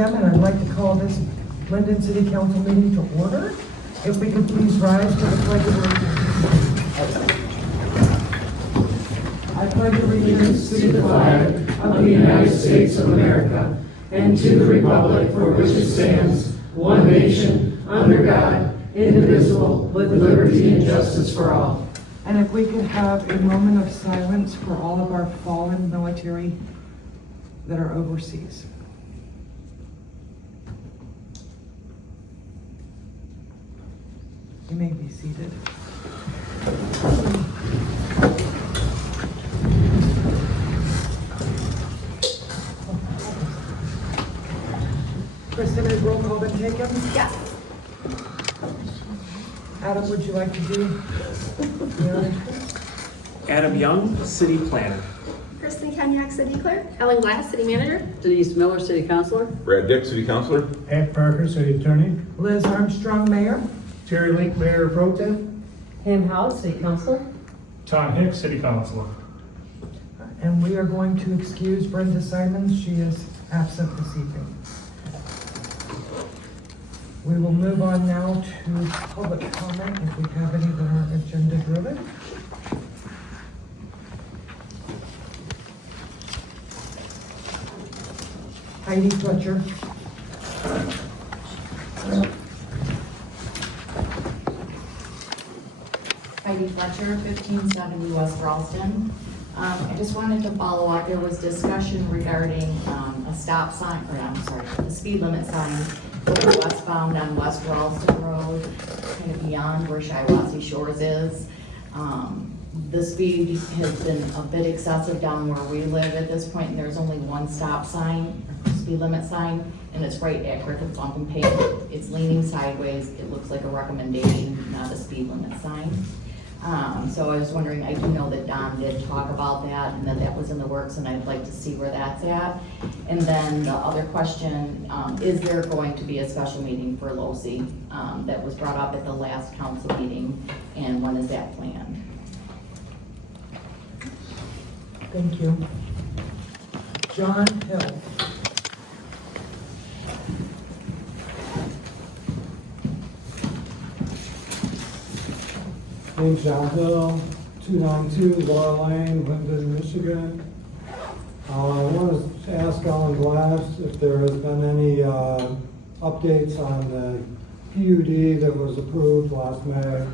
p.m. and I'd like to call this Linden City Council meeting to order. If we could please rise for the pledge of allegiance. I pledge allegiance to the flag of the United States of America and to the republic for which it stands, one nation, under God, indivisible, with liberty and justice for all. And if we could have a moment of silence for all of our fallen military that are overseas. You may be seated. Kristen, has roll call been taken? Yes. Adam, would you like to do? Adam Young, City Planner. Kristen Kenyak, City Clerk. Ellen Glass, City Manager. Denise Miller, City Councilor. Brad Dick, City Councilor. Pat Parker, City Attorney. Liz Armstrong, Mayor. Terry Link, Mayor Pro Tem. Pam Howard, City Councilor. Tom Hicks, City Councilor. And we are going to excuse Brenda Simons. She is absent this evening. We will move on now to public comment if we have any that are agenda driven. Heidi Fletcher. Heidi Fletcher, 1570 West Ralston. I just wanted to follow up. There was discussion regarding a stop sign, or I'm sorry, the speed limit sign westbound on West Ralston Road, kind of beyond where Shiawassee Shores is. The speed has been a bit excessive down where we live at this point, and there's only one stop sign, speed limit sign, and it's right at Cricket Bump and Pavement. It's leaning sideways. It looks like a recommendation, not a speed limit sign. So I was wondering, I do know that Don did talk about that and that was in the works, and I'd like to see where that's at. And then the other question, is there going to be a special meeting for LOSI that was brought up at the last council meeting, and when is that planned? Thank you. John Hill. Name's John Hill, 292 Laurel Lane, Linden, Michigan. I wanted to ask Ellen Glass if there has been any updates on the PUD that was approved last May,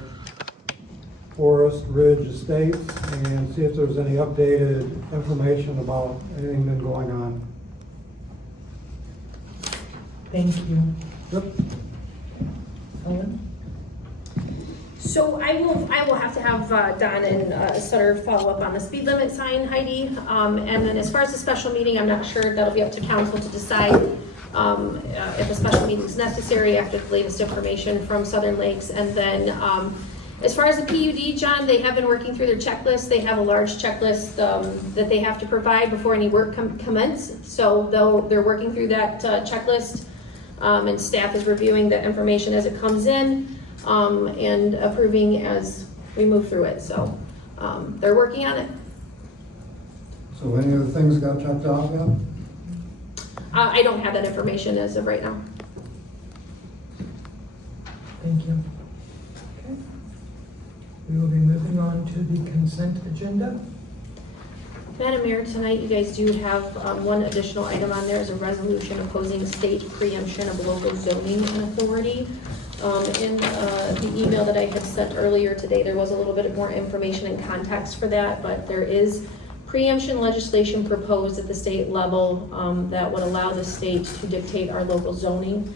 Forest Ridge Estates, and see if there's any updated information about anything been going on. Thank you. Yep. Ellen? So I will have to have Don and Sutter follow up on the speed limit sign, Heidi. And then as far as the special meeting, I'm not sure, that'll be up to council to decide if a special meeting is necessary after the latest information from Southern Lakes. And then as far as the PUD, John, they have been working through their checklist. They have a large checklist that they have to provide before any work commence. So they're working through that checklist, and staff is reviewing the information as it comes in. And approving as we move through it. So they're working on it. So any of the things got checked off yet? I don't have that information as of right now. Thank you. Okay. We will be moving on to the consent agenda. Madam Mayor, tonight you guys do have one additional item on there is a resolution opposing state preemption of local zoning authority. In the email that I had sent earlier today, there was a little bit more information and context for that, but there is preemption legislation proposed at the state level that would allow the state to dictate our local zoning.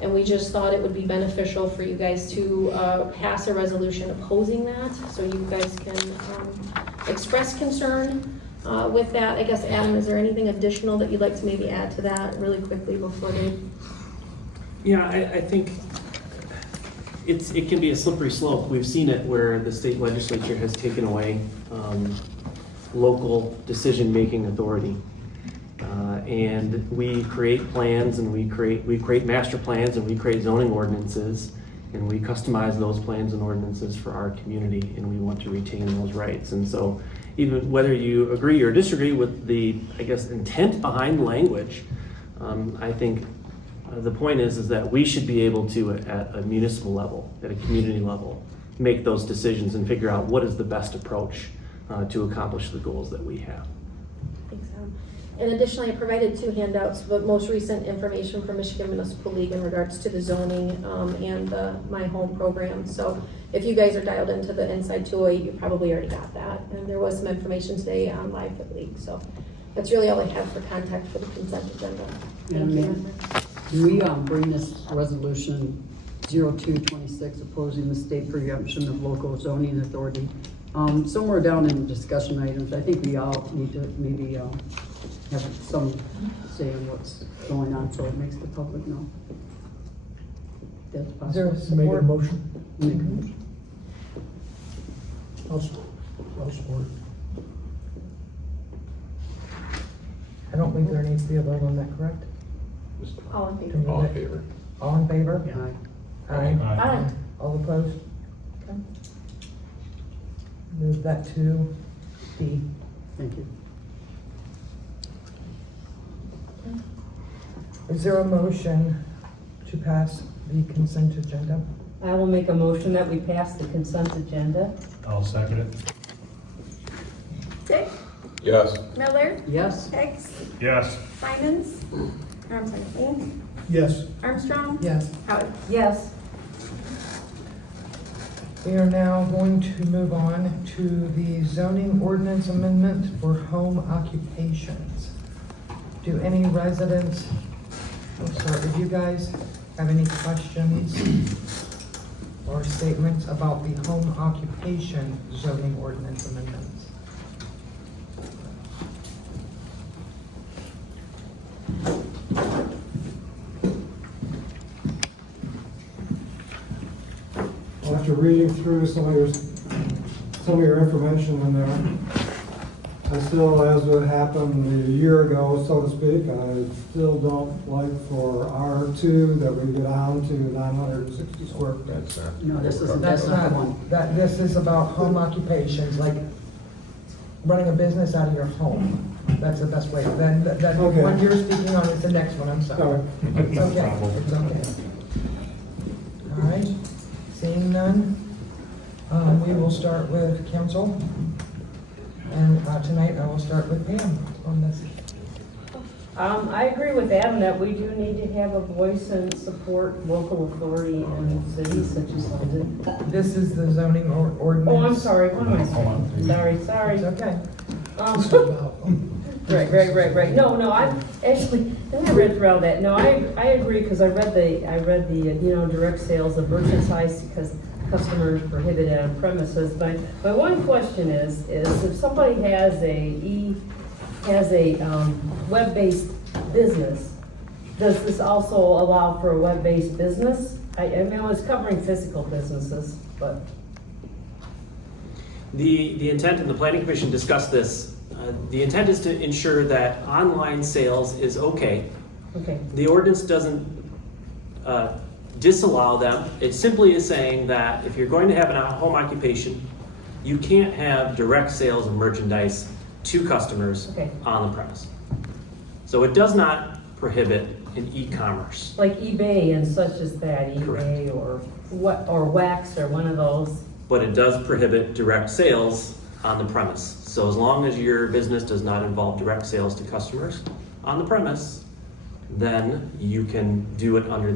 And we just thought it would be beneficial for you guys to pass a resolution opposing that, so you guys can express concern with that. I guess, Adam, is there anything additional that you'd like to maybe add to that really quickly before they? Yeah, I think it can be a slippery slope. We've seen it where the state legislature has taken away local decision-making authority. And we create plans, and we create master plans, and we create zoning ordinances, and we customize those plans and ordinances for our community, and we want to retain those rights. And so even whether you agree or disagree with the, I guess, intent behind the language, I think The point is that we should be able to, at a municipal level, at a community level, make those decisions and figure out what is the best approach to accomplish the goals that we have. Thanks, Adam. And additionally, I provided 2 handouts, but most recent information from Michigan Municipal League in regards to the zoning and the My Home program. So if you guys are dialed into the Inside 208, you probably already got that. And there was some information today on Live for the League. So that's really all I have for contact for the consent agenda. Thank you. Madam Mayor, can we bring this resolution 0226 opposing the state preemption of local zoning authority somewhere down in discussion items? I think we all need to maybe have some say on what's going on so it makes the public know. That's Is there possible. Make a support? motion. Make a motion. I'll support. I don't think there needs to be a vote on that, correct? All in To favor? move All in it? favor? All in favor? Aye. Aye. Aye. All opposed? Okay. Move that to D. Thank you. Is there a motion to pass the consent agenda? I will make a motion that we pass the consent agenda. I'll second it. Dick, Yes. Miller, Yes? Hicks, Yes. Simons, I'm sorry, Lind, Yes. Armstrong, Yes. Howard. Yes. We are now going to move on to the zoning ordinance amendment for home occupations. Do any residents, do you guys have any questions or statements about the home occupation zoning ordinance amendments? After reading through some of your information in there, I still, as what happened a year ago, so to speak, I still don't like for R2 that we go down to 960 square feet. That's No, that's not That's the not, one. this is about home occupations, like running a business out of your home. That's the best way. Then, that Okay. one you're speaking on is the next one, I'm sorry. Sorry. It's okay, it's okay. All right, seeing none, we will start with council. And tonight I will start with Pam on this. I agree with Adam that we do need to have a voice and support local authority in cities such as Linden. This is the zoning ordinance. Oh, I'm sorry, what am I Hold on. saying? Sorry. It's okay. Right. No, I'm actually, then I read through all that. No, I agree, because I read the direct sales of merchandise because customers prohibited on premises. But my one question is if somebody has a web-based business, does this also allow for a web-based business? I mean, I was covering physical businesses, but. The intent, and the planning commission discussed this, the intent is to ensure that online sales is okay. Okay. The ordinance doesn't disallow them. It simply is saying that if you're going to have a home occupation, you can't have direct sales of merchandise to customers Okay. on the premise. So it does not prohibit in e-commerce. Like eBay and such as that, Correct. eBay or Wax or one of those. But it does prohibit direct sales on the premise. So as long as your business does not involve direct sales to customers on the premise, then you can do it under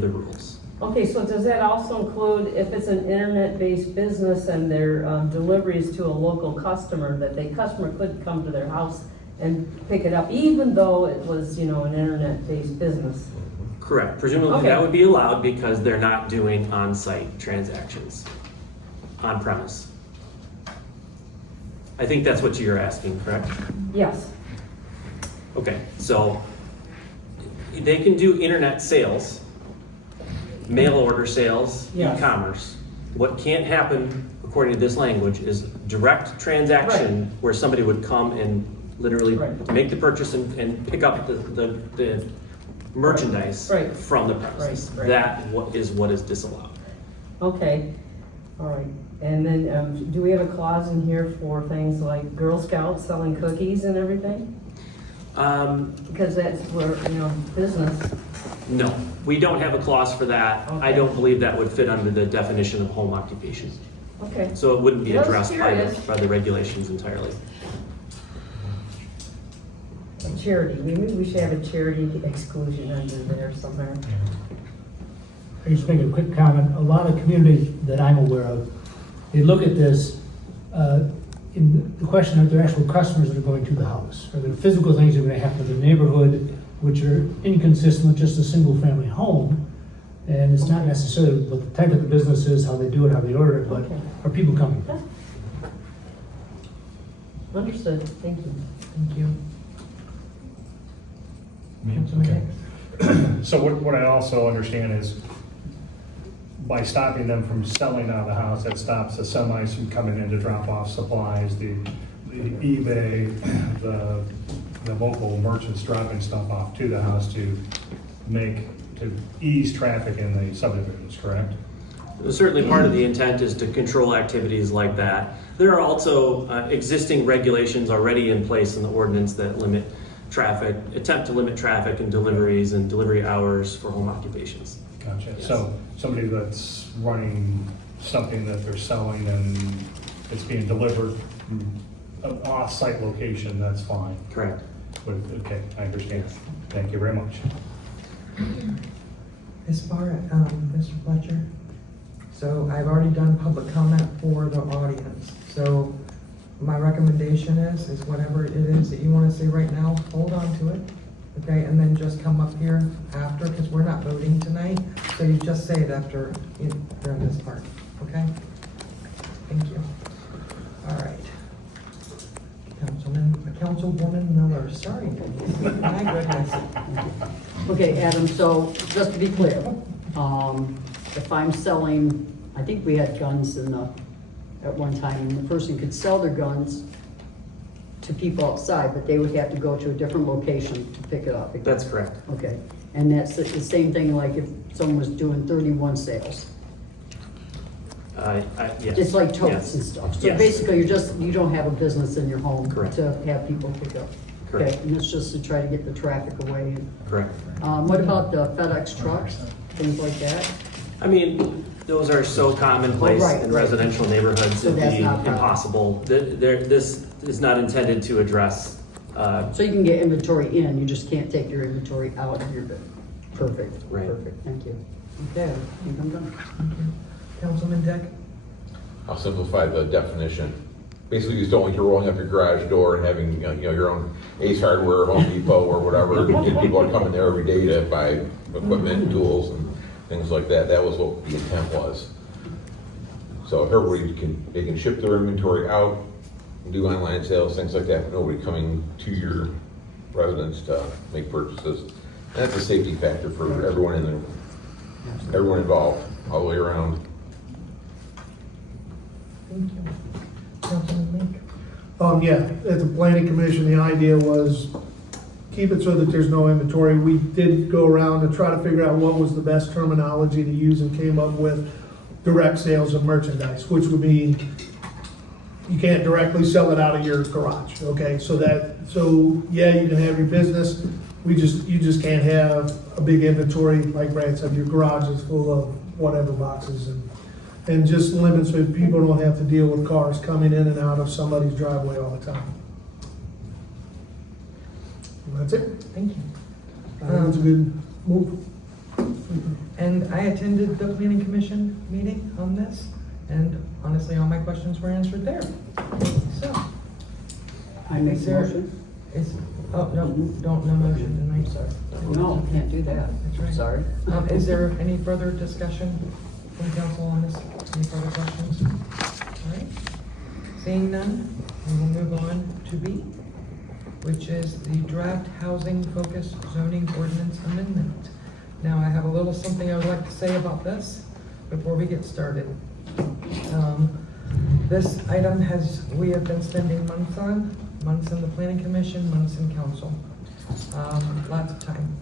the rules. Okay, so does that also include if it's an internet-based business and their deliveries to a local customer, that the customer could come to their house and pick it up, even though it was, an internet-based business? Correct. Presumably Okay. that would be allowed because they're not doing on-site transactions, on premise. I think that's what you're asking, correct? Yes. Okay, so they can do internet sales, mail order sales, Yes. e-commerce. What can't happen, according to this language, is direct transaction where somebody would come and literally Right. make the purchase and pick up the merchandise Right. from the premises. Right. That is what is disallowed. Okay, all right. And then, do we have a clause in here for things like Girl Scouts selling cookies and everything? Because that's where, business. No, we don't have a clause for that. I Okay. don't believe that would fit under the definition of home occupation. Okay. So it wouldn't be Just addressed by curious. the regulations entirely. Charity, maybe we should have a charity exclusion under there somewhere. I just make a quick comment. A lot of communities that I'm aware of, they look at this in the question of their actual customers that are going to the house. Are there physical things that are going to happen in the neighborhood which are inconsistent with just a single-family home? And it's not necessarily what the type of the business is, how they do it, how they order it, but Okay. are people coming? Understood, thank you. Thank you. Councilman Hicks? So what I also understand is by stopping them from selling out of the house, that stops the semis from coming in to drop off supplies, the eBay, the local merchants dropping stuff off to the house to ease traffic in the subdivisions, correct? Certainly part of the intent is to control activities like that. There are also existing regulations already in place in the ordinance that limit traffic, attempt to limit traffic and deliveries and delivery hours for home occupations. Gotcha. Yes. So somebody that's running something that they're selling and it's being delivered an off-site location, that's fine. Correct. But, okay, I understand. Thank you very much. As far as, Mr. Fletcher, so I've already done public comment for the audience. So my recommendation is whatever it is that you want to say right now, hold on to it, okay? And then just come up here after, because we're not voting tonight. So you just say it after, during this part, okay? Thank you. All right. Councilwoman Miller, sorry. My goodness. Okay, Adam, so just to be clear, if I'm selling, I think we had guns at one time, and the person could sell their guns to people outside, but they would have to go to a different location to pick it up. That's correct. Okay, and that's the same thing like if someone was doing 31 sales. Yes. It's like totes Yes. and stuff. So Yes. basically, you don't have a business in your home Correct. to have people pick up. Correct. Okay, and it's just to try to get the traffic away. Correct. What about the FedEx trucks, things like that? I mean, those are so commonplace Oh, right, in right. residential neighborhoods, So it'd that's be not a problem. impossible. This is not intended to address, So you can get inventory in, you just can't take your inventory out of your bid. Perfect, Right. perfect, thank you. Okay, I think I'm done. Councilman Dick? I'll simplify the definition. Basically, you just don't want you rolling up your garage door and having, your own Ace Hardware, Home Depot, or whatever. And people are coming there every day to buy equipment, tools, and things like that. That was what the intent was. So everybody they can ship their inventory out, do online sales, things like that, but nobody coming to your residence to make purchases. And that's a safety factor for everyone everyone involved, all the way around. Thank you. Councilman Mink? Yeah, at the planning commission, the idea was keep it so that there's no inventory. We did go around and try to figure out what was the best terminology to use and came up with direct sales of merchandise, which would mean you can't directly sell it out of your garage, okay? So yeah, you can have your business, you just can't have a big inventory, like Brad said, your garage is full of whatever boxes and just limits so people don't have to deal with cars coming in and out of somebody's driveway all the time. And that's it. Thank you. I think it's a good move. And I attended the planning commission meeting on this, and honestly, all my questions were answered there. So, I make Is a there- motion? no motion tonight, sorry. No, can't do that. That's right. Sorry. Is there any further discussion from council on this? Any further questions? All right. Seeing none, we will move on to B, which is the draft housing focused zoning ordinance amendment. Now, I have a little something I would like to say about this before we get started. This item we have been spending months in the planning commission, months in council. Lots of time.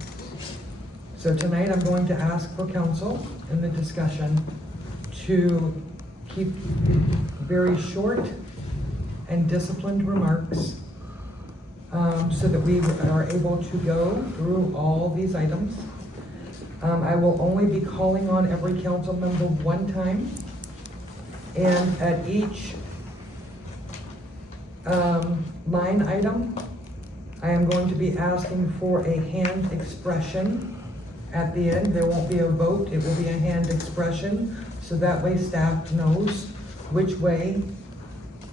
So tonight I'm going to ask for council in the discussion to keep very short and disciplined remarks so that we are able to go through all these items. I will only be calling on every council member one time. And at each line item, I am going to be asking for a hand expression. At the end, there won't be a vote, it will be a hand expression, so that way staff knows which way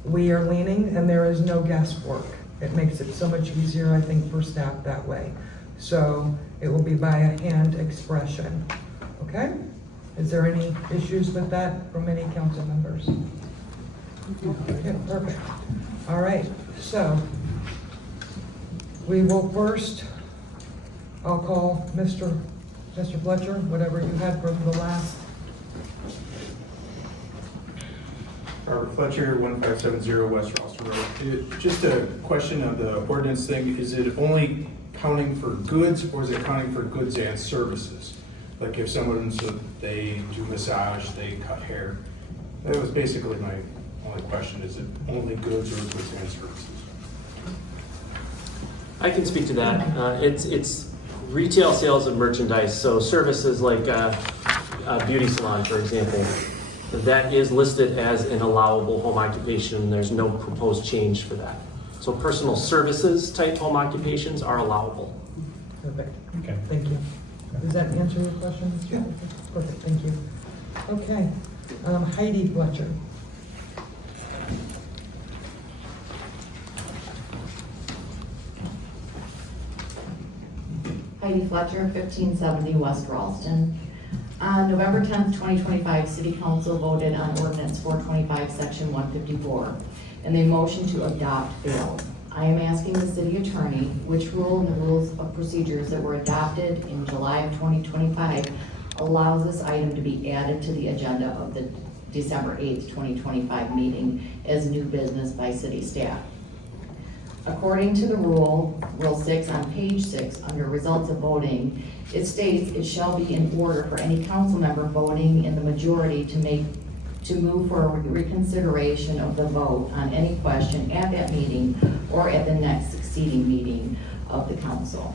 we are leaning, and there is no guesswork. It makes it so much easier, I think, for staff that way. So it will be by a hand expression, okay? Is there any issues with that from any council members? Okay, perfect. All right, so we will first, I'll call Mr. Fletcher, whatever you had from the last. Robert Fletcher, 1570 West Ralston Road. Just a question of the ordinance thing, is it only counting for goods or is it counting for goods and services? Like if they do massage, they cut hair. That was basically my only question, is it only goods or goods and services? I can speak to that. It's retail sales of merchandise, so services like a beauty salon, for example, that is listed as an allowable home occupation. There's no proposed change for that. So personal services type home occupations are allowable. Perfect, Okay. thank you. Does that answer your question? Yeah. Perfect, thank you. Okay, Heidi Fletcher. Heidi Fletcher, 1570 West Ralston. On November 10th, 2025, City Council voted on Ordinance 425, Section 154, and the motion to adopt failed. I am asking the city attorney which rule in the rules of procedures that were adopted in July of 2025 allows this item to be added to the agenda of the December 8th, 2025 meeting as new business by city staff. According to the Rule 6 on page 6, under results of voting, it states it shall be in order for any council member voting in the majority to move for a reconsideration of the vote on any question at that meeting or at the next succeeding meeting of the council.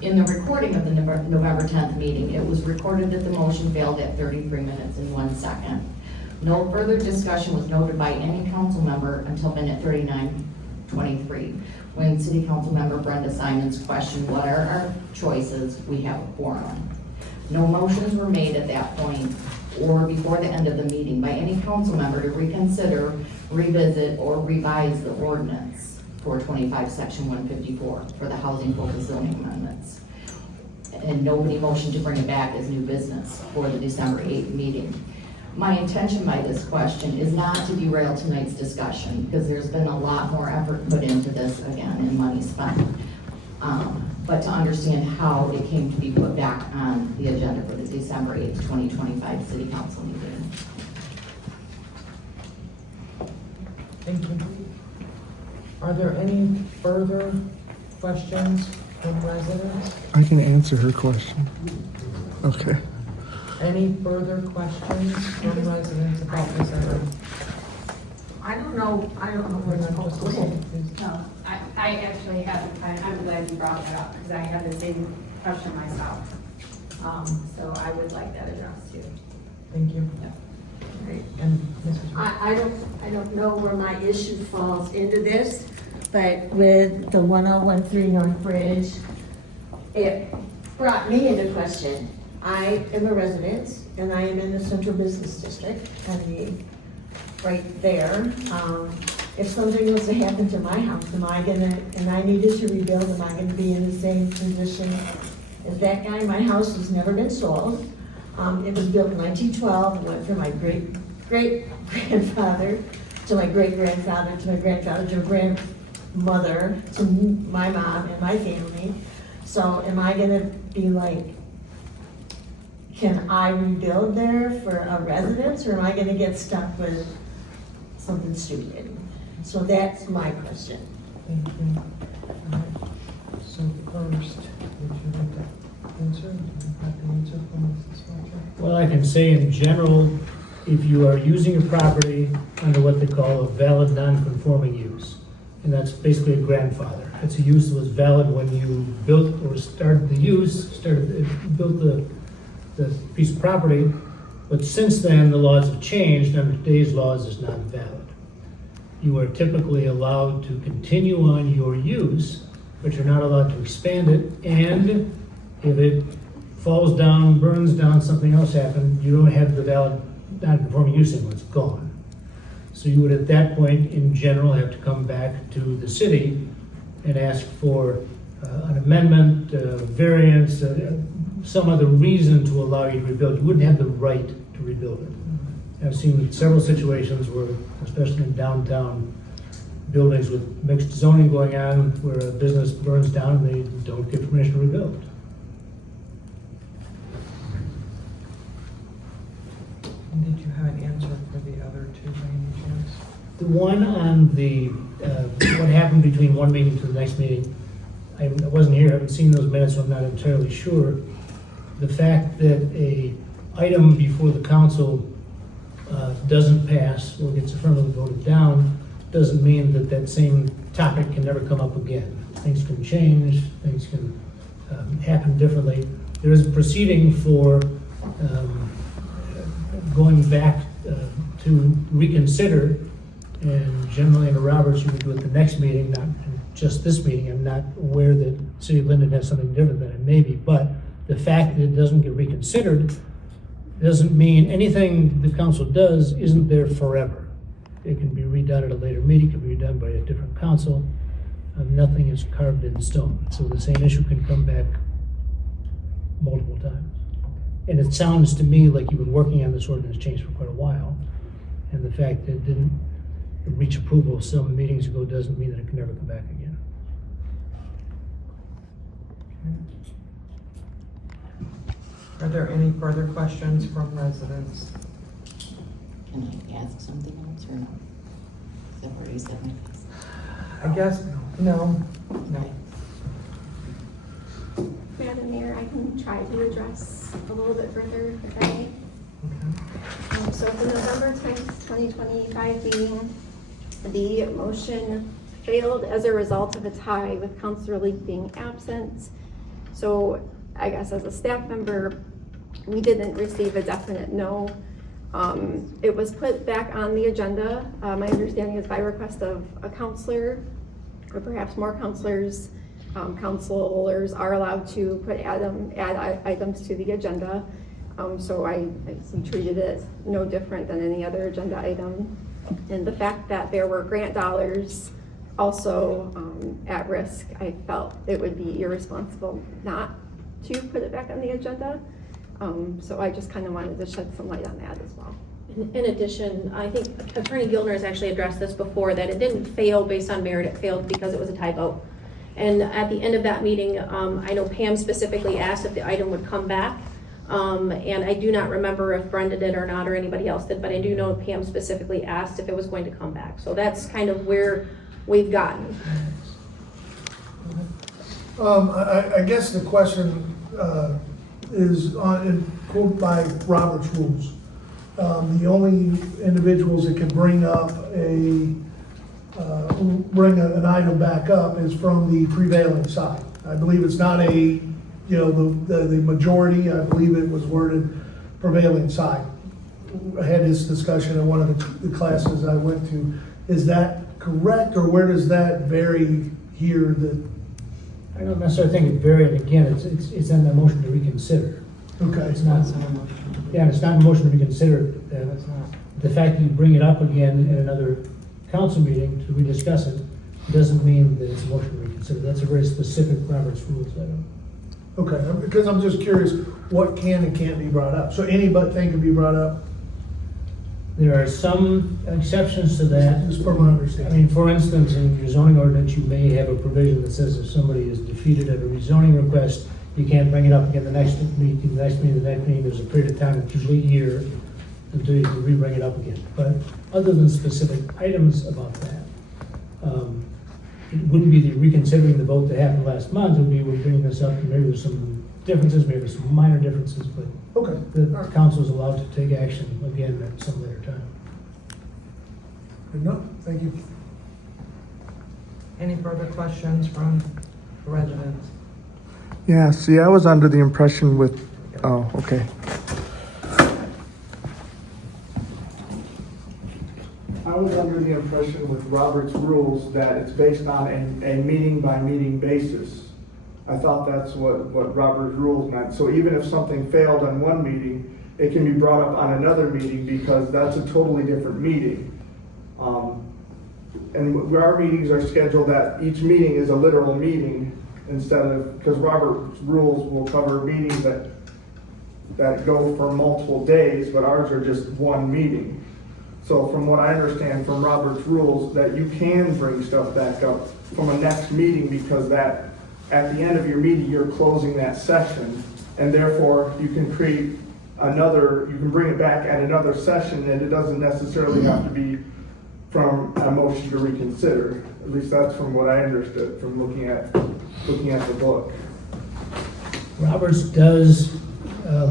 In the recording of the November 10th meeting, it was recorded that the motion failed at 33 minutes and 1 second. No further discussion was noted by any council member until minute 39:23, when City Council Member Brenda Simons questioned what are our choices, we have a quorum. No motions were made at that point or before the end of the meeting by any council member to reconsider, revisit, or revise the ordinance 425, Section 154 for the housing focus zoning amendments. And nobody motioned to bring it back as new business for the December 8th meeting. My intention by this question is not to derail tonight's discussion, because there's been a lot more effort put into this again and money spent. But to understand how it came to be put back on the agenda for the December 8th, 2025 City Council meeting. Thank you. Are there any further questions from residents? I can answer her question. Okay. Any further questions from residents about this item? I don't know where to go. Go ahead. No, I actually have, I'm glad you brought that up, because I had the same question myself. So I would like that addressed too. Thank you. Right. And Mrs. I don't know where my issue falls into this, but with the 1013 North Bridge, it brought me into question. I am a resident, and I am in the Central Business District, right there. If something was to happen to my house, and I needed to rebuild, am I gonna be in the same position as that guy? My house has never been sold. It was built in 1912, went from my great-great-grandfather to my great-grandfather, to my grandfather, to a grandmother, to my mom and my family. So am I gonna be like, can I rebuild there for a residence, or am I gonna get stuck with something stupid? So that's my question. Thank you. All right. So first, would you like to answer? Do you have the answer from Mrs. Fletcher? Well, I can say in general, if you are using a property under what they call a valid non-conforming use, and that's basically a grandfather. It's a use that was valid when you built or started the use, built the piece of property, but since then, the laws have changed, and under today's laws, it's not valid. You are typically allowed to continue on your use, but you're not allowed to expand it, and if it falls down, burns down, something else happened, you don't have the valid non-conforming use anymore, it's gone. So you would at that point, in general, have to come back to the city and ask for an amendment, variance, some other reason to allow you to rebuild. You wouldn't have the right to rebuild it. I've seen several situations where, especially in downtown buildings with mixed zoning going on, where a business burns down and they don't get permission to rebuild. Did you have an answer for the other two by any chance? The one on the, what happened between one meeting to the next meeting, I wasn't here, I haven't seen those minutes, so I'm not entirely sure. The fact that a item before the council doesn't pass or gets affirmatively voted down doesn't mean that that same topic can never come up again. Things can change, things can happen differently. There is a proceeding for going back to reconsider, and generally under Roberts, you would do it the next meeting, not just this meeting. I'm not aware that City of Linden has something different than it may be, but the fact that it doesn't get reconsidered doesn't mean anything the council does isn't there forever. It can be redone at a later meeting, can be redone by a different council. Nothing is carved in stone, so the same issue can come back multiple times. And it sounds to me like you've been working on this ordinance change for quite a while, and the fact that it didn't reach approval some meetings ago doesn't mean that it can never come back again. Are there any further questions from residents? Can I ask something else or no? Is that where you said my face? I guess, no. Madam Mayor, I can try to address a little bit further if I may. So at the November 10th, 2025 meeting, the motion failed as a result of a tie with Councilor Leak being absent. So I guess as a staff member, we didn't receive a definite no. It was put back on the agenda. My understanding is by request of a counselor, or perhaps more counselors. Counselors are allowed to put add items to the agenda. So I treated it no different than any other agenda item. And the fact that there were grant dollars also at risk, I felt it would be irresponsible not to put it back on the agenda. So I just kind of wanted to shed some light on that as well. In addition, I think Attorney Gilner has actually addressed this before, that it didn't fail based on merit, it failed because it was a tie vote. And at the end of that meeting, I know Pam specifically asked if the item would come back. And I do not remember if Brenda did or not, or anybody else did, but I do know Pam specifically asked if it was going to come back. So that's kind of where we've gotten. I guess the question is quote by Robert's rules. The only individuals that can bring up an item back up is from the prevailing side. I believe it's not the majority. I believe it was worded prevailing side. I had this discussion in one of the classes I went to. Is that correct, or where does that vary here? I don't necessarily think it varied. Again, it's in the motion to reconsider. Okay. It's not. Yeah, it's not a motion to reconsider. The fact that you bring it up again at another council meeting to rediscuss it doesn't mean that it's a motion to reconsider. That's a very specific Robert's Rules item. Okay, because I'm just curious what can and can't be brought up. So any but thing can be brought up? There are some exceptions to that. Just for my I understanding. mean, for instance, in your zoning ordinance, you may have a provision that says if somebody is defeated at a rezoning request, you can't bring it up again the next meeting, there's a period of time, it's usually a year, until you can re-bring it up again. But other than specific items about that, it wouldn't be the reconsidering the vote that happened last month, it would be we're bringing this up, and maybe there's some differences, maybe there's some minor differences, but Okay. the council is allowed to take action again at some later time. Good enough. Thank you. Any further questions from residents? Yeah, see, I was under the impression with, oh, okay. I was under the impression with Robert's rules that it's based on a meeting by meeting basis. I thought that's what Robert's rules meant. So even if something failed on one meeting, it can be brought up on another meeting because that's a totally different meeting. And where our meetings are scheduled, that each meeting is a literal meeting instead of, because Robert's rules will cover meetings that go for multiple days, but ours are just one meeting. So from what I understand from Robert's rules, that you can bring stuff back up from a next meeting because that at the end of your meeting, you're closing that session, and therefore you can create you can bring it back at another session, and it doesn't necessarily have to be from a motion to reconsider. At least that's from what I understood from looking at the book. Roberts does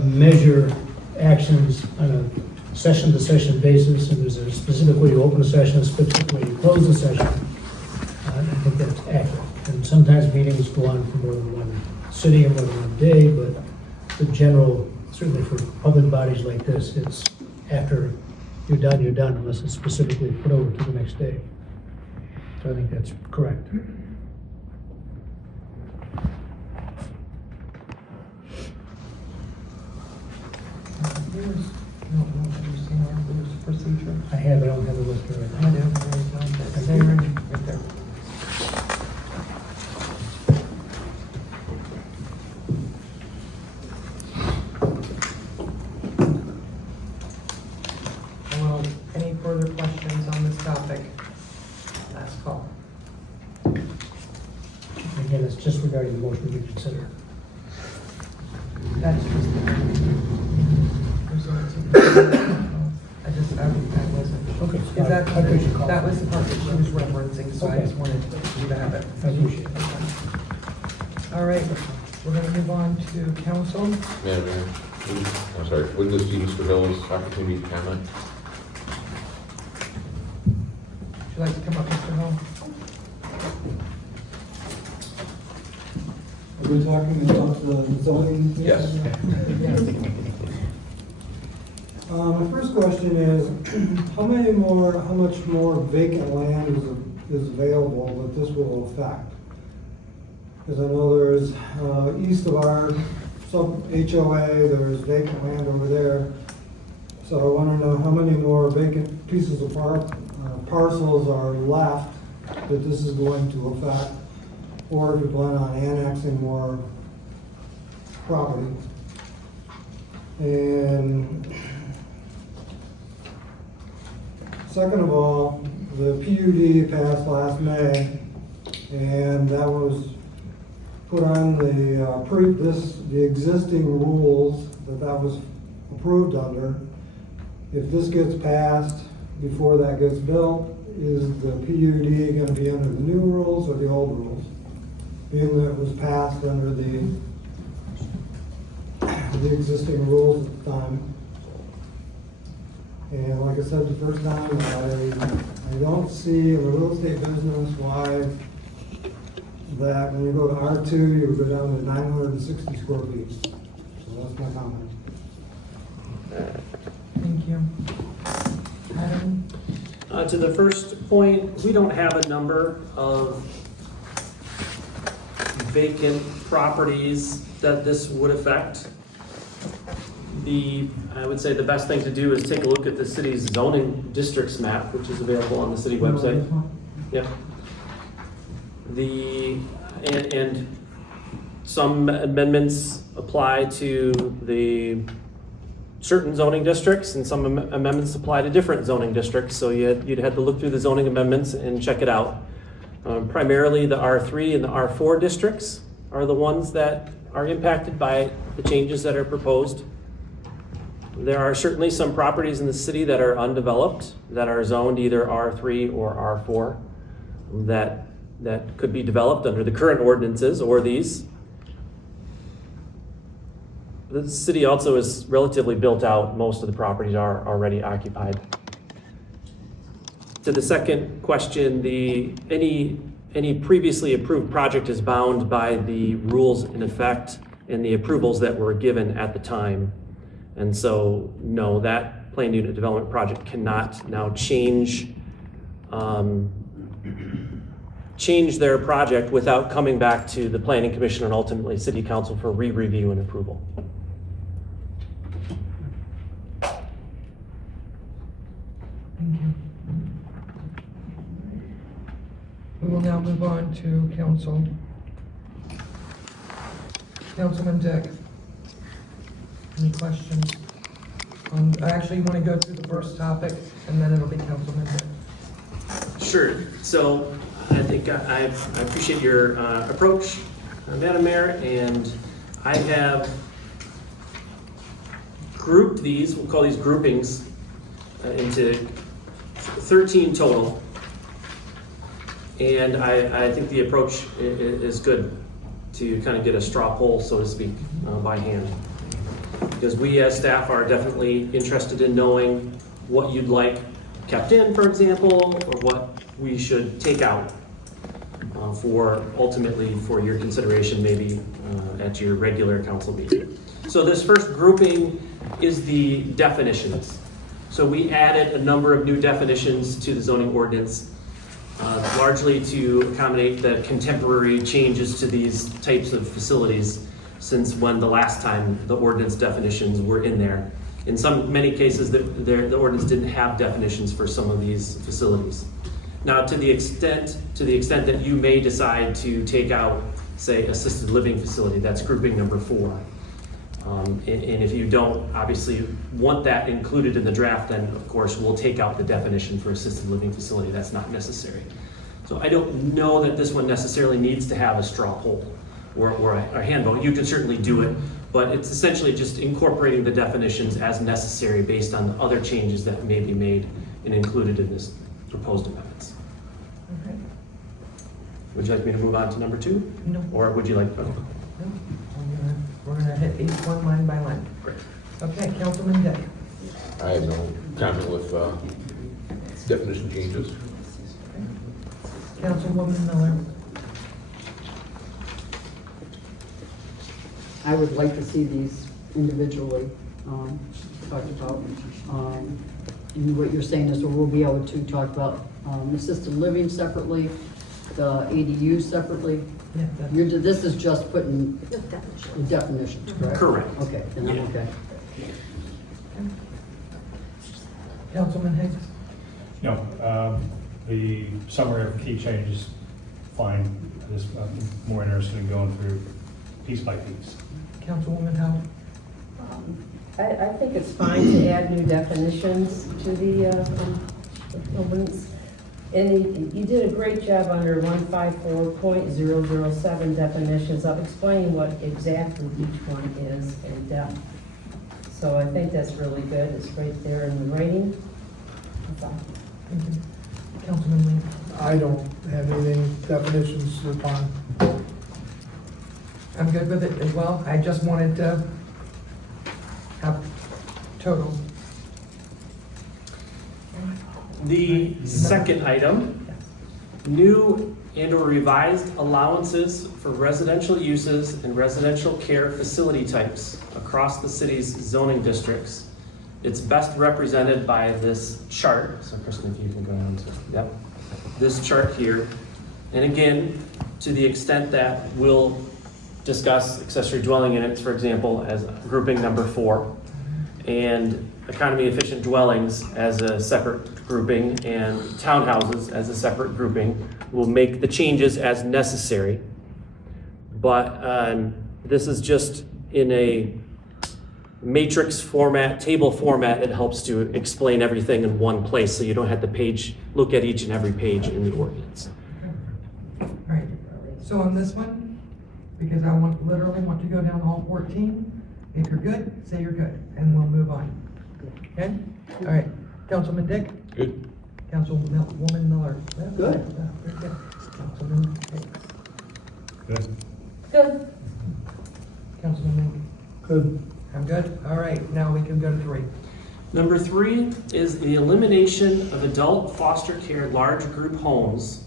measure actions on a session-to-session basis, and there's a specific way to open a session, a specific way to close a session. I think that's accurate. And sometimes meetings go on for more than one sitting or more than one day, but the general, certainly for public bodies like this, it's after you're done, unless it's specifically put over to the next day. So I think that's correct. Procedure. I don't have a list here right now. I do. There you go. It's there, right there. Well, any further questions on this topic? Last call. Again, it's just regarding the motion to reconsider. That's just I wasn't. Okay. Is that, I appreciate your call. that was the part that she was referencing, so I Okay. just wanted you to have it. I appreciate it. All right, we're gonna move on to council. Madam Mayor, I'm sorry, would this be Mr. Hill's opportunity to comment? Would you like to come up, Mr. Hill? Are we talking about the zoning? Yes. My first question is, how much more vacant land is available that this will affect? Because I know there's, east of our sub-HOA, there's vacant land over there. So I want to know how many more vacant pieces of parcels are left that this is going to affect, or if you plan on annexing more property. And second of all, the PUD passed last May, and that was put on the existing rules that was approved under. If this gets passed before that gets built, is the PUD going to be under the new rules or the old rules? Being that it was passed under the existing rules at the time. And like I said the first time, I don't see in the real estate business why that when you go to R2, you go down to 960 square feet. So that's my comment. Thank you. Adam? To the first point, we don't have a number of vacant properties that this would affect. I would say the best thing to do is take a look at the city's zoning districts map, which is available on the city website. Yep. And some amendments apply to the certain zoning districts, and some amendments apply to different zoning districts. So you'd have to look through the zoning amendments and check it out. Primarily the R3 and the R4 districts are the ones that are impacted by the changes that are proposed. There are certainly some properties in the city that are undeveloped, that are zoned either R3 or R4, that could be developed under the current ordinances or these. The city also is relatively built out. Most of the properties are already occupied. To the second question, any any previously approved project is bound by the rules in effect and the approvals that were given at the time. And so, no, that planned unit development project cannot now change their project without coming back to the Planning Commission and ultimately City Council for re-review and approval. Thank you. We will now move on to council. Councilman Dick. Any questions? I actually want to go through the first topic, and then it'll be Councilman Dick. Sure. So I think I appreciate your approach, Madam Mayor, and I have grouped these, we'll call these groupings, into 13 total. And I think the approach is good to kind of get a straw poll, so to speak, by hand. Because we as staff are definitely interested in knowing what you'd like kept in, for example, or what we should take out ultimately for your consideration maybe at your regular council meeting. So this first grouping is the definitions. So we added a number of new definitions to the zoning ordinance, largely to accommodate the contemporary changes to these types of facilities since when the last time the ordinance definitions were in there. In many cases, the ordinance didn't have definitions for some of these facilities. Now, to the extent that you may decide to take out, say, assisted living facility, that's grouping number 4. And if you don't obviously want that included in the draft, then of course we'll take out the definition for assisted living facility. That's not necessary. So I don't know that this one necessarily needs to have a straw poll or a hand vote. You can certainly do it, but it's essentially just incorporating the definitions as necessary based on the other changes that may be made and included in this proposed amendments. Okay. Would you like me to move on to number 2? No. Or would you like? Oh. No. We're gonna hit each one line by line. Great. Okay, Councilman Dick. I have no comment with definition changes. Councilwoman Miller. I would like to see these individually talked about. And what you're saying is we'll be able to talk about assisted living separately, the ADU separately. Yeah, This is just putting The definition. the definitions, correct? Correct. Okay, then I'm Yeah. okay. Councilman Higgs. No, the summary of key changes, fine. I'm more interested in going through piece by piece. Councilwoman Howe. I think it's fine to add new definitions to the ordinance. And you did a great job under 154.007 definitions of explaining what exactly each one is in depth. So I think that's really good. It's right there in the writing. That's all. Thank you. Councilman Lee. I don't have anything, definitions upon. I'm good with it as well. I just wanted to have total. The second item, new and/or revised allowances for residential uses and residential care facility types across the city's zoning districts. It's best represented by this chart. So Kristen, if you can go on to, yep, this chart here. And again, to the extent that we'll discuss accessory dwelling units, for example, as grouping number 4, and economy efficient dwellings as a separate grouping, and townhouses as a separate grouping. We'll make the changes as necessary. But this is just in a matrix format, table format. It helps to explain everything in one place, so you don't have to look at each and every page in the ordinance. All right. So on this one, because I literally want to go down all 14. If you're good, say you're good, and we'll move on. Okay? All right. Councilman Dick? Good. Councilwoman Miller? Good. Very good. Councilman Hicks? Good. Good. Councilman Lee? Good. I'm good? All right, now we can go to 3. Number 3 is the elimination of adult foster care large group homes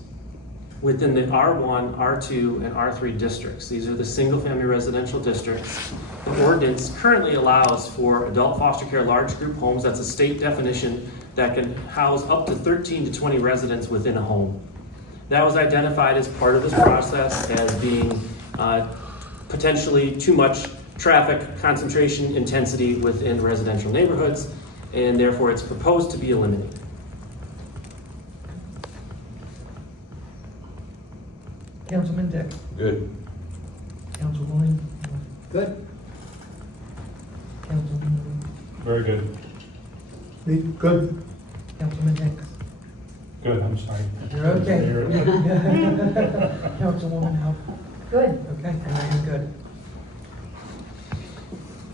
within the R1, R2, and R3 districts. These are the single-family residential districts. The ordinance currently allows for adult foster care large group homes. That's a state definition that can house up to 13 to 20 residents within a home. That was identified as part of this process as being potentially too much traffic concentration intensity within residential neighborhoods, and therefore it's proposed to be eliminated. Councilman Dick, Good. Councilwoman, Good. Councilman, Very good. Me? Good. Councilman Hicks. Good, I'm sorry. You're okay. Councilwoman Howe. Good. Okay, and I am good.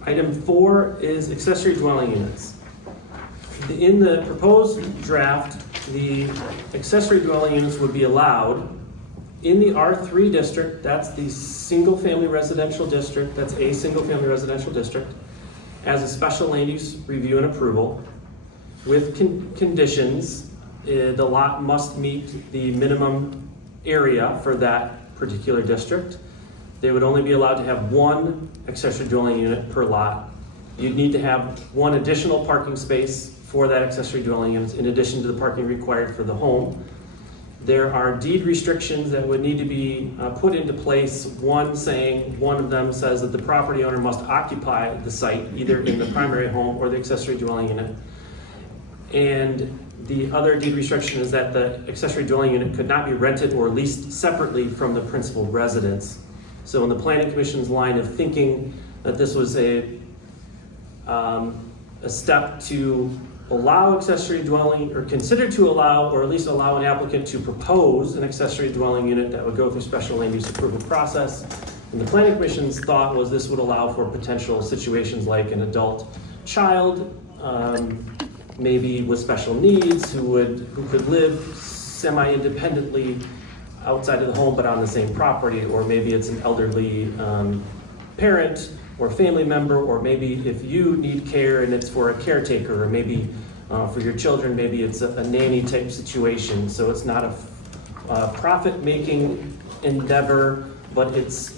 Item 4 is accessory dwelling units. In the proposed draft, the accessory dwelling units would be allowed in the R3 district. That's the single-family residential district. That's a single-family residential district, as a special land use review and approval with conditions. The lot must meet the minimum area for that particular district. They would only be allowed to have one accessory dwelling unit per lot. You'd need to have one additional parking space for that accessory dwelling unit in addition to the parking required for the home. There are deed restrictions that would need to be put into place. One of them says that the property owner must occupy the site either in the primary home or the accessory dwelling unit. And the other deed restriction is that the accessory dwelling unit could not be rented or leased separately from the principal residence. So in the Planning Commission's line of thinking that this was a step to allow accessory dwelling, or consider to allow, or at least allow an applicant to propose an accessory dwelling unit that would go through special land use approval process. And the Planning Commission's thought was this would allow for potential situations like an adult child, maybe with special needs, who could live semi-independently outside of the home but on the same property, or maybe it's an elderly parent or family member, or maybe if you need care and it's for a caretaker, or maybe for your children, maybe it's a nanny type situation. So it's not a profit-making endeavor, but it's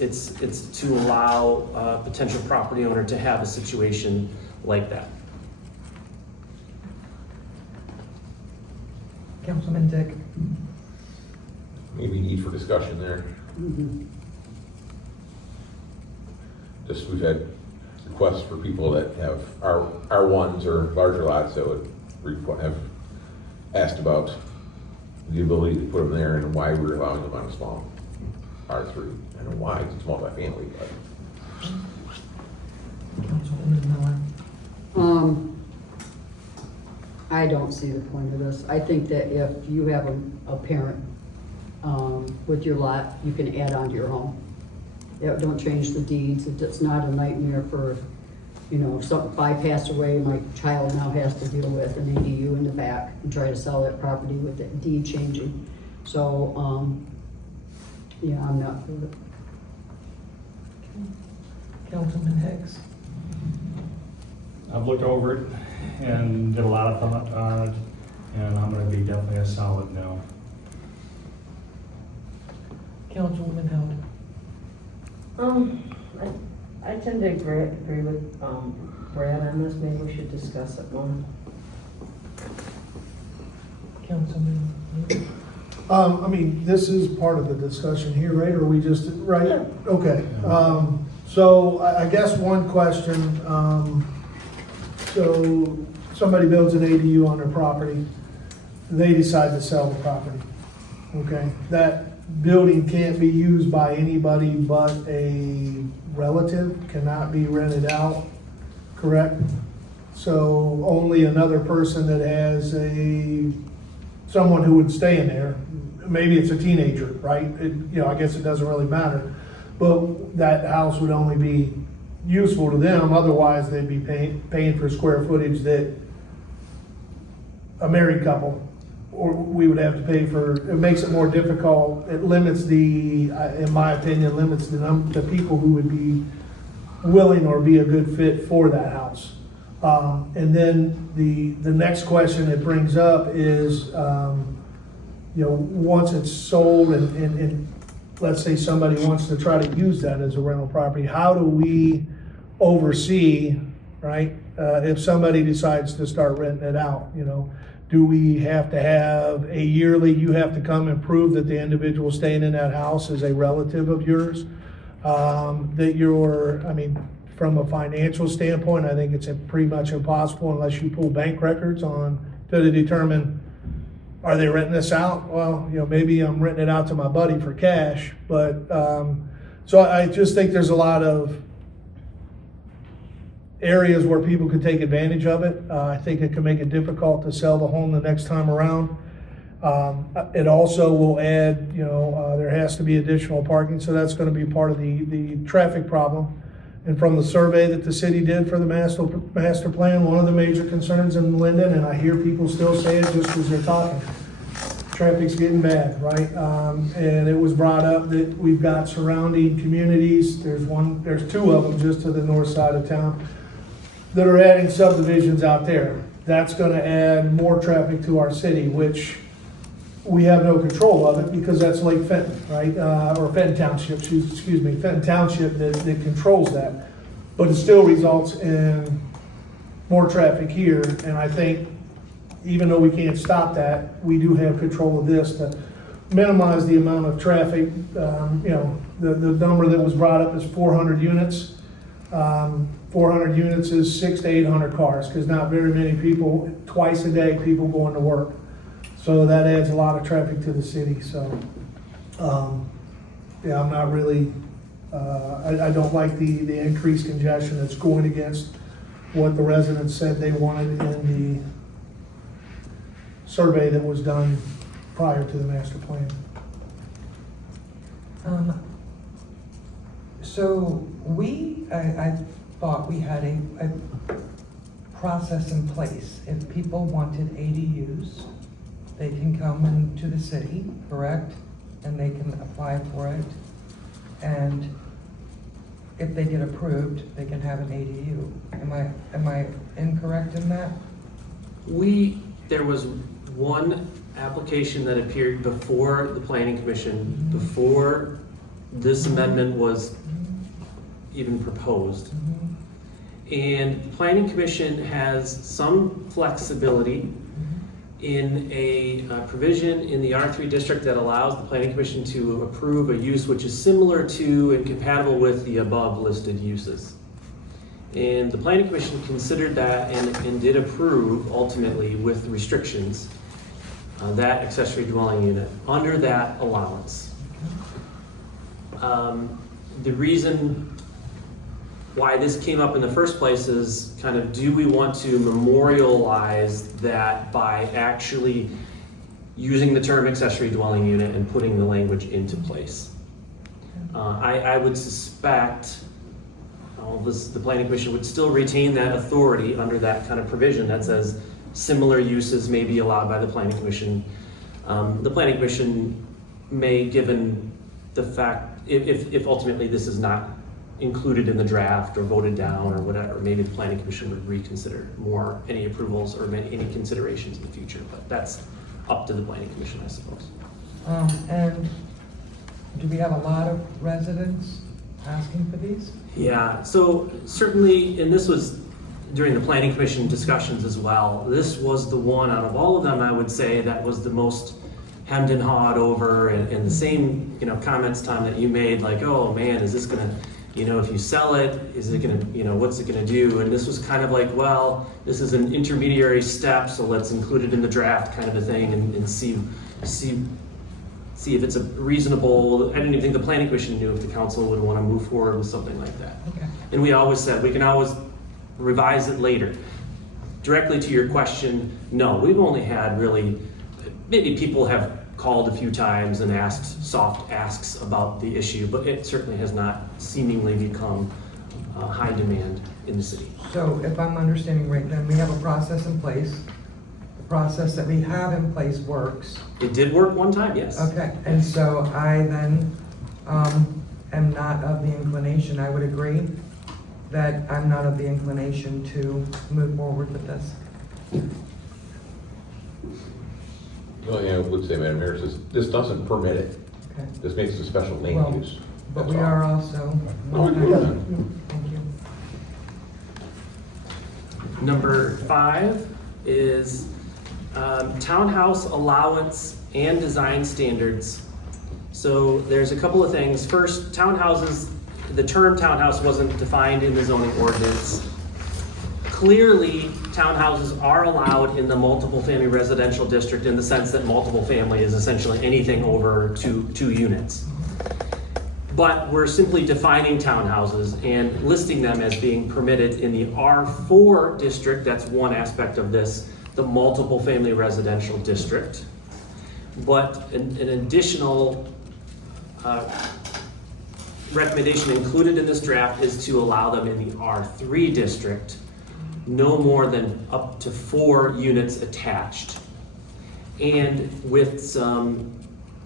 to allow a potential property owner to have a situation like that. Councilman Dick. Maybe need for discussion there. Just, we've had requests for people that have R1s or larger lots that would have asked about the ability to put them there and why we're allowing them on a small R3. I don't know why, it's a multifamily, but. Councilwoman Miller. I don't see the point of this. I think that if you have a parent with your lot, you can add on to your home. Don't change the deeds. It's not a nightmare for, if I pass away, my child now has to deal with an ADU in the back and try to sell that property with the deed changing. So, yeah, I'm not for it. Councilman Hicks. I've looked over it and did a lot of thought on it, and I'm gonna be definitely a solid no. Councilwoman Howe. I tend to agree with Brad on this. Maybe we should discuss it more. Councilman. This is part of the discussion here, right? Or we just, right? Okay. So I guess one question, so somebody builds an ADU on their property, they decide to sell the property, okay? That building can't be used by anybody but a relative, cannot be rented out, correct? So only another person that has someone who would stay in there, maybe it's a teenager, right? I guess it doesn't really matter. But that house would only be useful to them, otherwise they'd be paying for square footage that a married couple, or we would have to pay for. It makes it more difficult. It limits in my opinion, limits the people who would be willing or be a good fit for that house. And then the next question it brings up is, once it's sold and let's say somebody wants to try to use that as a rental property, how do we oversee, right? If somebody decides to start renting it out, do we have to have a yearly, you have to come and prove that the individual staying in that house is a relative of yours? From a financial standpoint, I think it's pretty much impossible unless you pull bank records to determine, are they renting this out? Well, maybe I'm renting it out to my buddy for cash, but, so I just think there's a lot of areas where people could take advantage of it. I think it can make it difficult to sell the home the next time around. It also will add, there has to be additional parking, so that's gonna be part of the traffic problem. And from the survey that the city did for the master plan, one of the major concerns in Linden, and I hear people still say it just as they're talking, traffic's getting bad, right? And it was brought up that we've got surrounding communities. There's two of them just to the north side of town that are adding subdivisions out there. That's gonna add more traffic to our city, which we have no control of it because that's Lake Fenton, right? Or Fenton Township, excuse me, Fenton Township that controls that. But it still results in more traffic here, and I think even though we can't stop that, we do have control of this to minimize the amount of traffic. The number that was brought up is 400 units. 400 units is 600 to 800 cars, because not very many people, twice a day, people going to work. So that adds a lot of traffic to the city, so, I'm not really, I don't like the increased congestion that's going against what the residents said they wanted in the survey that was done prior to the master plan. So I thought we had a process in place. If people wanted ADUs, they can come into the city, correct? And they can apply for it. And if they get approved, they can have an ADU. Am I incorrect in that? There was one application that appeared before the planning commission, before this amendment was even proposed. And the planning commission has some flexibility in a provision in the R3 district that allows the planning commission to approve a use which is similar to and compatible with the above listed uses. And the planning commission considered that and did approve ultimately with restrictions that accessory dwelling unit under that allowance. The reason why this came up in the first place is kind of, do we want to memorialize that by actually using the term accessory dwelling unit and putting the language into place? I would suspect the planning commission would still retain that authority under that kind of provision that says similar uses may be allowed by the planning commission. The planning commission may, given the fact, if ultimately this is not included in the draft or voted down or whatever, maybe the planning commission would reconsider more any approvals or any considerations in the future, but that's up to the planning commission, I suppose. And do we have a lot of residents asking for these? Yeah, so certainly, and this was during the planning commission discussions as well, this was the one out of all of them, I would say, that was the most hemmed and hawed over, and the same, comments, Tom, that you made, like, oh man, is this gonna, if you sell it, is it gonna, what's it gonna do? And this was kind of like, well, this is an intermediary step, so let's include it in the draft kind of a thing and see if it's a reasonable. I didn't even think the planning commission knew if the council would want to move forward with something like that. Okay. And we always said we can always revise it later. Directly to your question, no, we've only had really, maybe people have called a few times and asked soft asks about the issue, but it certainly has not seemingly become high demand in the city. So if I'm understanding right, then we have a process in place. The process that we have in place works. It did work one time, yes. Okay, and so I then am not of the inclination, I would agree, that I'm not of the inclination to move forward with this. The only thing I would say, Madam Mayor, is this doesn't permit it. Okay. This makes it a special Well, land use. But That's we all. are also. No, I agree with that. Thank you. Number 5 is townhouse allowance and design standards. So there's a couple of things. First, townhouses, the term townhouse wasn't defined in the zoning ordinance. Clearly, townhouses are allowed in the multiple family residential district in the sense that multiple family is essentially anything over two units. But we're simply defining townhouses and listing them as being permitted in the R4 district. That's one aspect of this, the multiple family residential district. But an additional recommendation included in this draft is to allow them in the R3 district, no more than up to 4 units attached. And with some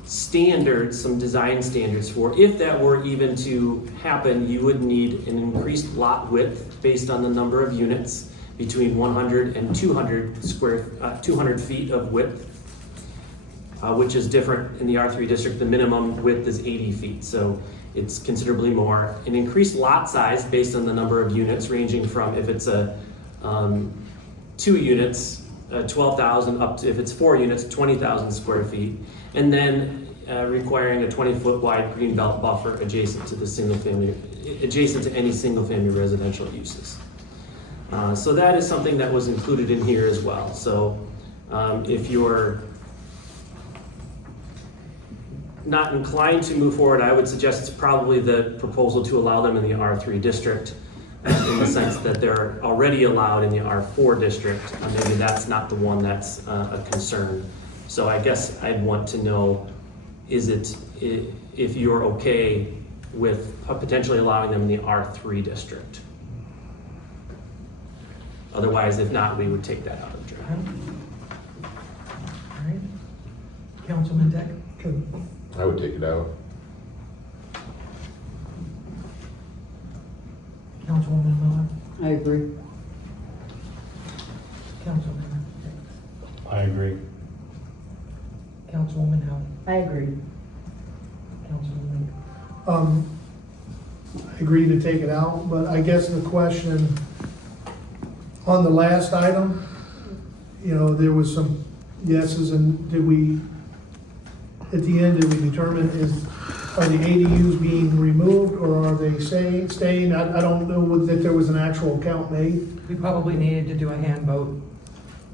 standards, some design standards for if that were even to happen, you would need an increased lot width based on the number of units between 100 and 200 feet of width, which is different in the R3 district. The minimum width is 80 feet, so it's considerably more. An increased lot size based on the number of units, ranging from, if it's a 2 units, 12,000, up to, if it's 4 units, 20,000 square feet. And then requiring a 20-foot wide green belt buffer adjacent to any single family residential uses. So that is something that was included in here as well. So if you're not inclined to move forward, I would suggest it's probably the proposal to allow them in the R3 district, in the sense that they're already allowed in the R4 district. Maybe that's not the one that's a concern. So I guess I'd want to know, if you're okay with potentially allowing them in the R3 district. Otherwise, if not, we would take that out of the draft. All right. Councilman Deck? I would take it out. Councilwoman Miller? I agree. Councilman I agree. Councilwoman Howe? I agree. Councilwoman? I agree to take it out, but I guess the question on the last item, there was some yeses, and did we, at the end, did we determine are the ADUs being removed or are they staying? I don't know that there was an actual count made. We probably needed to do a hand vote,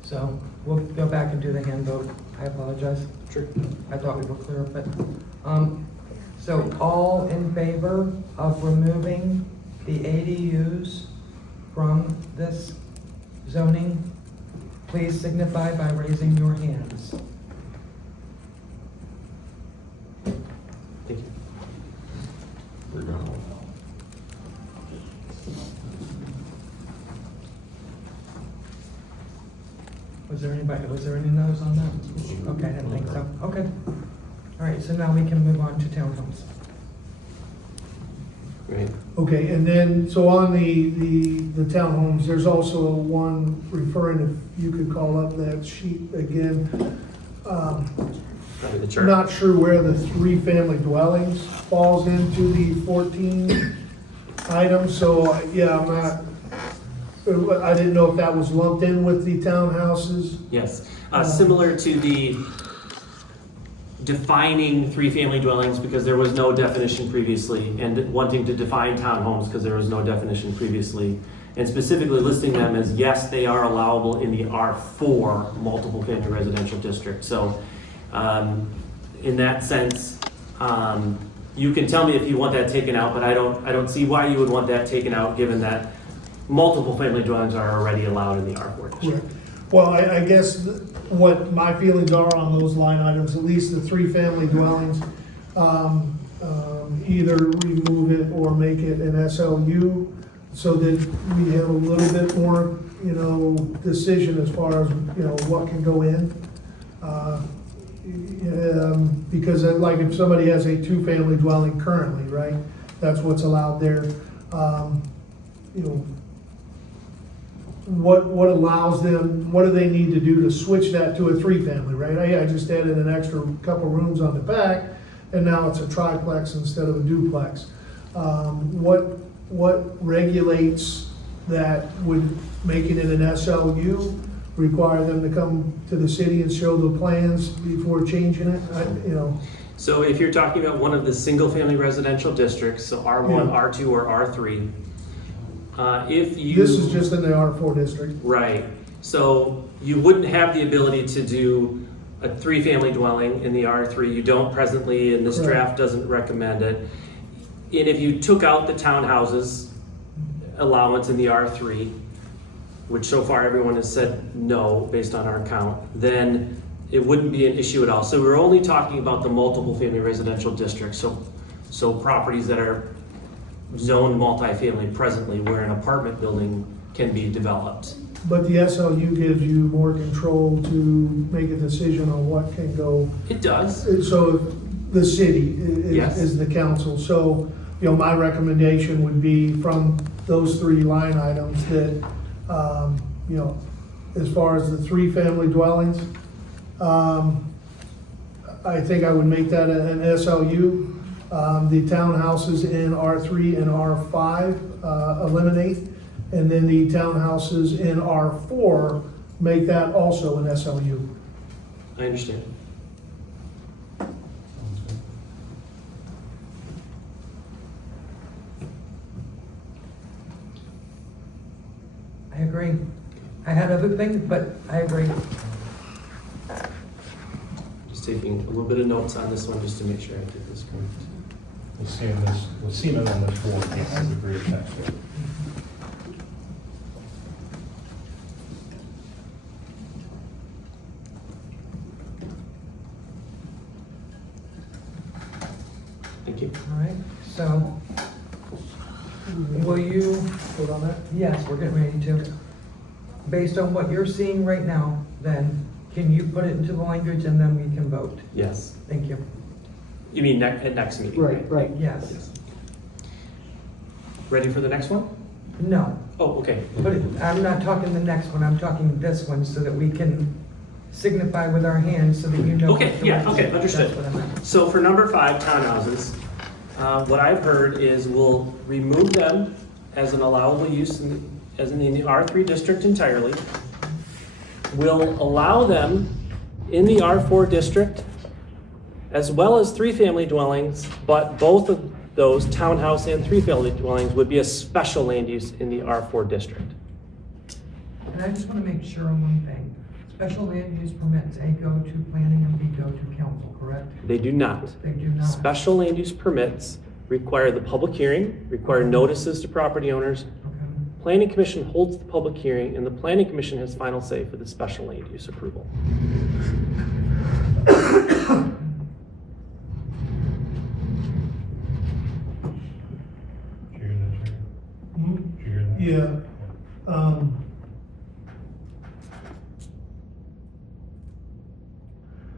so we'll go back and do the hand vote. I apologize. Sure. I thought we were clear, but, so all in favor of removing the ADUs from this zoning, please signify by raising your hands. Thank you. We're gonna- Was there any no's on that? Okay, I didn't think so. Okay. All right, so now we can move on to townhomes. Great. Okay, and then, so on the townhomes, there's also one referring, if you could call up that sheet again. Probably the chart. Not sure where the 3-family dwellings falls into the 14 items, so, yeah, I didn't know if that was lumped in with the townhouses. Yes, similar to the defining 3-family dwellings, because there was no definition previously, and wanting to define townhomes because there was no definition previously, and specifically listing them as, yes, they are allowable in the R4 multiple family residential district. So in that sense, you can tell me if you want that taken out, but I don't see why you would want that taken out, given that multiple family dwellings are already allowed in the R4 district. Correct. Well, I guess what my feelings are on those line items, at least the 3-family dwellings, either remove it or make it an SLU so that we have a little bit more, decision as far as, what can go in. Because like if somebody has a 2-family dwelling currently, right, that's what's allowed there. what allows them, what do they need to do to switch that to a 3-family, right? I just added an extra couple rooms on the back, and now it's a triplex instead of a duplex. What regulates that? Would making it an SLU require them to come to the city and show the plans before changing it? So if you're talking about one of the single-family residential districts, so R1, Yeah. R2, or R3, if you... This is just in the R4 district. Right. So you wouldn't have the ability to do a 3-family dwelling in the R3. You don't presently, and this Correct. draft doesn't recommend it. And if you took out the townhouses allowance in the R3, which so far everyone has said no based on our count, then it wouldn't be an issue at all. So we're only talking about the multiple family residential districts. So properties that are zoned multifamily presently where an apartment building can be developed. But the SLU gives you more control to make a decision on what can go. It does. So the city Yes. is the council. So, my recommendation would be from those 3 line items that, as far as the 3-family dwellings, I think I would make that an SLU. The townhouses in R3 and R5 eliminate, and then the townhouses in R4 make that also an SLU. I understand. I agree. I had other things, but I agree. Just taking a little bit of notes on this one just to make sure I get this correct. We'll see it on the 4th, I agree with that. Thank you. All right, so will you, Vote on that? yes, we're getting ready to. Based on what you're seeing right now, then, can you put it into the language and then we can vote? Yes. Thank you. You mean at next meeting? Right. Yes. Ready for the next one? No, Oh, okay. but I'm not talking the next one, I'm talking this one so that we can signify with our hands so that you know. Okay, yeah, okay, understood. That's what I meant. So for number 5, townhouses, what I've heard is we'll remove them as an allowable use in the R3 district entirely. We'll allow them in the R4 district as well as 3-family dwellings, but both of those, townhouse and 3-family dwellings, would be a special land use in the R4 district. And I just want to make sure on one thing. Special land use permits, A, go to planning, and B, go to council, correct? They do not. They do not. Special land use permits require the public hearing, require notices to property owners. Okay. Planning Commission holds the public hearing, and the Planning Commission has final say for the special land use approval. Did you hear that, Jerry? Did you hear that? Yeah.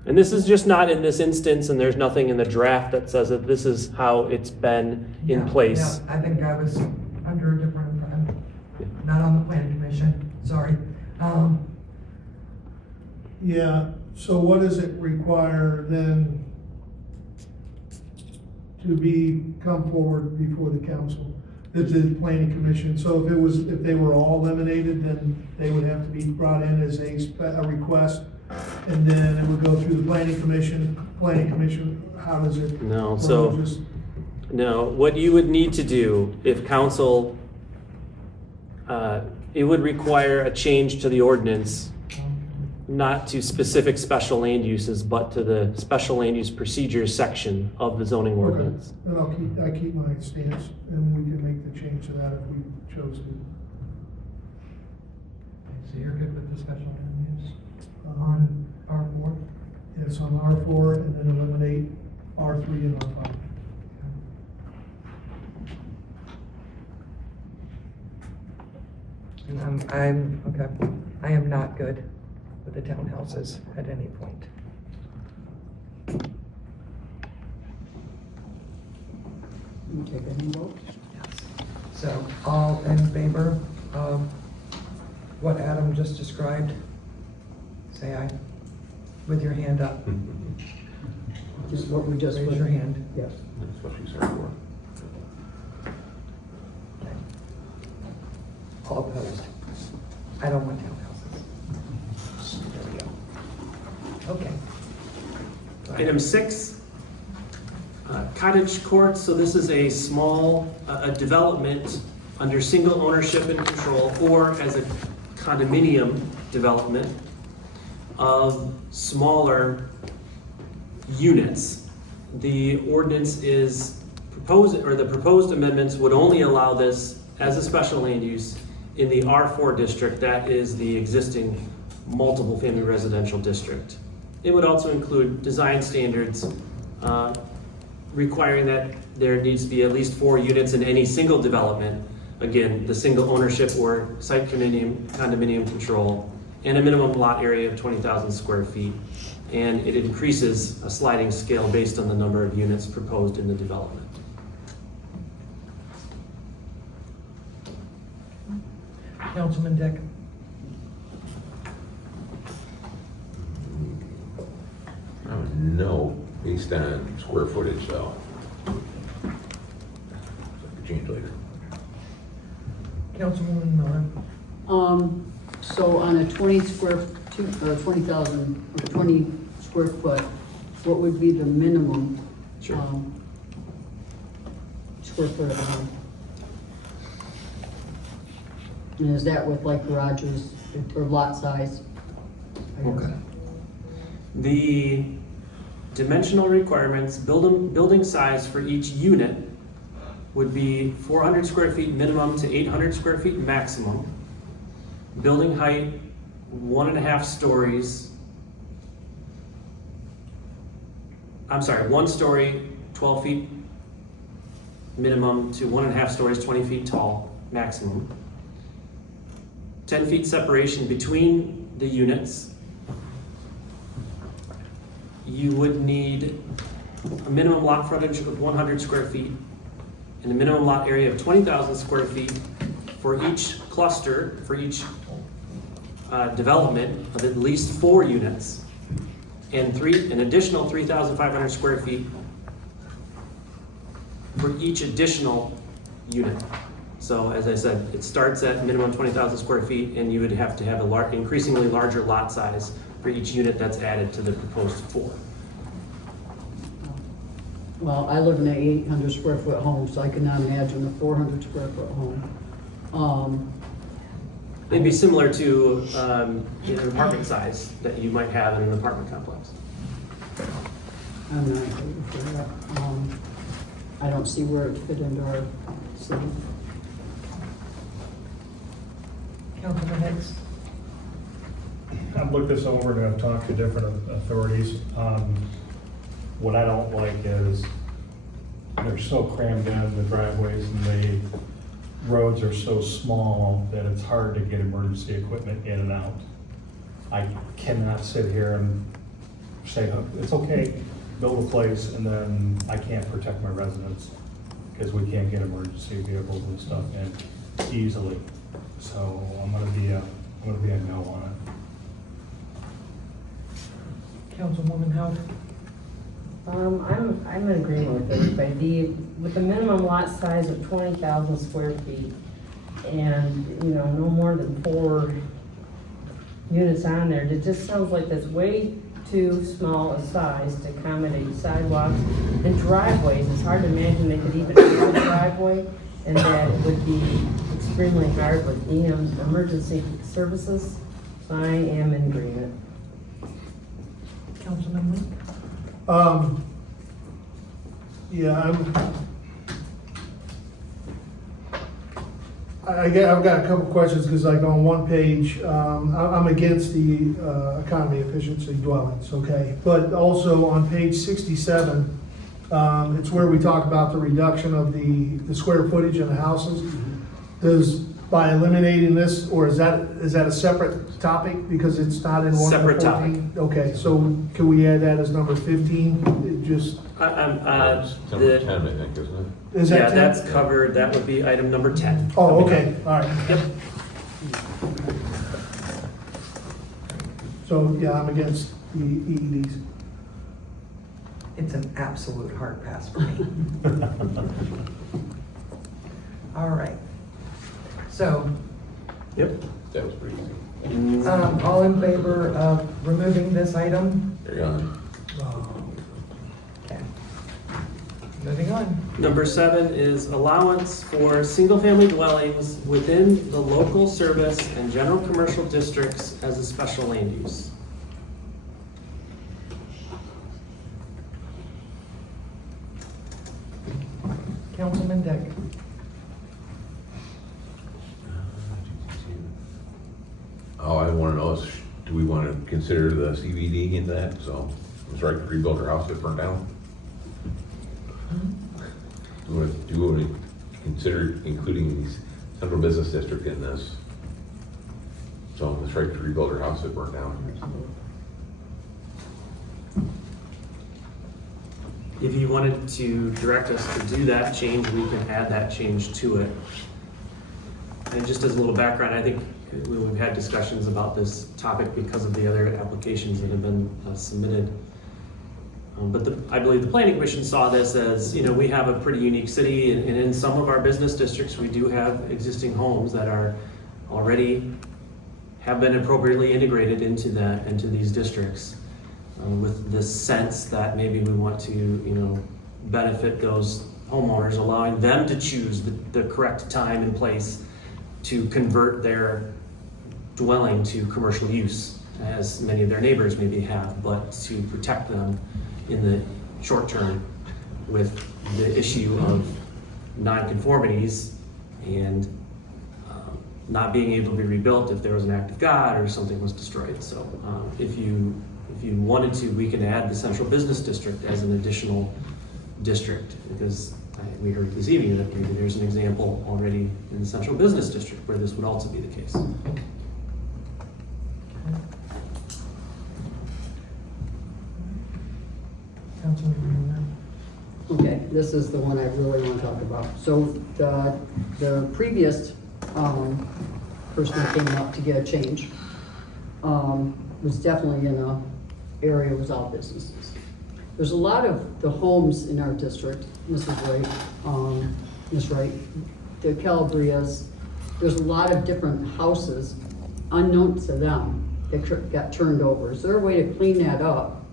And this is just not in this instance, and there's nothing in the draft that says that this is how it's been in Yeah, place. yeah, I think I was under a different impression, not on the planning commission, sorry. Yeah, so what does it require then to come forward before the council, the planning commission? So if they were all eliminated, then they would have to be brought in as a request, and then it would go through the planning commission, how does it? No, or so, just- no, what you would need to do if council, it would require a change to the ordinance, not to specific special land uses, but to the special land use procedures section of the zoning Okay, ordinance. then I keep my stance, and we can make the change to that if we chose to. So you're good with the special land use on R4? Yes, on R4, and then eliminate R3 and R5. And I'm, okay, I am not good with the townhouses at any point. You take any vote? Yes. So all in favor of what Adam just described, say aye with your hand up. Just what we just. Raise your hand. Yes. That's what she's here for. All opposed? I don't want townhouses. There we go. Okay. Item 6, cottage courts. So this is a small a development under single ownership and control, or as a condominium development of smaller units. The ordinance is proposed, or the proposed amendments would only allow this as a special land use in the R4 district, that is the existing multiple family residential district. It would also include design standards requiring that there needs to be at least 4 units in any single development. Again, the single ownership or site condominium control, and a minimum lot area of 20,000 square feet. And it increases a sliding scale based on the number of units proposed in the development. Councilman Dick? No, based on square footage, so. Change later. Councilwoman Miller? So on a 20 square foot, what would be the minimum? Sure. Square foot of a home? And is that with like garages or lot size? Okay. The dimensional requirements, building size for each unit would be 400 square feet minimum to 800 square feet maximum. Building height, 1.5 stories. I'm sorry, 1 story, 12 feet minimum to 1.5 stories, 20 feet tall maximum. 10 feet separation between the units. You would need a minimum lot frontage of 100 square feet and a minimum lot area of 20,000 square feet for each cluster, for each development of at least 4 units, and an additional 3,500 square feet for each additional unit. So as I said, it starts at minimum 20,000 square feet, and you would have to have a increasingly larger lot size for each unit that's added to the proposed 4. Well, I live in an 800 square foot home, so I cannot imagine a 400 square foot home. It'd be similar to an apartment size that you might have in an apartment complex. I'm not ready for that. I don't see where it fit into our city. Councilman Hicks? I've looked this over and I've talked to different authorities. What I don't like is they're so crammed in, the driveways, and the roads are so small that it's hard to get emergency equipment in and out. I cannot sit here and say, "Oh, it's okay, build a place," and then I can't protect my residents because we can't get emergency vehicles and stuff in easily. So I'm gonna be a no on it. Councilwoman Howe? I'm in agreement with everybody. With the minimum lot size of 20,000 square feet and, no more than 4 units on there, it just sounds like that's way too small a size to accommodate sidewalks and driveways. It's hard to imagine they could even have a driveway, and that it would be extremely hard with emergency services. So I am in agreement. Councilman Lee? Yeah, I've got a couple questions, because like on one page, I'm against the economy efficiency dwellings, okay? But also on page 67, it's where we talk about the reduction of the square footage in the houses. Does, by eliminating this, or is that a separate topic because it's not in one of the 14? Separate topic. Okay, so can we add that as number 15? It just, It's number 10, I think, isn't it? is that Yeah, 10? that's covered. That would be item number 10. Oh, okay, all right. Yep. So, yeah, I'm against the EEDs. It's an absolute hard pass for me. All right. So, Yep. That was pretty easy. all in favor of removing this item? There you go. Okay. Moving on. Number 7 is allowance for single-family dwellings within the local service and general commercial districts as a special land use. Councilman Dick. Oh, I want to know is, do we want to consider the CBD in that? So, it's right to rebuild our house that burned down. Do we want to consider including the central business district in this? So, it's right to rebuild our house that burned down. If you wanted to direct us to do that change, we can add that change to it. And just as a little background, I think we've had discussions about this topic because of the other applications that have been submitted. But I believe the planning commission saw this as, we have a pretty unique city, and in some of our business districts, we do have existing homes that are already have been appropriately integrated into these districts. With this sense that maybe we want to, benefit those homeowners, allowing them to choose the correct time and place to convert their dwelling to commercial use, as many of their neighbors maybe have, but to protect them in the short term with the issue of nonconformities and not being able to be rebuilt if there was an act of God or something was destroyed. So if you wanted to, we can add the central business district as an additional district, because we heard this evening that maybe there's an example already in the central business district where this would also be the case. Councilman. Okay, this is the one I really want to talk about. So the previous person that came up to get a change was definitely in a area without businesses. There's a lot of the homes in our district, Mrs. Wright, Ms. Wright, the Calabrias, there's a lot of different houses unknown to them that got turned over. Is there a way to clean that up,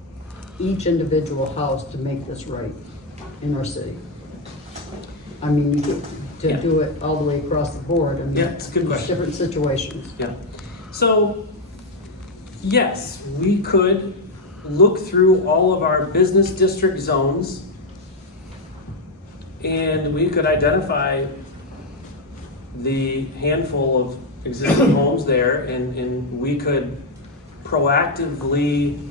each individual house, to make this right in our city? I mean, to do it all the way across the board, I mean, Yeah, it's a good there's question. different situations. Yeah. So, yes, we could look through all of our business district zones and we could identify the handful of existing homes there, and we could proactively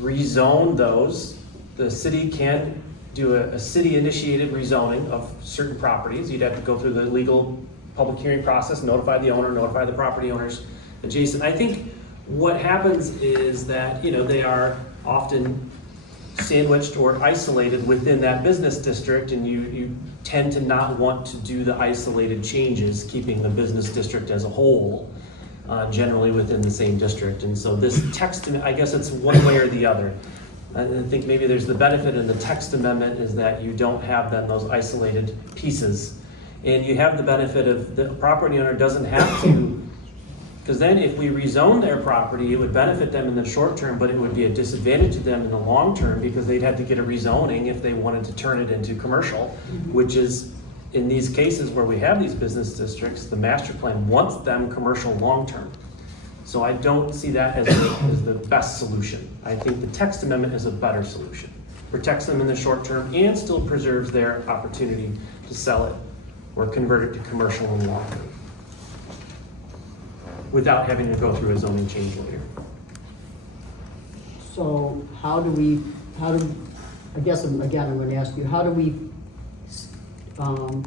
rezone those. The city can do a city-initiated rezoning of certain properties. You'd have to go through the legal public hearing process, notify the owner, notify the property owners adjacent. I think what happens is that, they are often sandwiched or isolated within that business district, and you tend to not want to do the isolated changes, keeping the business district as a whole generally within the same district. And so this text, I guess it's one way or the other. I think maybe there's the benefit in the text amendment is that you don't have then those isolated pieces. And you have the benefit of the property owner doesn't have to, because then if we rezone their property, it would benefit them in the short term, but it would be a disadvantage to them in the long term, because they'd have to get a rezoning if they wanted to turn it into commercial, which is, in these cases where we have these business districts, the master plan wants them commercial long term. So I don't see that as the best solution. I think the text amendment is a better solution. Protects them in the short term and still preserves their opportunity to sell it or convert it to commercial in the long term, without having to go through a zoning change later. So I guess, I'm going to ask you, how do we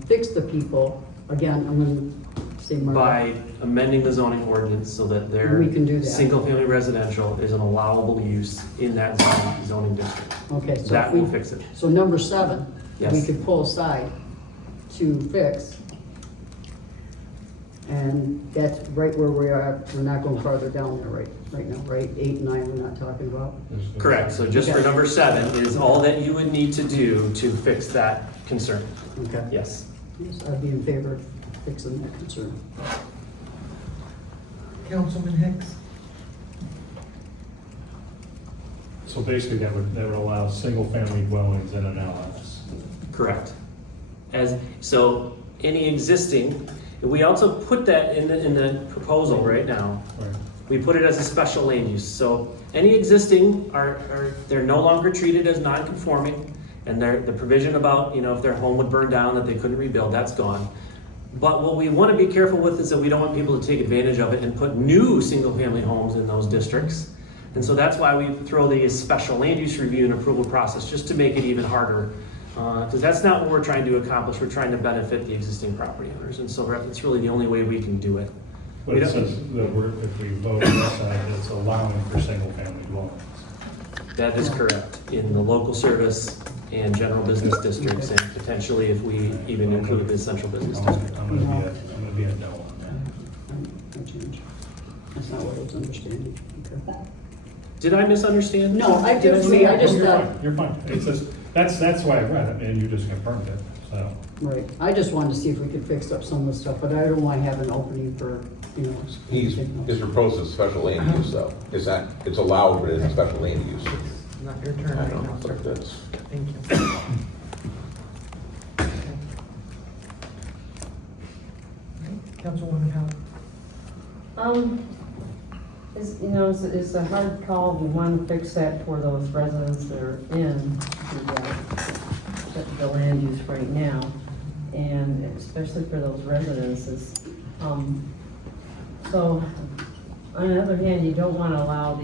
fix the people? Again, I'm going to say more. By amending the zoning ordinance so that their We can do that. single-family residential is an allowable use in that zoning district. Okay, so That if we- will fix it. So number 7, we Yes. could pull aside to fix. And that's right where we are, we're not going farther down there right now, right? 8 and 9 we're not talking about. Correct, so just for number 7 is all that you would need to do to fix that concern. Okay. Yes. Yes, I'd be in favor of fixing that concern. Councilman Hicks? So basically, that would allow single-family dwellings in an LS. Correct. So any existing, we also put that in the proposal right now. Right. We put it as a special land use. So any existing they're no longer treated as non-conforming, and the provision about, if their home would burn down, that they couldn't rebuild, that's gone. But what we want to be careful with is that we don't want people to take advantage of it and put new single-family homes in those districts. And so that's why we throw the special land use review and approval process, just to make it even harder. Because that's not what we're trying to accomplish. We're trying to benefit the existing property owners. And so it's really the only way we can do it. But it says that if we vote on this side, it's allowing for single-family dwellings. That is correct. In the local service and general business districts, and potentially if we even include the central business district. I'm gonna be a no on that. No change. That's not what I was understanding. Okay. Did I misunderstand? No, I just You're thought, fine, you're fine. It's just, that's why I read it, and you just confirmed it, so. right, I just wanted to see if we could fix up some of the stuff, but I don't want to have an opening for, His proposed is special land use though. It's allowed, but it's a special land use. Not your turn I right don't now, know, sir. but that's. Thank you. Okay. Councilwoman Howe? It's a hard call. We want to fix that for those residents that are in the land use right now, and especially for those residences. So, on the other hand, you don't want to allow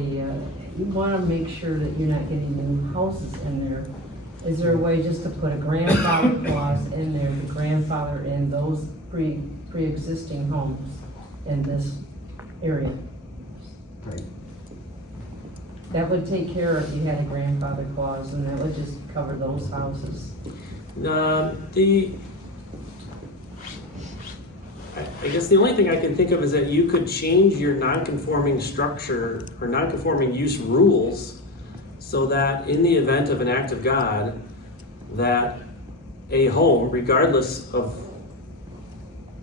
you want to make sure that you're not getting new houses in there. Is there a way just to put a grandfather clause in there to grandfather in those pre-existing homes in this area? right. That would take care of if you had a grandfather clause, and that would just cover those houses. I guess the only thing I can think of is that you could change your non-conforming structure or non-conforming use rules so that in the event of an act of God, that a home, regardless of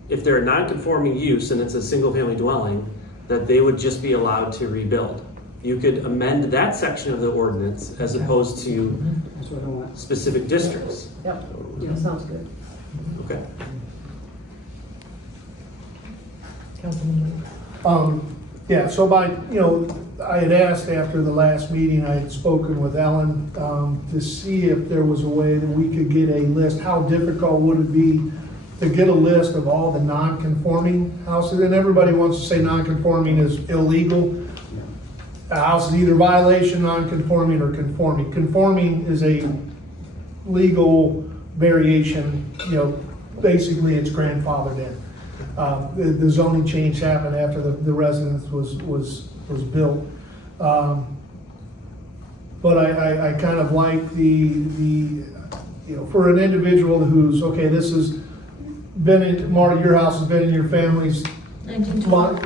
if they're a non-conforming use and it's a single-family dwelling, that they would just be allowed to rebuild. You could amend that section of the ordinance as opposed to That's what I want. specific districts. Yep, that sounds good. Okay. Councilman Lee? Yeah, so I had asked after the last meeting, I had spoken with Ellen, to see if there was a way that we could get a list. How difficult would it be to get a list of all the non-conforming houses? And everybody wants to say non-conforming is illegal. A house is either violation, non-conforming, or conforming. Conforming is a legal variation, basically it's grandfathered in. The zoning change happened after the residence was built. But I kind of like for an individual who's, okay, this has been in, Marty, your house has been in your family's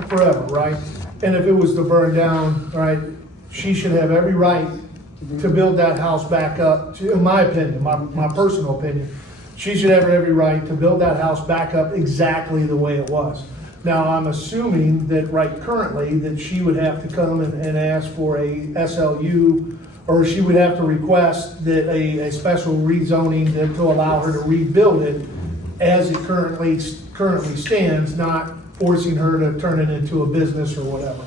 forever, right? And if it was to burn down, right, she should have every right to build that house back up, in my opinion, my personal opinion. She should have every right to build that house back up exactly the way it was. Now, I'm assuming that currently that she would have to come and ask for a SLU, or she would have to request that a special rezoning to allow her to rebuild it as it currently stands, not forcing her to turn it into a business or whatever.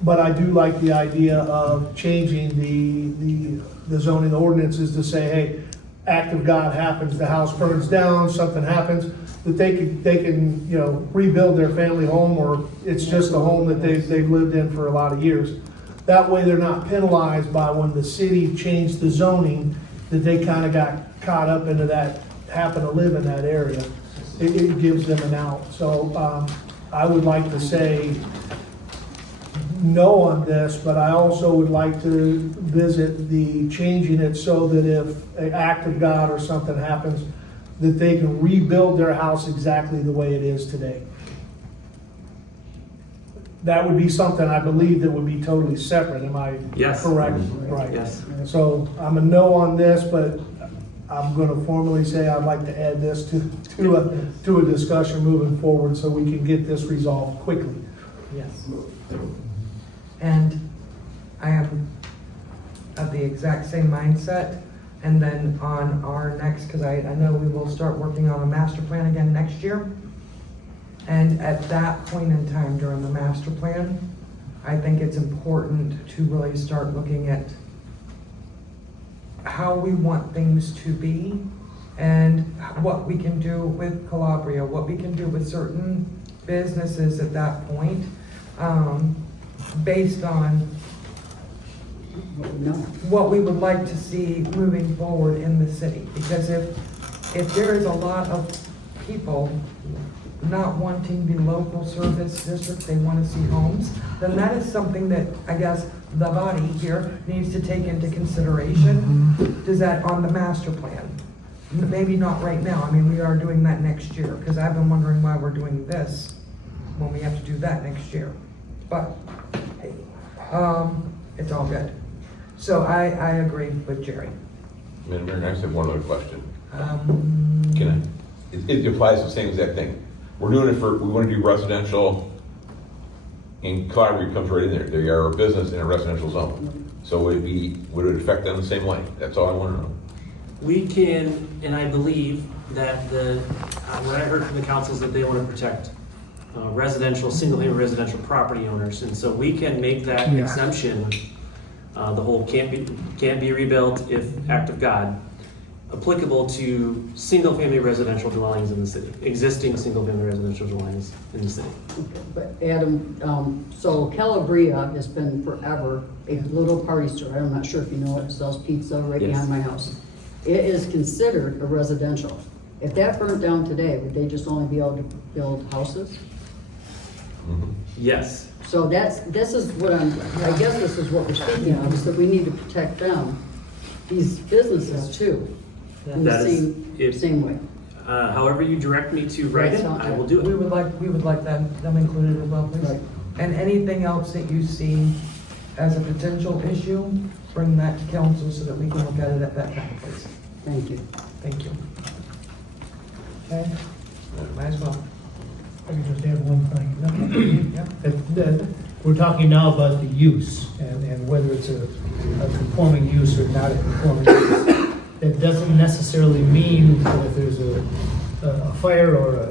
But I do like the idea of changing the zoning ordinances to say, hey, act of God happens, the house burns down, something happens, that they can rebuild their family home, or it's just a home that they've lived in for a lot of years. That way they're not penalized by when the city changed the zoning, that they kind of got caught up into that, happen to live in that area. It gives them an out. So I would like to say no on this, but I also would like to visit the changing it so that if an act of God or something happens, that they can rebuild their house exactly the way it is today. that would be something I believe that would be totally separate, am I Yes. correct? Right. Yes. So I'm a no on this, but I'm gonna formally say I'd like to add this to a discussion moving forward so we can get this resolved quickly. Yes. And I am of the exact same mindset. And then on our next, because I know we will start working on a master plan again next year. And at that point in time during the master plan, I think it's important to really start looking at how we want things to be and what we can do with Calabria, what we can do with certain businesses at that point, based on what we would like to see moving forward in the city. Because if there is a lot of people not wanting the local service district, they want to see homes, then that is something that I guess the body here needs to take into consideration. Does that on the master plan? Maybe not right now. I mean, we are doing that next year, because I've been wondering why we're doing this when we have to do that next year. But, hey, it's all good. So I agree with Jerry. Madam Mayor, I just have one other question. Can I? It applies to the same exact thing. We're doing it we want to do residential, and Calabria comes right in there. They are a business in a residential zone. So would it affect them the same way? That's all I want to know. We can, and I believe that what I heard from the council is that they want to protect residential, single-family residential property owners. And so we can make that exemption, the whole can't be rebuilt if act of God, applicable to single-family residential dwellings in the city, existing single-family residential dwellings in the city. But Adam, so Calabria has been forever a little party store. I'm not sure if you know it, it sells pizza right Yes. behind my house. It is considered a residential. If that burnt down today, would they just only be able to build houses? Yes. So this is what I guess this is what we're speaking of, is that we need to protect them, these businesses too, in the That is- same way. However you direct me to write it, I will do We it. would like them included as well, please. Right. And anything else that you see as a potential issue, bring that to council so that we can look at it at that time, please. Thank you. Thank you. Okay, might as well. I can just add one thing. Yeah. That we're talking now about the use and whether it's a conforming use or not a conforming use. That doesn't necessarily mean that if there's a fire or a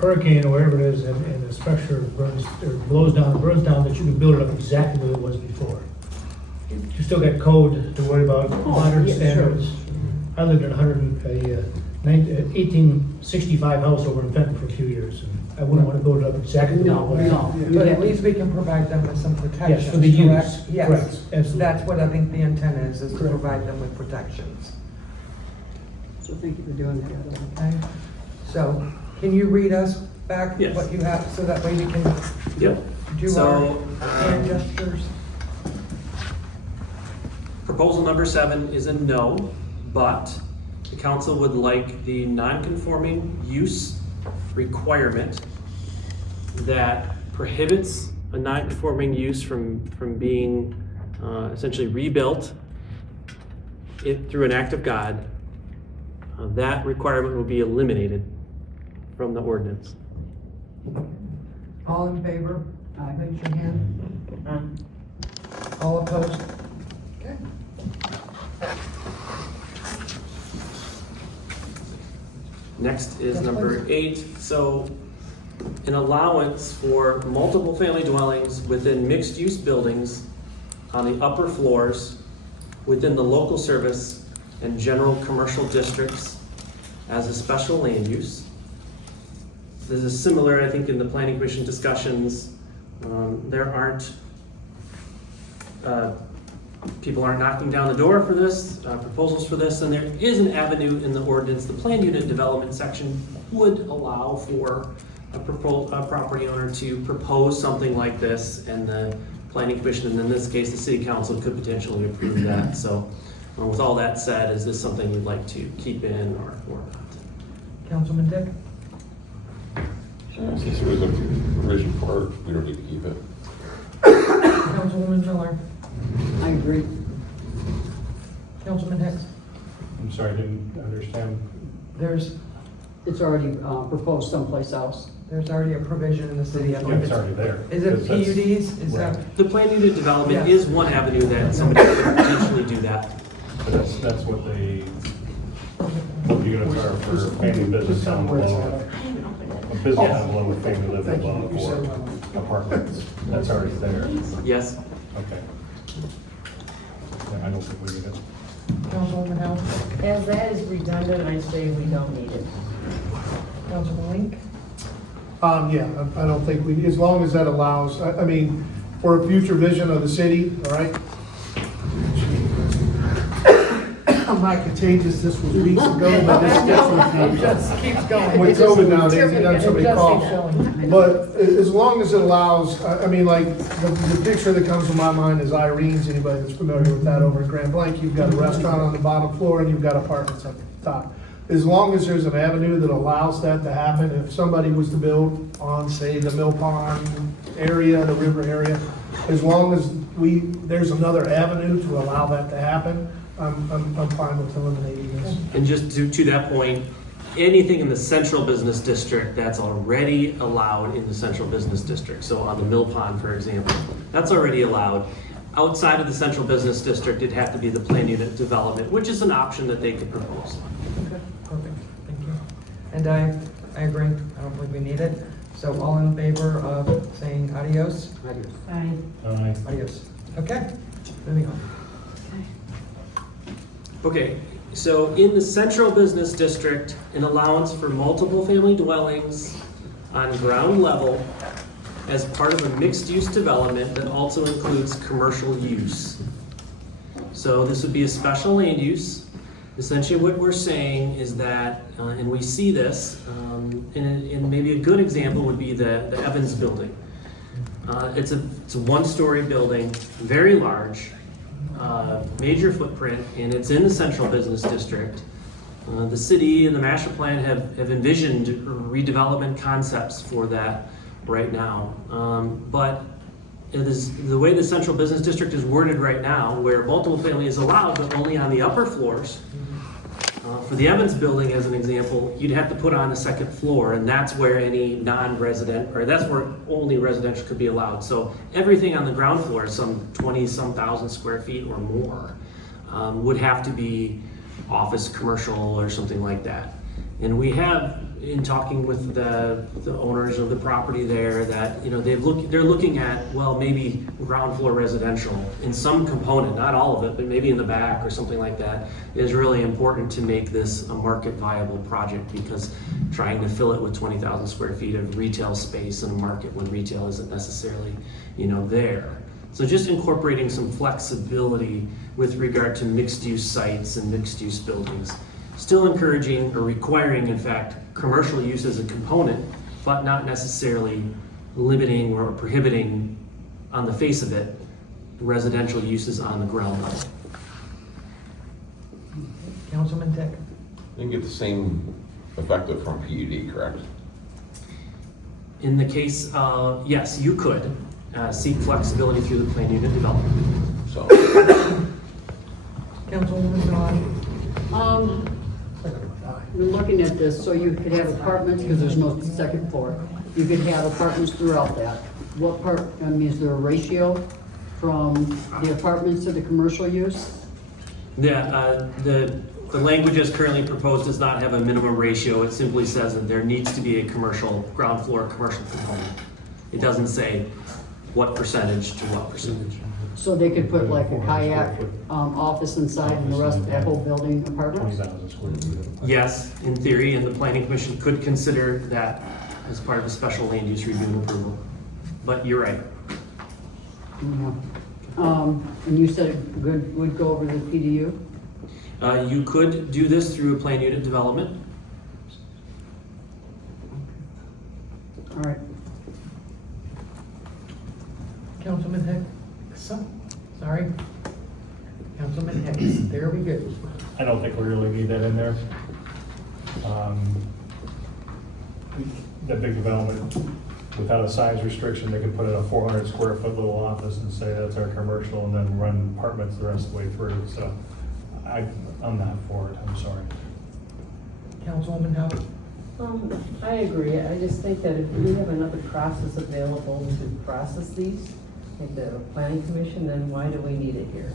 hurricane or whatever it is and the structure burns or blows down or burns down, that you can build it up exactly the way it was before. You still got code to worry about, modern yeah, standards. I lived in 1865 house over in Fenton for a few years, and I wouldn't want to build it up exactly the way it was. But at least we can provide them with some protections. Yes, for the use. correct? Yes, Correct, absolutely. that's what I think the intent is to Correct. provide them with protections. So thank you for doing that. Okay, so can you read us back Yes. what you have, so that way we can Yep. do So, our hand gestures? Proposal number 7 is a no, but the council would like the non-conforming use requirement that prohibits a non-conforming use from being essentially rebuilt through an act of God. That requirement will be eliminated from the ordinance. All in favor? Raise your hand. All opposed? Okay. Next is Yes, number 8. So an allowance for multiple family dwellings within mixed-use buildings on the upper floors within the local service and general commercial districts as a special land use. This is similar, I think, in the planning commission discussions. There aren't, people aren't knocking down the door for this, proposals for this, and there is an avenue in the ordinance. The plan unit development section would allow for a property owner to propose something like this, and the planning commission, and in this case, the city council could potentially approve that. So with all that said, is this something you'd like to keep in or not? Councilman Dick? Since there was a provision for it, we don't need to keep it. Councilwoman Miller, I agree. Councilman Hicks. I'm sorry, I didn't understand. It's already proposed someplace else. There's already a provision in the city. I Yeah, believe it's already there. Is it Because that's- PUDs? Is that? Right. The planned unit development Yeah. is one avenue that somebody could potentially do that. But that's what the units are for family business down below. A business down below with family living above or apartments. That's already there. Yes? Okay. Yeah, I don't think we need it. Councilwoman Howe, As that is redundant, I say we don't need it. Councilman Link, Yeah, I don't think we, as long as that allows, I mean, for a future vision of the city, all right? I'm not contagious, this was weeks ago, but this is definitely just keeps going. with It just- COVID nowadays, you got somebody It just cough. keeps going. But as long as it allows, I mean, like, the picture that comes to my mind is Irene's, anybody that's familiar with that over in Grand Blanc, you've got a restaurant on the bottom floor and you've got apartments at the top. As long as there's an avenue that allows that to happen, if somebody was to build on, say, the Mill Pond area, the river area, as long as there's another avenue to allow that to happen, I'm fine with eliminating this. And just to that point, anything in the central business district that's already allowed in the central business district, so on the Mill Pond, for example, that's already allowed. Outside of the central business district, it'd have to be the planned unit development, which is an option that they could propose. Okay, perfect, thank you. And I agree, I don't believe we need it. So all in favor of saying adios? Aye. Adios. Okay, moving on. Okay, so in the central business district, an allowance for multiple family dwellings on ground level as part of a mixed-use development that also includes commercial use. So this would be a special land use. Essentially what we're saying is that, and we see this, and maybe a good example would be the Evans building. It's a one-story building, very large, major footprint, and it's in the central business district. The city and the master plan have envisioned redevelopment concepts for that right now. But it is the way the central business district is worded right now, where multiple family is allowed, but only on the upper floors. For the Evans building, as an example, you'd have to put on a second floor, and that's where any non-resident, or that's where only residential could be allowed. So everything on the ground floor, some 20-some thousand square feet or more, would have to be office, commercial, or something like that. And we have, in talking with the owners of the property there, that, you know, they're looking at, well, maybe ground floor residential in some component, not all of it, but maybe in the back or something like that, is really important to make this a market viable project, because trying to fill it with 20,000 square feet of retail space in a market when retail isn't necessarily, you know, there. So just incorporating some flexibility with regard to mixed-use sites and mixed-use buildings. Still encouraging, or requiring, in fact, commercial use as a component, but not necessarily limiting or prohibiting, on the face of it, residential uses on the ground level. Councilman Dick. You can get the same effective from PUD, correct? In the case of, yes, you could seek flexibility through the planned unit development. So, Councilwoman Dodd. We're looking at this, so you could have apartments, because there's no second floor. You could have apartments throughout that. What part, I mean, is there a ratio from the apartments to the commercial use? The language as currently proposed does not have a minimum ratio. It simply says that there needs to be a commercial, ground floor commercial component. It doesn't say what percentage to what percentage. So they could put like a kayak office inside and the rest of that whole building apartments? 20,000 square feet. Yes, in theory, and the planning commission could consider that as part of a special land use review and approval. But you're right. Yeah. And you said it would go over the PDU? You could do this through a planned unit development. All right. Councilman Hicks. Sorry. Councilman Hicks. There we go. I don't think we really need that in there. The big development without a size restriction, they could put in a 400 square foot little office and say that's our commercial, and then run apartments the rest of the way through. So I'm not for it, I'm sorry. Councilwoman Howard? I agree. I just think that if we have another process available to process these, like the planning commission, then why do we need it here?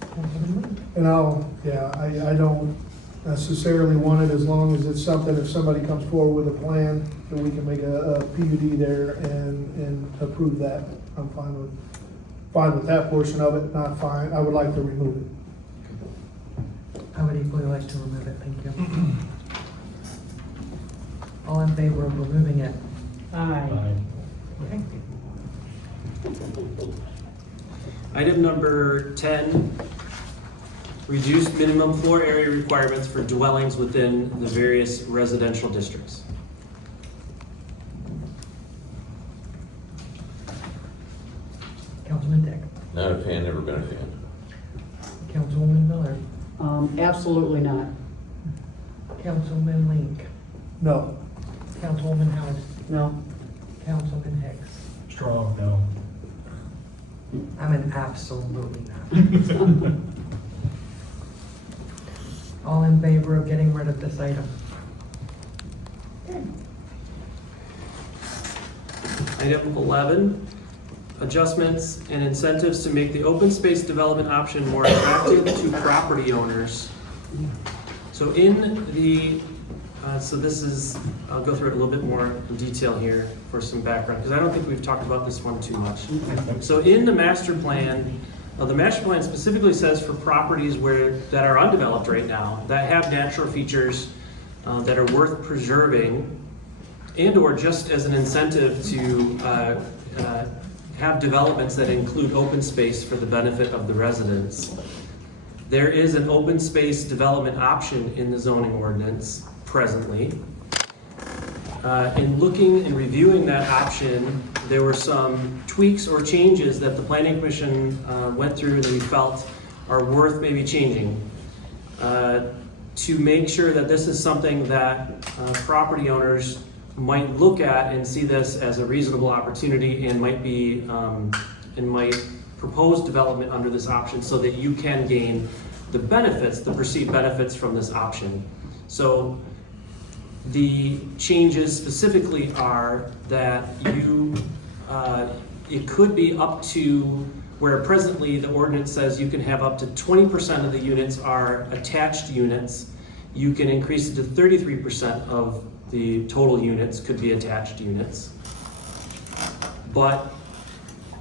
Councilman Lee? And I don't necessarily want it as long as it's something, if somebody comes forward with a plan, that we can make a PUD there and approve that. I'm fine with that portion of it, not fine, I would like to remove it. I would equally like to remove it, thank you. All in favor of removing it? Aye. Okay. Item number 10, reduced minimum floor area requirements for dwellings within the various residential districts. Councilman Dick? Not a fan, never been a fan. Councilwoman Miller? Absolutely not. Councilman Link? No. Councilwoman Howard? No. Councilman Hicks? Strong, no. I'm an absolutely not. All in favor of getting rid of this item? Item 11, adjustments and incentives to make the open space development option more attractive to property owners. So in the, so this is, I'll go through it a little bit more in detail here for some background, because I don't think we've talked about this one too much. So in the master plan specifically says for properties that are undeveloped right now, that have natural features that are worth preserving, and or just as an incentive to have developments that include open space for the benefit of the residents. There is an open space development option in the zoning ordinance presently. In looking and reviewing that option, there were some tweaks or changes that the Planning Commission went through that we felt are worth maybe changing to make sure that this is something that property owners might look at and see this as a reasonable opportunity and might propose development under this option so that you can gain the benefits, the perceived benefits from this option. So the changes specifically are that it could be up to where presently the ordinance says you can have up to 20% of the units are attached units. You can increase it to 33% of the total units could be attached units. But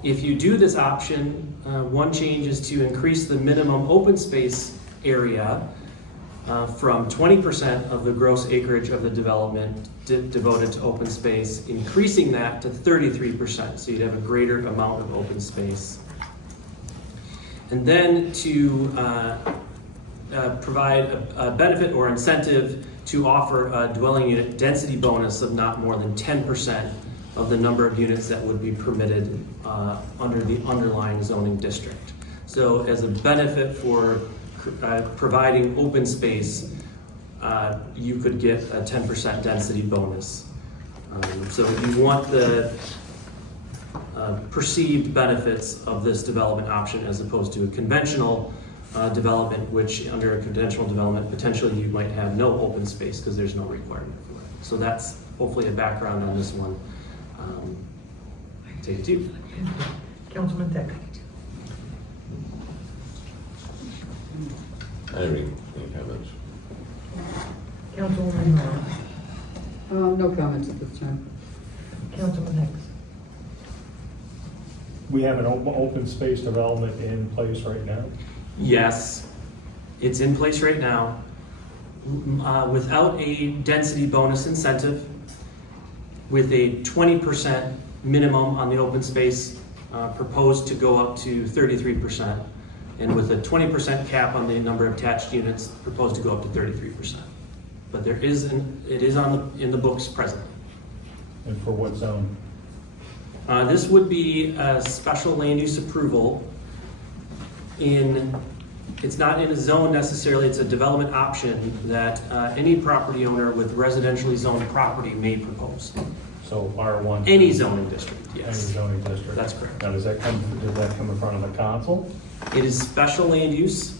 if you do this option, one change is to increase the minimum open space area from 20% of the gross acreage of the development devoted to open space, increasing that to 33%, so you'd have a greater amount of open space. And then to provide a benefit or incentive to offer a dwelling unit density bonus of not more than 10% of the number of units that would be permitted under the underlying zoning district. So as a benefit for providing open space, you could get a 10% density bonus. So you want the perceived benefits of this development option as opposed to a conventional development, which under a conventional development, potentially you might have no open space because there's no requirement for it. So that's hopefully a background on this one. Take it to you. Councilman Dick? I don't have any comments. Councilwoman Miller? No comments at this time. Councilman Hicks? We have an open space development in place right now. Yes, it's in place right now. Without a density bonus incentive, with a 20% minimum on the open space, proposed to go up to 33%, and with a 20% cap on the number of attached units, proposed to go up to 33%. But it is in the books presently. And for what zone? This would be a special land use approval it's not in a zone necessarily, it's a development option that any property owner with residentially zoned property may propose. So R1. Any zoning district, Any yes. zoning district. That's correct. Now, does that come in front of the council? It is special land use.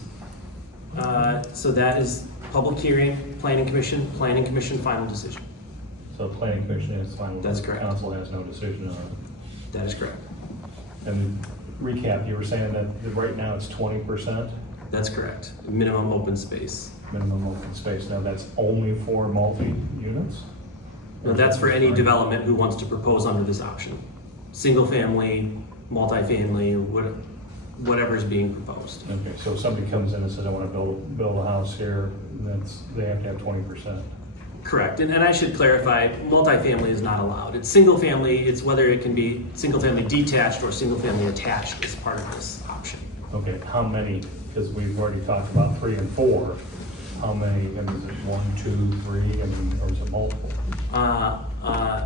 So that is public hearing, planning commission final decision. So the planning commission is final. That's correct. The council has no decision on it. That is correct. And recap, you were saying that right now it's 20% That's correct. Minimum open space. minimum open space. Now, that's only for multi-units? Now, that's for any development who wants to propose under this option. Single family, multifamily, whatever is being proposed. Okay, so if somebody comes in and says, I want to build a house here, they have to have 20%. Correct, and I should clarify, multifamily is not allowed. It's single family, it's whether it can be single family detached or single family attached as part of this option. Okay, how many, because we've already talked about 3 and 4, how many, I mean, is it 1, 2, 3, I mean, or is it multiple?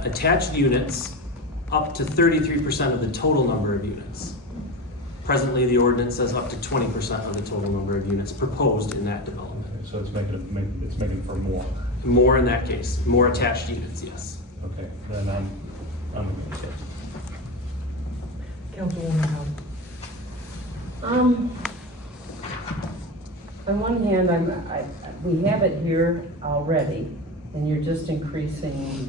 Attached units, up to 33% of the total number of units. Presently, the ordinance says up to 20% of the total number of units proposed in that development. Okay, so it's making for more. More in that case, more attached units, yes. Okay, then I'm okay. Councilwoman Howe. On one hand, we have it here already, and you're just increasing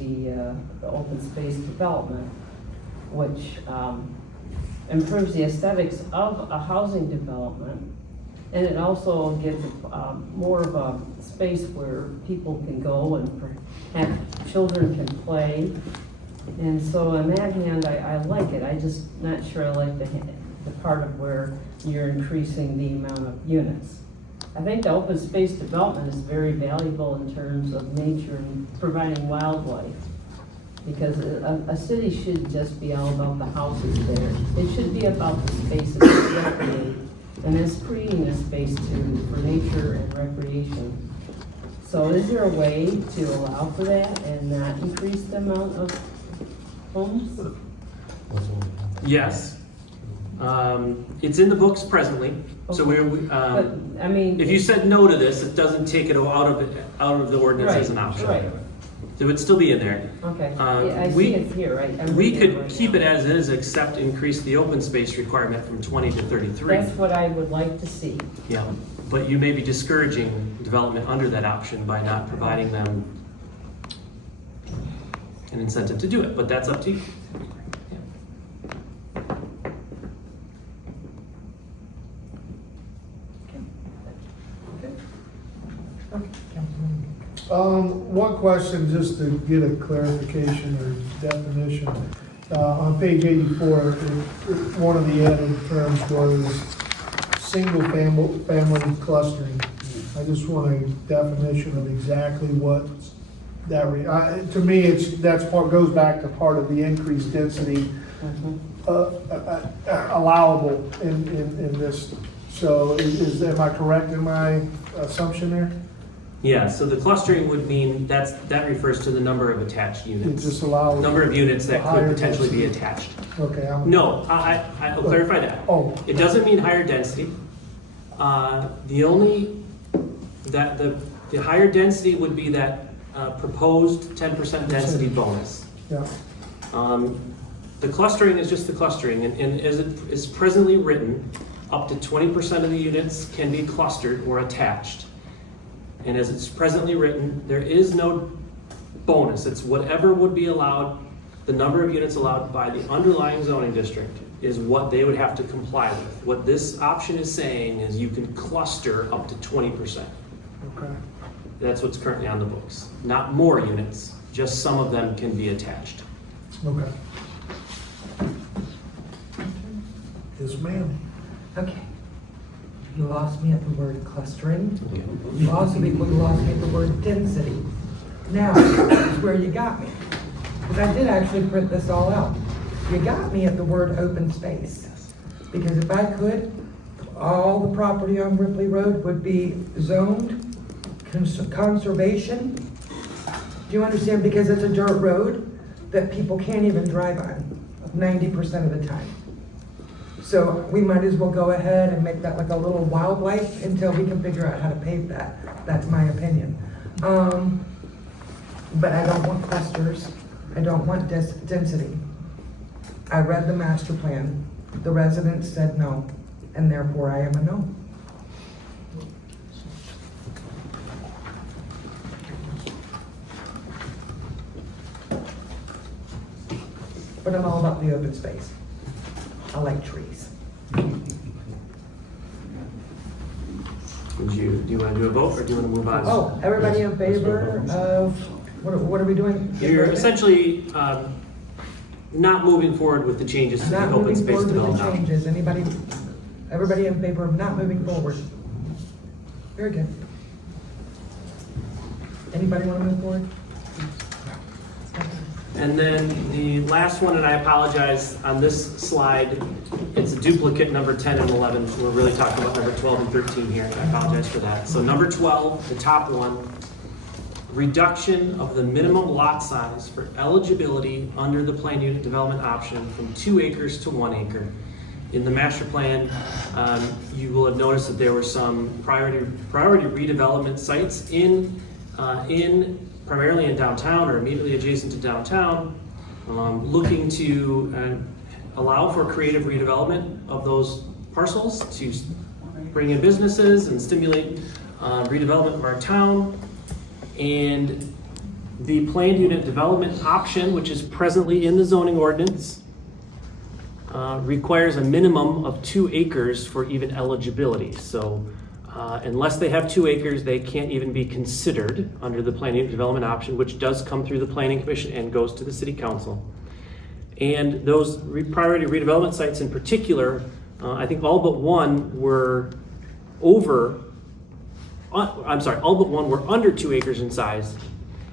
the open space development, which improves the aesthetics of a housing development. And it also gives more of a space where people can go and have children can play. And so on that hand, I like it. I just not sure I like the part of where you're increasing the amount of units. I think the open space development is very valuable in terms of nature and providing wildlife. Because a city should just be all about the houses there. It should be about the spaces to recreate. And it's creating a space for nature and recreation. So is there a way to allow for that and not increase the amount of homes? Yes. It's in the books presently, so But, I mean. if you said no to this, it doesn't take it out of the ordinance as an Right, option. right. It would still be in there. Okay, yeah, I we- see it's here, right? I'm We reading could it right keep now. it as is, except increase the open space requirement from 20 to 33. That's what I would like to see. Yeah, but you may be discouraging development under that option by not providing them an incentive to do it, but that's up to you. One question, just to get a clarification or definition. On page 84, one of the added terms was single family clustering. I just want a definition of exactly what that, to me, goes back to part of the increased density allowable in this. So am I correct in my assumption there? Yeah, so the clustering would mean that refers to the number of attached It units. just allows. Number of units that higher could potentially be density. attached. Okay. No, I'll clarify that. Oh. It doesn't mean higher density. The higher density would be that proposed 10% density bonus. Yeah. The clustering is just the clustering, and as it is presently written, up to 20% of the units can be clustered or attached. And as it's presently written, there is no bonus. It's whatever would be allowed, the number of units allowed by the underlying zoning district is what they would have to comply with. What this option is saying is you can cluster up to 20%. Okay. That's what's currently on the books. Not more units, just some of them can be attached. Okay. Yes, ma'am. Okay. You lost me at the word clustering. You also lost me at the word density. Now, that's where you got me. Because I did actually print this all out. You got me at the word open space. Because if I could, all the property on Ripley Road would be zoned conservation. Do you understand? Because it's a dirt road that people can't even drive on 90% of the time. So we might as well go ahead and make that like a little wildlife until we can figure out how to pave that. That's my opinion. But I don't want clusters. I don't want density. I read the master plan. The residents said no, and therefore I am a no. But I'm all about the open space. I like trees. Do you want to do a vote, or do you want to move on? Oh, everybody in favor of, what are we doing? You're essentially not moving forward with the changes to the Not open moving space forward with the development. changes. Anybody, everybody in favor of not moving forward? Very good. Anybody want to move forward? And then the last one, and I apologize, on this slide, it's a duplicate, number 10 and 11. We're really talking about number 12 and 13 here, and I apologize for that. So number 12, the top one, reduction of the minimum lot size for eligibility under the planned unit development option from 2 acres to 1 acre. In the master plan, you will have noticed that there were some priority redevelopment sites primarily in downtown or immediately adjacent to downtown, looking to allow for creative redevelopment of those parcels to bring in businesses and stimulate redevelopment of our town. And the planned unit development option, which is presently in the zoning ordinance, requires a minimum of 2 acres for even eligibility. So unless they have 2 acres, they can't even be considered under the planned unit development option, which does come through the planning commission and goes to the city council. And those priority redevelopment sites in particular, I think all but one were all but one were under 2 acres in size.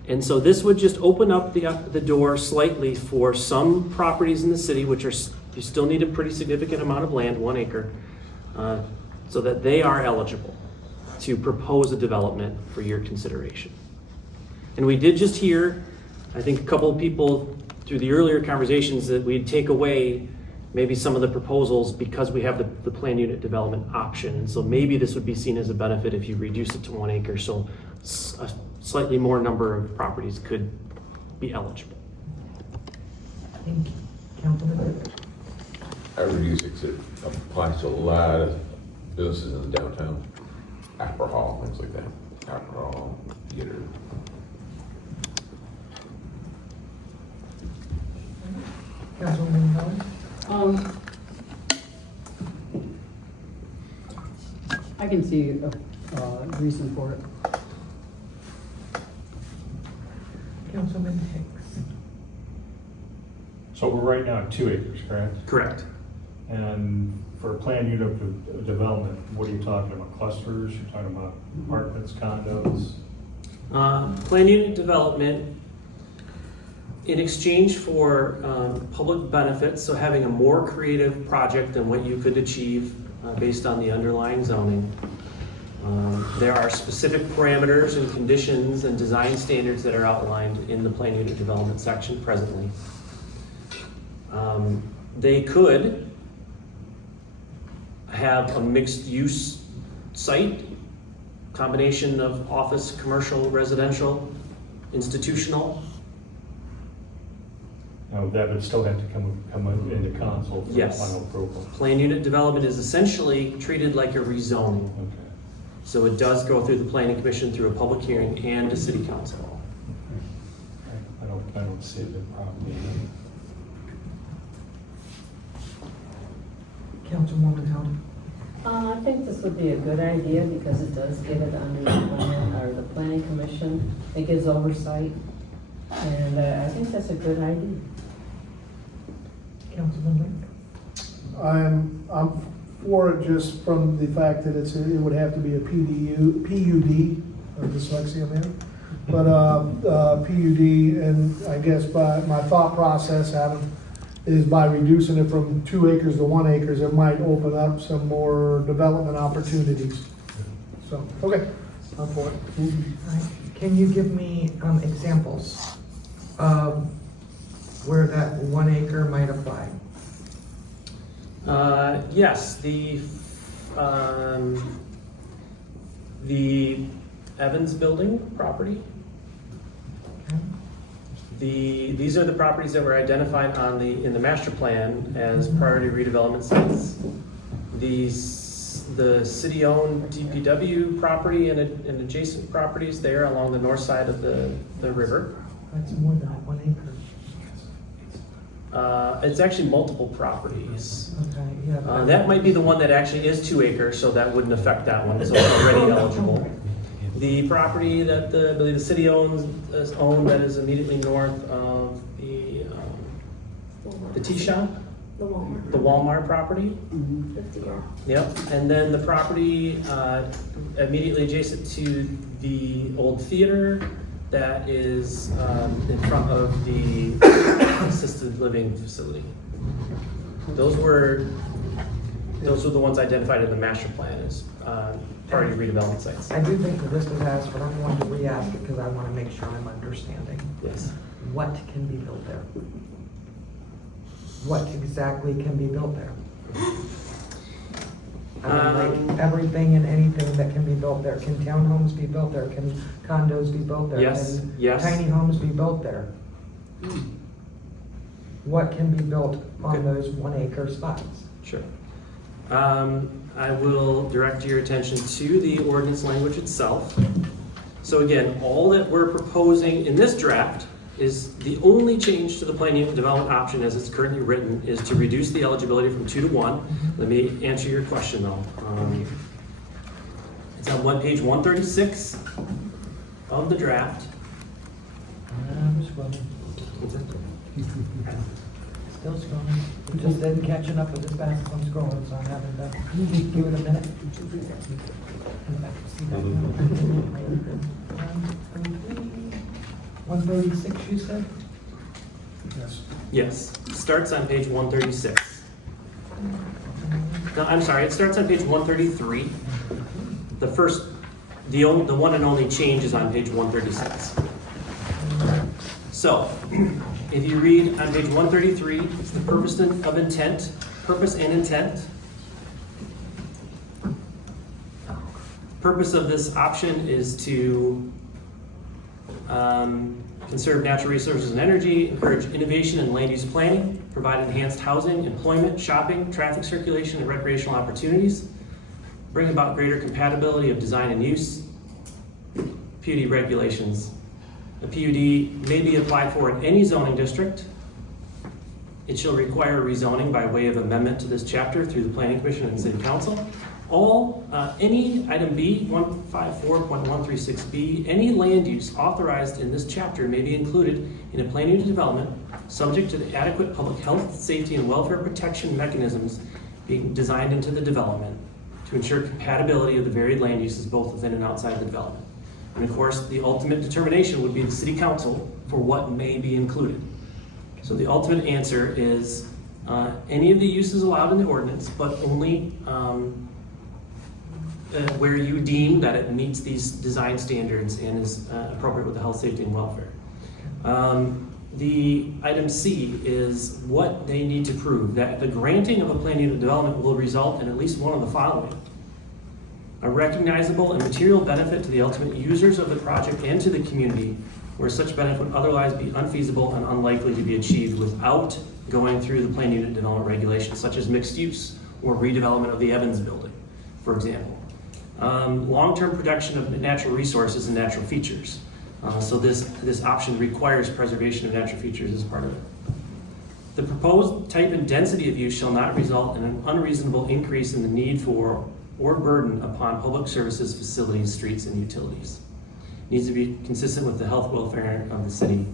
And so this would just open up the door slightly for some properties in the city, which you still need a pretty significant amount of land, 1 acre, so that they are eligible to propose a development for your consideration. And we did just hear, I think a couple of people through the earlier conversations, that we'd take away maybe some of the proposals because we have the planned unit development option. And so maybe this would be seen as a benefit if you reduce it to 1 acre, so a slightly more number of properties could be eligible. Thank you. Councilman. I reduce it applies to a lot of businesses in the downtown, Opera Hall, things like that. Opera Hall, theater. Councilwoman Howard? I can see a reason for it. Councilman Hicks? So we're right now at 2 acres, correct? Correct. And for planned unit development, what are you talking about? Clusters? You're talking about apartments, condos? Planned unit development in exchange for public benefits, so having a more creative project than what you could achieve based on the underlying zoning. There are specific parameters and conditions and design standards that are outlined in the planned unit development section presently. They could have a mixed-use site, combination of office, commercial, residential, institutional. Now, that would still have to come into council for Yes. final approval. Planned unit development is essentially treated like a rezoning. Okay. So it does go through the planning commission through a public hearing and a city council. I don't see the problem. Councilwoman Howard? I think this would be a good idea because it does get it under the planning commission. It gives oversight. And I think that's a good idea. Councilman Link? I'm for it just from the fact that it would have to be a PUD, dyslexia man. But PUD, and I guess by my thought process, Adam, is by reducing it from 2 acres to 1 acre, it might open up some more development opportunities. So, okay, I'm for it. Can you give me examples of where that 1 acre might apply? Yes, the Evans Building property. Okay. These are the properties that were identified in the master plan as priority redevelopment sites. The city-owned DPW property and adjacent properties there along the north side of the river. That's more than 1 acre. It's actually multiple properties. Okay, yeah. That might be the one that actually is 2 acres, so that wouldn't affect that one, so it's already eligible. The property that I believe the city owns that is immediately north of the tea shop, The Walmart. the Walmart property. 50 year. Yep, and then the property immediately adjacent to the old theater that is in front of the assisted living facility. Those were the ones identified in the master plan as priority redevelopment sites. I do think that this was asked, but I'm going to re-ask it because I want to make sure I'm understanding. Yes. What can be built there? What exactly can be built there? I mean, like everything and anything that can be built there. Can townhomes be built there? Can condos be built there? Yes, Can yes. tiny homes be built there? What can be built on Okay. those 1 acre spots? Sure. I will direct your attention to the ordinance language itself. So again, all that we're proposing in this draft is the only change to the plan unit development option as it's currently written is to reduce the eligibility from 2 to 1. Let me answer your question though. It's on page 136 of the draft. I'm scrolling. Still scrolling. Just didn't catching up with as fast as I'm scrolling, so I'm having to give it a minute. See that? 136, you said? Yes. Yes, it starts on page 136. No, I'm sorry, it starts on page 133. The one and only change is on page 136. So, if you read on page 133, it's the purpose and intent. Purpose of this option is to conserve natural resources and energy, encourage innovation and land use planning, provide enhanced housing, employment, shopping, traffic circulation, and recreational opportunities, bring about greater compatibility of design and use, PUD regulations. A PUD may be applied for in any zoning district. It shall require rezoning by way of amendment to this chapter through the Planning Commission and City Council. Any item B, 154.136B, any land use authorized in this chapter may be included in a plan unit development, subject to the adequate public health, safety, and welfare protection mechanisms being designed into the development to ensure compatibility of the varied land uses both within and outside the development. And of course, the ultimate determination would be the City Council for what may be included. So the ultimate answer is any of the uses allowed in the ordinance, but only where you deem that it meets these design standards and is appropriate with the health, safety, and welfare. The item C is what they need to prove, that the granting of a plan unit development will result in at least one of the following: a recognizable and material benefit to the ultimate users of the project and to the community, where such benefit would otherwise be unfeasible and unlikely to be achieved without going through the plan unit development regulations, such as mixed use or redevelopment of the Evans building, for example. Long-term protection of natural resources and natural features. So this option requires preservation of natural features as part of it. The proposed type and density of use shall not result in an unreasonable increase in the need for or burden upon public services, facilities, streets, and utilities. Needs to be consistent with the health welfare of the city.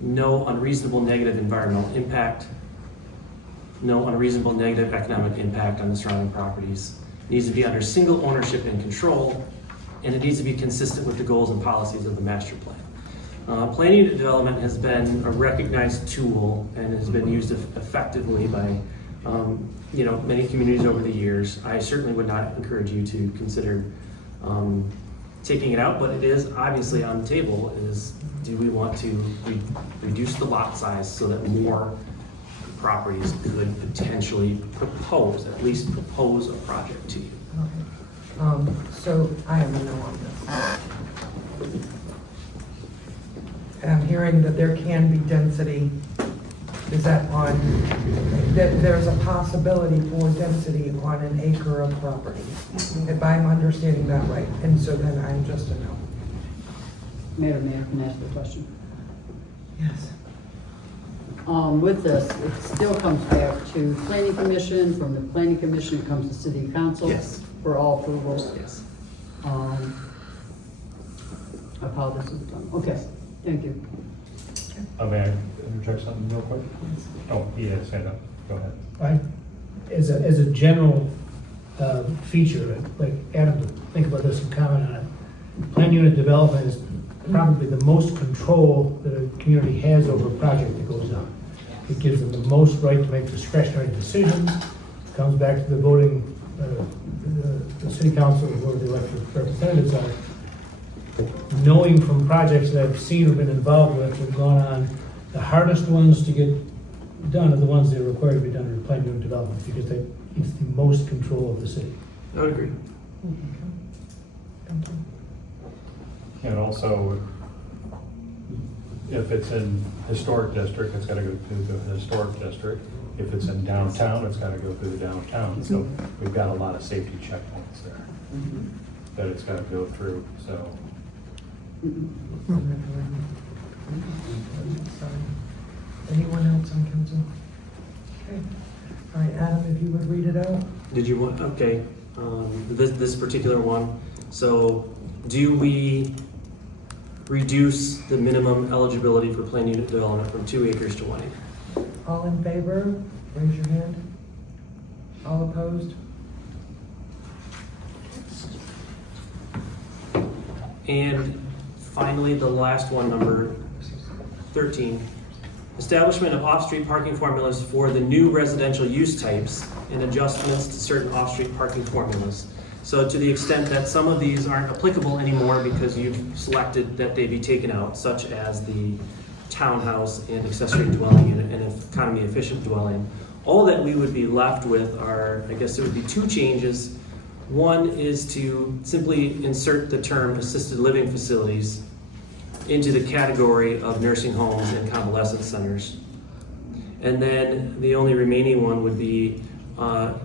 No unreasonable negative environmental impact. No unreasonable negative economic impact on the surrounding properties. Needs to be under single ownership and control, and it needs to be consistent with the goals and policies of the master plan. Plan unit development has been a recognized tool and has been used effectively by many communities over the years. I certainly would not encourage you to consider taking it out, but it is obviously on the table. Is do we want to reduce the lot size so that more properties could potentially at least propose a project to you? Okay. So I have a no on this. I'm hearing that there can be density. Is that on, that there's a possibility for density on an acre of property? If I'm understanding that right, and so then I'm just a no. Mayor, can I ask a question? Yes. With this, it still comes back to planning commission, from the planning commission, it comes to city council. Yes. For all approvals. Yes. Of how this is done. Okay, thank you. May I interject something real quick? Oh, yes, hand up, go ahead. As a general feature, like Adam, think about this and comment on it. Plan unit development is probably the most control that a community has over a project that goes on. It gives them the most right to make discretionary decisions. It comes back to the voting, the city council, where the elected representatives are. Knowing from projects that I've seen or been involved with have gone on, the hardest ones to get done are the ones that are required to be done in plan unit development, because it's the most control of the city. I would agree. And also, if it's in historic district, it's gotta go through the historic district. If it's in downtown, it's gotta go through the downtown. So we've got a lot of safety checkpoints there that it's gotta go through, so. Anyone else on council? Okay. All right, Adam, if you would read it out. Did you want, okay, this particular one, so do we reduce the minimum eligibility for plan unit development from 2 acres to 1 acre? All in favor, raise your hand. All opposed? And finally, the last one, number 13, establishment of off-street parking formulas for the new residential use types and adjustments to certain off-street parking formulas. So to the extent that some of these aren't applicable anymore because you've selected that they be taken out, such as the townhouse and accessory dwelling unit and economy efficient dwelling, all that we would be left with are, I guess there would be 2 changes. One is to simply insert the term assisted living facilities into the category of nursing homes and convalescent centers. And then the only remaining one would be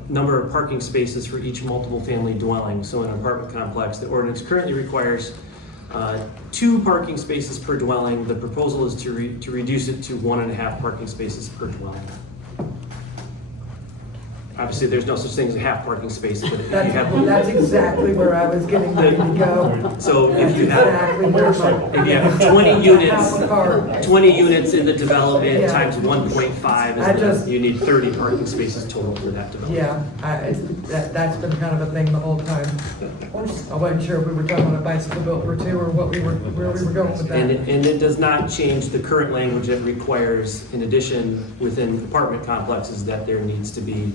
number of parking spaces for each multiple family dwelling. So in an apartment complex, the ordinance currently requires 2 parking spaces per dwelling. The proposal is to reduce it to 1.5 parking spaces per dwelling. Obviously, there's no such thing as a half parking space, but if you have. That's exactly where I was getting ready to go. So if you have 20 units in the development Yeah. times 1.5, you need 30 parking spaces total for that development. Yeah, that's been kind of a thing the whole time. I wasn't sure if we were talking about a bicycle built for 2 or where we were going with And that. it does not change the current language that requires, in addition, within apartment complexes, that there needs to be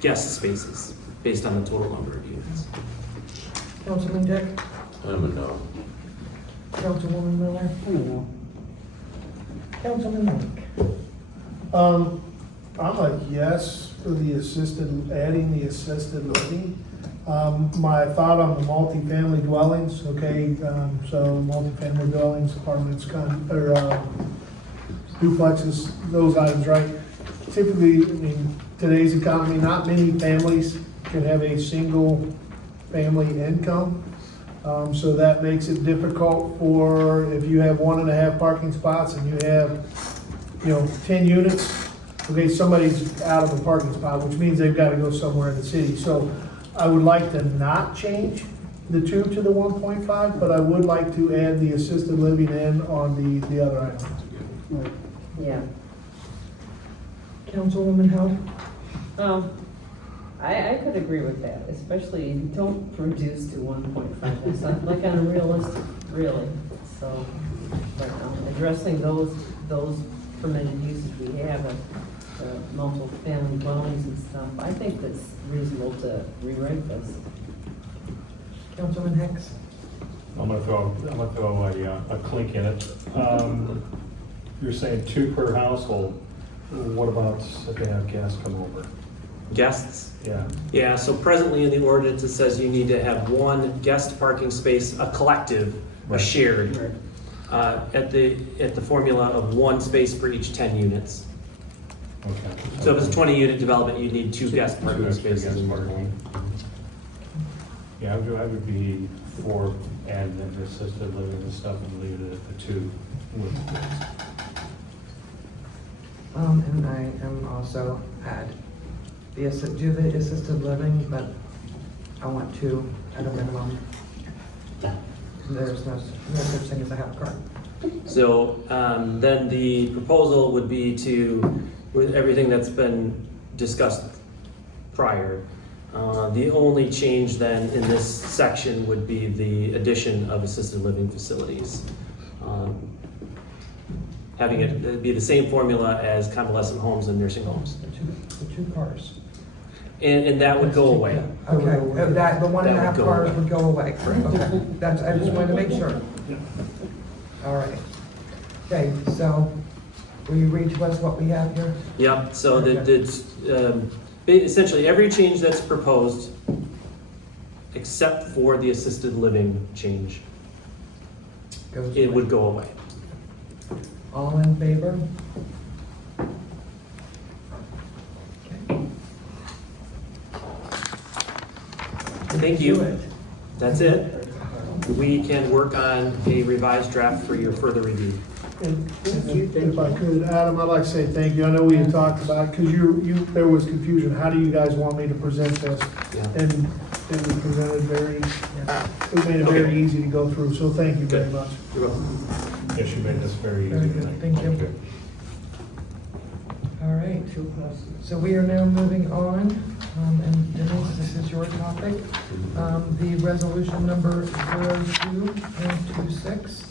guest spaces based on the total number of units. Councilman Dick, I'm a no. Councilwoman Miller, I don't know. Councilman Lake. I'm a yes for the adding the assisted living. My thought on the multifamily dwellings, okay, so multifamily dwellings, apartments, duplexes, those items, right? Typically, I mean, today's economy, not many families can have a single family income. So that makes it difficult for, if you have 1.5 parking spots and you have, 10 units, okay, somebody's out of a parking spot, which means they've got to go somewhere in the city. So I would like to not change the 2 to the 1.5, but I would like to add the assisted living in on the other items. Yeah. Councilwoman Howe? I could agree with that, especially if you don't reduce to 1.5. It's not like unrealistic, really. So, but addressing those permitted uses we have of multiple family dwellings and stuff, I think that's reasonable to rewrite this. Councilman Hicks? I'm gonna throw a clink in it. You're saying 2 per household. What about if they have guests come over? Guests? Yeah. Yeah, so presently in the ordinance, it says you need to have one guest parking space, a collective, a Right. shared, at the formula of one space per each 10 units. Okay. So if it's a 20-unit development, you need two guest Two parking extra spaces. guest in parking. Yeah, I would be for adding in assisted living and stuff and leave it at the two with the kids. And I am also do the assisted living, but I want two at a minimum. There's no such thing as a half car. So then the proposal would be to, with everything that's been discussed prior, the only change then in this section would be the addition of assisted living facilities. Having it be the same formula as convalescent homes and nursing homes. The two cars. And that would go away. Okay, the one and a That half would go cars away. would go away. Okay, that's, I just wanted to make sure. All right. Okay, so will you read to us what we have here? Yep, so essentially every change that's proposed, except for the assisted living change, Goes it away. would go away. All in favor? Okay. Thank you. That's it. We can work on a revised draft for your further review. And if I could, Adam, I'd like to say thank you. I know we had talked about, because there was confusion. How do you guys want me to present this? Yeah. And we presented we made it very easy to go through, so thank you very much. You're welcome. Yes, you made this very easy. Very good, thank you. All right, so we are now moving on, and Denise, this is your topic. The resolution number 02126.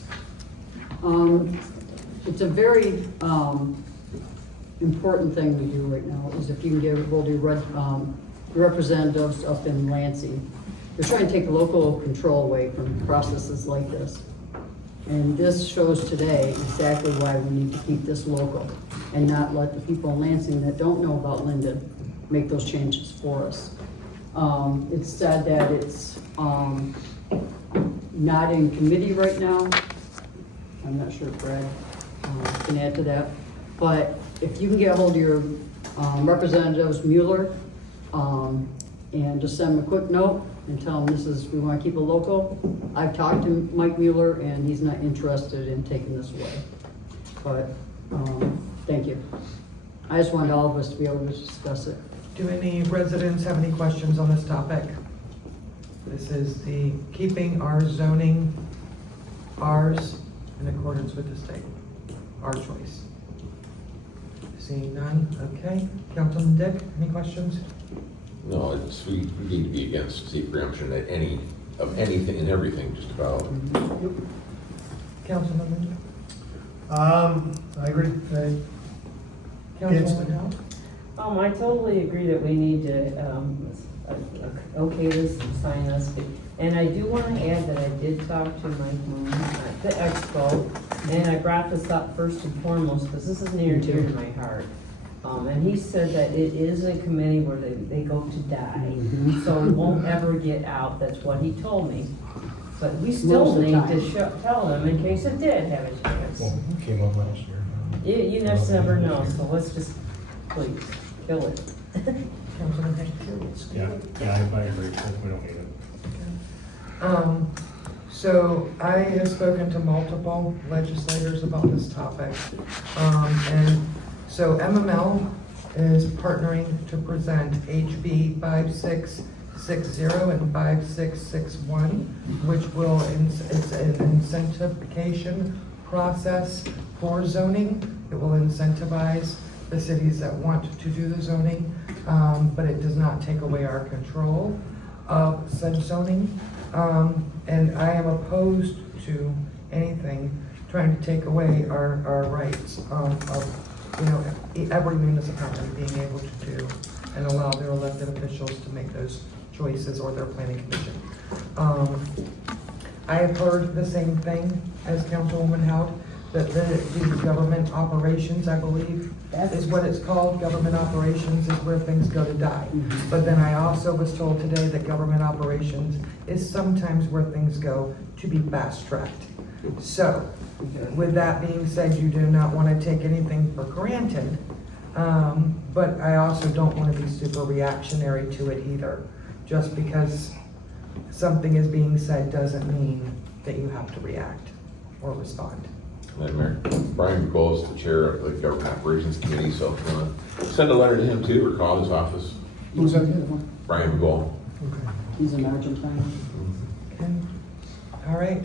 It's a very important thing we do right now, is if you can get hold of your representatives up in Lansing. They're trying to take local control away from processes like this. And this shows today exactly why we need to keep this local and not let the people in Lansing that don't know about Linden make those changes for us. It's sad that it's not in committee right now. I'm not sure if Brad can add to that. But if you can get a hold of your representatives, Mueller, and just send them a quick note and tell them we want to keep it local. I've talked to Mike Mueller and he's not interested in taking this away. But thank you. I just wanted all of us to be able to discuss it. Do any residents have any questions on this topic? This is the keeping our zoning ours in accordance with the state, our choice. Seeing none, okay. Councilman Dick, any questions? No, we need to be against state preemption at anything and everything, just about. Councilman? I agree. Councilman Howe? I totally agree that we need to, okay this and sign this. And I do want to add that I did talk to Mike Moon at the expo, and I brought this up first and foremost, because this is near and dear to my heart. And he said that it is a committee where they go to die, so it won't ever get out. That's what he told me. But we still Most of the need time. to tell them in case it did have a chance. Well, it came up last year. You just never know, so let's just, please, kill it. Councilman Dick? Yeah, I agree, we don't need it. So I have spoken to multiple legislators about this topic. And so MML is partnering to present HB 5660 and 5661, which will, it's an incentivification process for zoning. It will incentivize the cities that want to do the zoning, but it does not take away our control of said zoning. And I am opposed to anything trying to take away our rights of every municipality being able to do and allow their elected officials to make those choices, or their planning commission. I have heard the same thing as Councilwoman Hout, the government operations, I believe, is what it's called. Government operations is where things go to die. But then I also was told today that government operations is sometimes where things go to be fast-tracked. So, with that being said, you do not want to take anything for granted, but I also don't want to be super reactionary to it either. Just because something is being said doesn't mean that you have to react or respond. And then Mayor, Brian Bowles, the chair of the Government Operations Committee, so if you want to send a letter to him too, or call his office. Who's that? Brian Bowles. He's in Argentine. Okay. All right.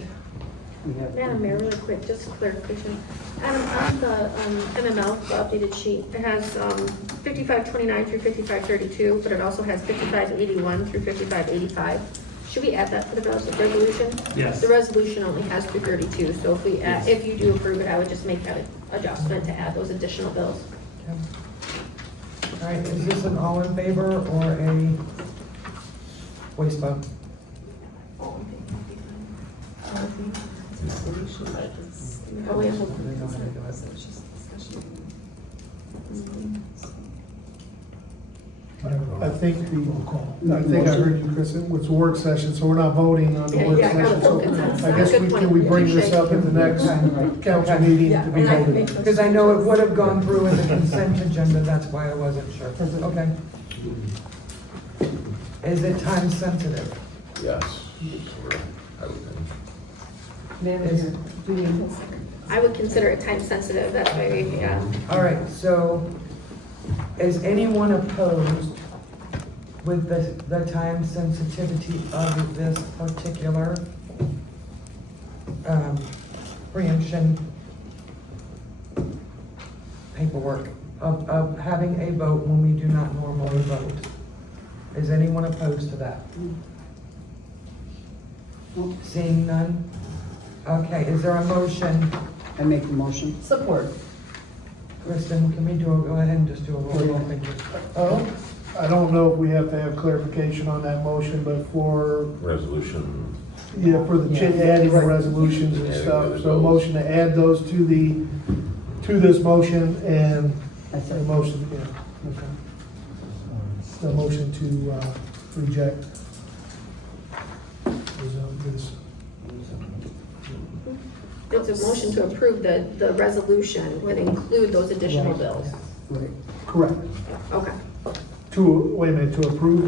We have- Madam Mayor, really quick, just a clarification. On the MML, the updated sheet, it has 5529 through 5532, but it also has 5581 through 5585. Should we add that to the resolution? Yes. The resolution only has through 32, so if we add, if you do approve it, I would just make that adjustment to add those additional bills. Okay. All right, is this an all in favor or a voice vote? Oh, yeah. I think I heard you, Chris, it's a work session, so we're not voting on the work Yeah, I got a session. full So consensus. I guess Good point. can we bring this Touche. up at the next council meeting to be voted on? Because I know it would have gone through in the consent agenda, that's why I wasn't sure. Okay. Is it time sensitive? Yes. I would think. Manager, do you? I would consider it time sensitive, that's why we, yeah. All right, so is anyone opposed with the time sensitivity of this particular preemption paperwork of having a vote when we do not normally vote? Is anyone opposed to that? Seeing none? Okay, is there a motion? I make the motion. Support. Kristen, can we go ahead and just do a roll call? Thank you. Oh, I don't know if we have to have clarification on that motion, but for, Resolution. yeah, for the adding the resolutions and Adding stuff. the So bills. motion to add those to this motion and I the said, motion, yeah, okay. The motion to reject. This. It's a motion to approve the resolution and include those additional bills. Right, correct. Okay. Wait a minute, to approve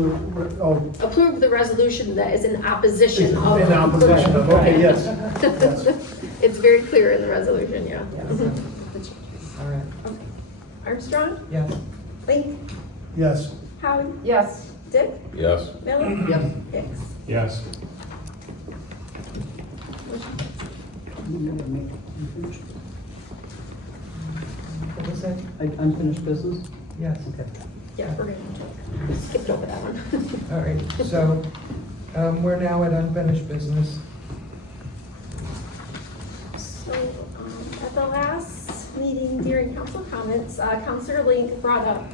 the, oh, Approve the resolution that is in opposition of. in opposition of, okay, yes. It's very clear in the resolution, yeah. All right, Armstrong, yes. Link, Yes. Howard, Yes. Dick, Yes. Miller, yes. Hicks. Yes. What was that? Unfinished business? Yes. Okay. Yeah, we're gonna skip over that one. All right, so, we're now at unfinished business. So, at the last meeting during council comments, Councilor Link brought up,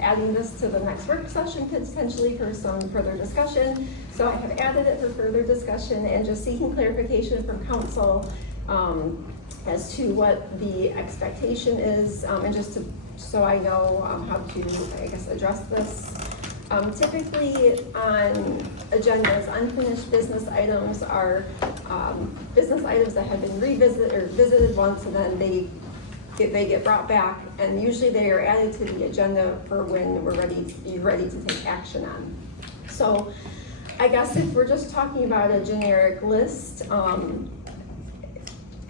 adding this to the next work session potentially for some further discussion. So I have added it for further discussion and just seeking clarification from council, as to what the expectation is, and just to, so I know, how to, I guess, address this. Typically on agendas, unfinished business items are, business items that have been revisited or visited once and then they get brought back, and usually they are added to the agenda for when you're ready to take action on. So I guess if we're just talking about a generic list,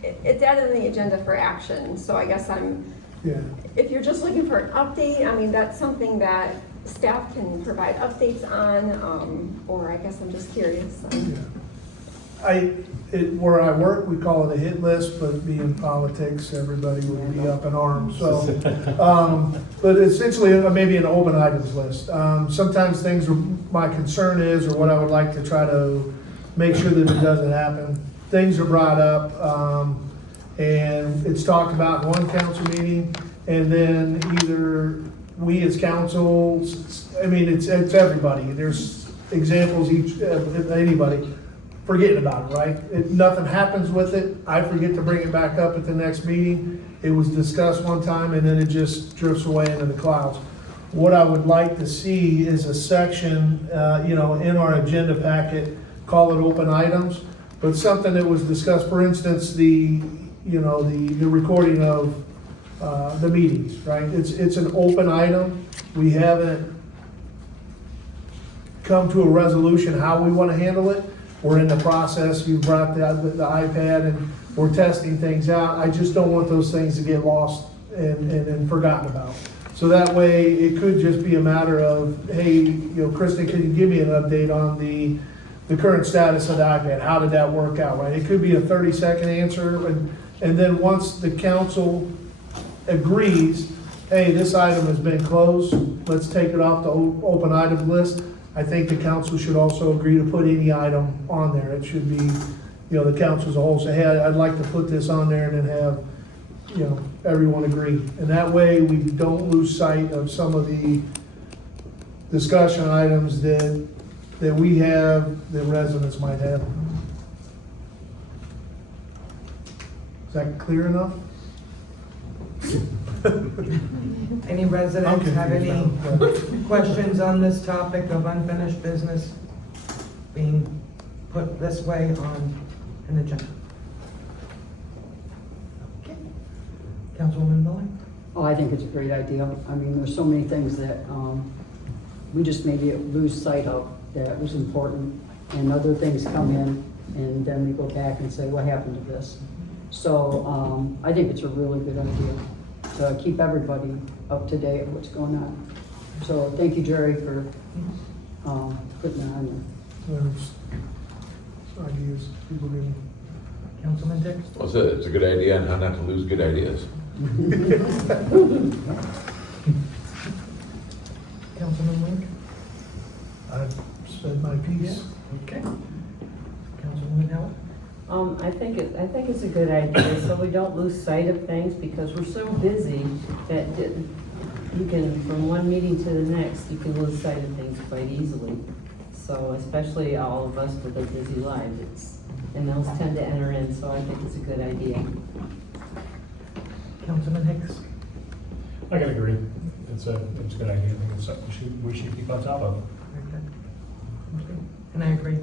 it's added on the agenda for action. So I guess Yeah. if you're just looking for an update, I mean, that's something that staff can provide updates on, or I guess I'm just curious. Where I work, we call it a hit list, but being politics, everybody would be up in arms, so. But essentially, maybe an open items list. Sometimes things, my concern is, or what I would like to try to make sure that it doesn't happen. Things are brought up, and it's talked about in one council meeting, and then either we as council, I mean, it's everybody. There's examples anybody. forgetting about it, right? Nothing happens with it, I forget to bring it back up at the next meeting. It was discussed one time and then it just drifts away into the clouds. What I would like to see is a section, in our agenda packet, call it open items, but something that was discussed, for instance, the recording of the meetings, right? It's an open item. We haven't come to a resolution how we want to handle it. We're in the process. You brought the iPad and we're testing things out. I just don't want those things to get lost and forgotten about. So that way, it could just be a matter of, hey, Kristen, can you give me an update on the current status of the iPad? How did that work out, right? It could be a 30-second answer, and then once the council agrees, hey, this item has been closed, let's take it off the open item list. I think the council should also agree to put any item on there. It should be, the council as a whole say, hey, I'd like to put this on there, and then have, everyone agree. And that way, we don't lose sight of some of the discussion items that we have, that residents might have. Is that clear enough? Any residents I'm have any confused questions on this topic of unfinished business being put this way on an agenda? Okay. Councilwoman Miller? Oh, I think it's a great idea. I mean, there's so many things that we just maybe lose sight of that was important, and other things come in, and then we go back and say, what happened to this? So I think it's a really good idea to keep everybody up to date on what's going on. So thank you, Jerry, for putting that on there. There's ideas, people getting. Councilman Dix? Well, it's a good idea and how not to lose good ideas. Councilman Wink? I've said my piece. Okay. Councilwoman Howard? I think it's a good idea, so we don't lose sight of things, because we're so busy that you can, from one meeting to the next, you can lose sight of things quite easily. So especially all of us with our busy lives, and those tend to enter in, so I think it's a good idea. Councilman Hicks? I can agree. It's a good idea. I think it's something we should keep on top of. Very good. Okay. And I agree.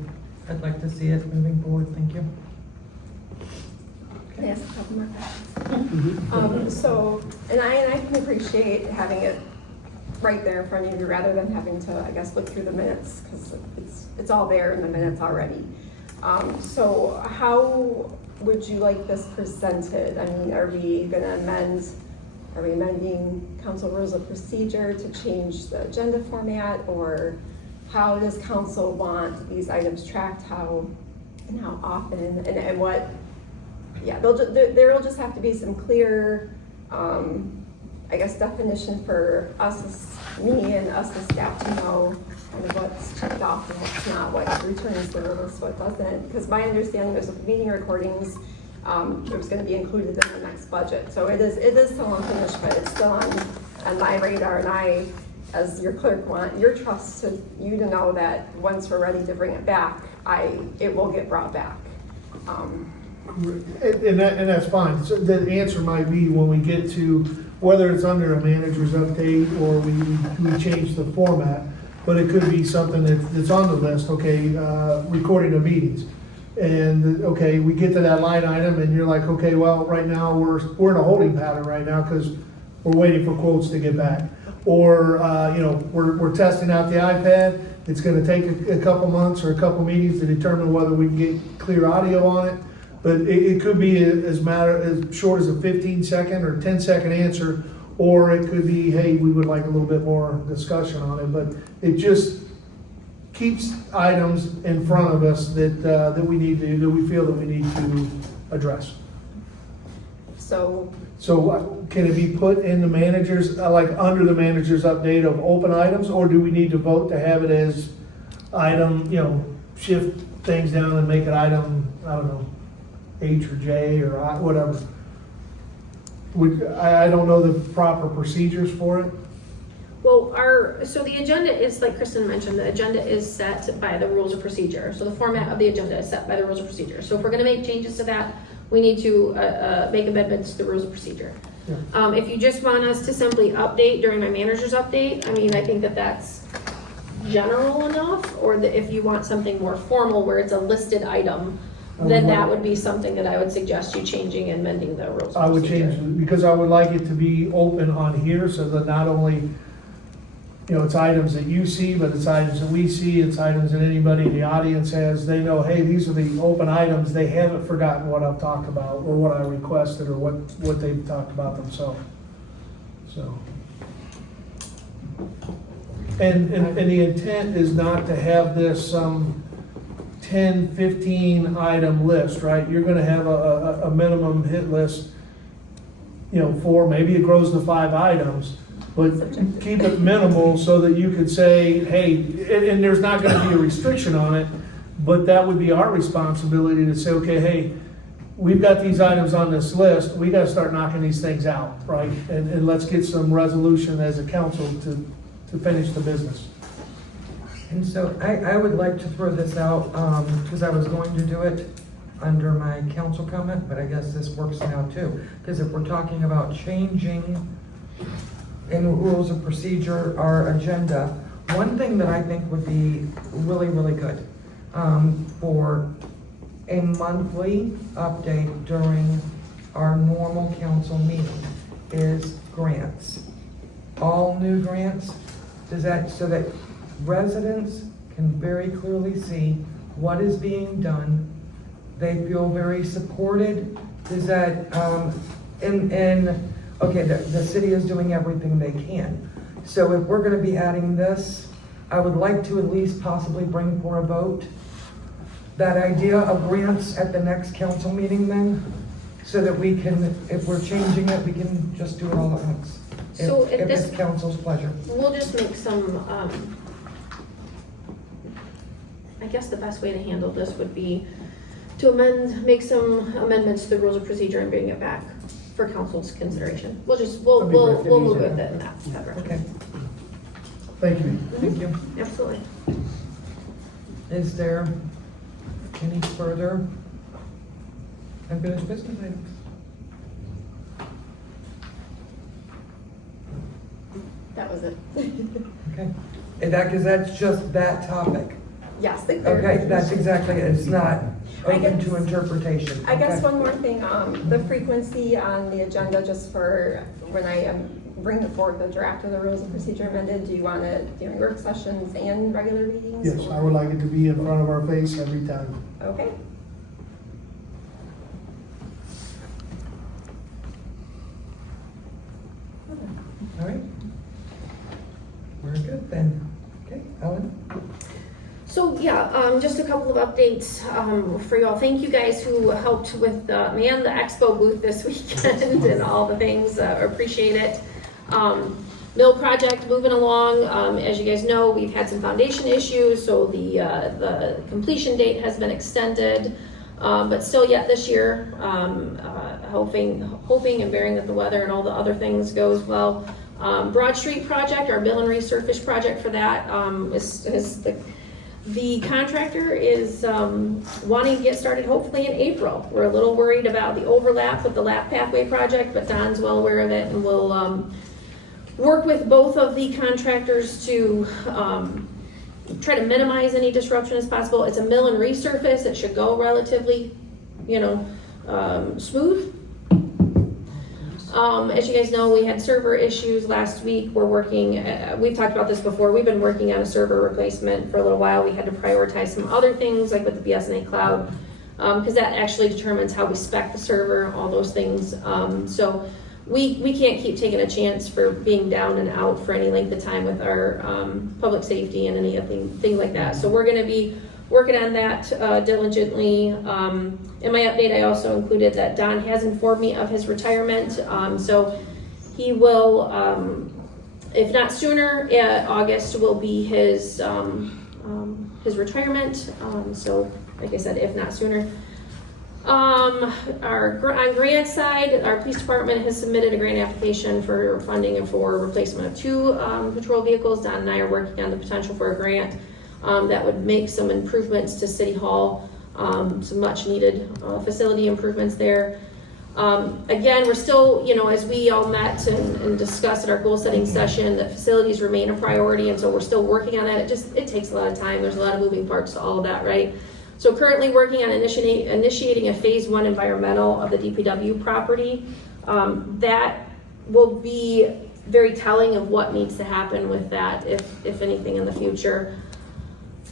I'd like to see it moving forward. Thank you. Can I ask a couple more questions? And I can appreciate having it right there in front of you rather than having to, I guess, look through the minutes, because it's all there in the minutes already. So how would you like this presented? I mean, are we amending council rules of procedure to change the agenda format, or how does council want these items tracked, how often, and what? Yeah, there'll just have to be some clear, I guess, definition for me and us as staff to know kind of what's checked off and what's not, what returns service, what doesn't. Because my understanding is with meeting recordings, it was going to be included in the next budget. So it is still unfinished, but it's still on my radar, and I, as your clerk, want your trust to you to know that once we're ready to bring it back, it will get brought back. And that's fine. So the answer might be when we get to whether it's under a manager's update or we change the format, but it could be something that's on the list, okay, recording of meetings. And, okay, we get to that line item and you're like, okay, well, right now we're in a holding pattern right now because we're waiting for quotes to get back. Or, we're testing out the iPad. It's gonna take a couple months or a couple meetings to determine whether we can get clear audio on it. But it could be as short as a 15-second or 10-second answer, or it could be, hey, we would like a little bit more discussion on it. But it just keeps items in front of us that we feel that we need to address. So Can it be put in the manager's, under the manager's update of open items, or do we need to vote to have it as item, shift things down and make it item, I don't know, H or J or whatever? I don't know the proper procedures for it. Well, so the agenda is, like Kristen mentioned, the agenda is set by the rules of procedure. So the format of the agenda is set by the rules of procedure. So if we're gonna make changes to that, we need to make amendments to the rules of procedure. If you just want us to simply update during my manager's update, I mean, I think that that's general enough, or that if you want something more formal where it's a listed item, then that would be something that I would suggest you changing and amending the rules of I would procedure. change it, because I would like it to be open on here, so that not only, you know, it's items that you see, but it's items that we see, it's items that anybody in the audience has, they know, hey, these are the open items, they haven't forgotten what I've talked about, or what I requested, or what they've talked about themselves, so. And the intent is not to have this 10, 15 item list, right? You're gonna have a minimum hit list, you know, maybe it grows to 5 items, but keep it minimal so that you could say, hey, and there's not gonna be a restriction on it, but that would be our responsibility to say, okay, hey, we've got these items on this list, we gotta start knocking these things out, right? And let's get some resolution as a council to finish the business. And so I would like to throw this out, because I was going to do it under my council comment, but I guess this works now too. Because if we're talking about changing in rules of procedure our agenda, one thing that I think would be really, really good for a monthly update during our normal council meeting is grants. All new grants, so that residents can very clearly see what is being done. They feel very supported. Is that, okay, the city is doing everything they can. So if we're gonna be adding this, I would like to at least possibly bring for a vote that idea of grants at the next council meeting then, so that we can, if we're changing it, we can just do it all at once. So If it's council's pleasure. We'll just make some, I guess the best way to handle this would be to make some amendments to the rules of procedure and bring it back for council's consideration. We'll move with it in that direction. Okay, Thank you. thank you. Absolutely. Is there any further unfinished business items? That was it. Okay, because that's just that topic. Yes, the Okay, clarification. that's exactly it. It's not I open guess- to interpretation. I guess Okay. one more thing, the frequency on the agenda, just for when I am bringing forward the draft of the rules of procedure amended, do you want it during work sessions and regular meetings? Yes, I would like it to be in front of our face every time. Okay. All right. We're good then. Okay, Ellen? So yeah, just a couple of updates for y'all. Thank you guys who helped with the expo booth this weekend and all the things. Appreciate it. Mill project moving along. As you guys know, we've had some foundation issues, so the completion date has been extended, but still yet this year. Hoping and bearing that the weather and all the other things goes well. Broad Street project, our mill and resurface project for that is the contractor is wanting to get started hopefully in April. We're a little worried about the overlap with the lap pathway project, but Don's well aware of it and will work with both of the contractors to try to minimize any disruption as possible. It's a mill and resurface. It should go relatively, smooth. As you guys know, we had server issues last week. We're working, we've talked about this before, we've been working on a server replacement for a little while. We had to prioritize some other things like with the BSNA cloud, because that actually determines how we spec the server, all those things. So we can't keep taking a chance for being down and out for any length of time with our public safety and anything like that. So we're gonna be working on that diligently. In my update, I also included that Don has informed me of his retirement. So he will, if not sooner, August will be his retirement. So like I said, if not sooner. On grant side, our police department has submitted a grant application for funding and for replacement of 2 patrol vehicles. Don and I are working on the potential for a grant that would make some improvements to City Hall, some much needed facility improvements there. Again, we're still, as we all met and discussed at our goal setting session, that facilities remain a priority, and so we're still working on that. It takes a lot of time. There's a lot of moving parts to all of that, right? So currently working on initiating a phase 1 environmental of the DPW property. That will be very telling of what needs to happen with that, if anything, in the future.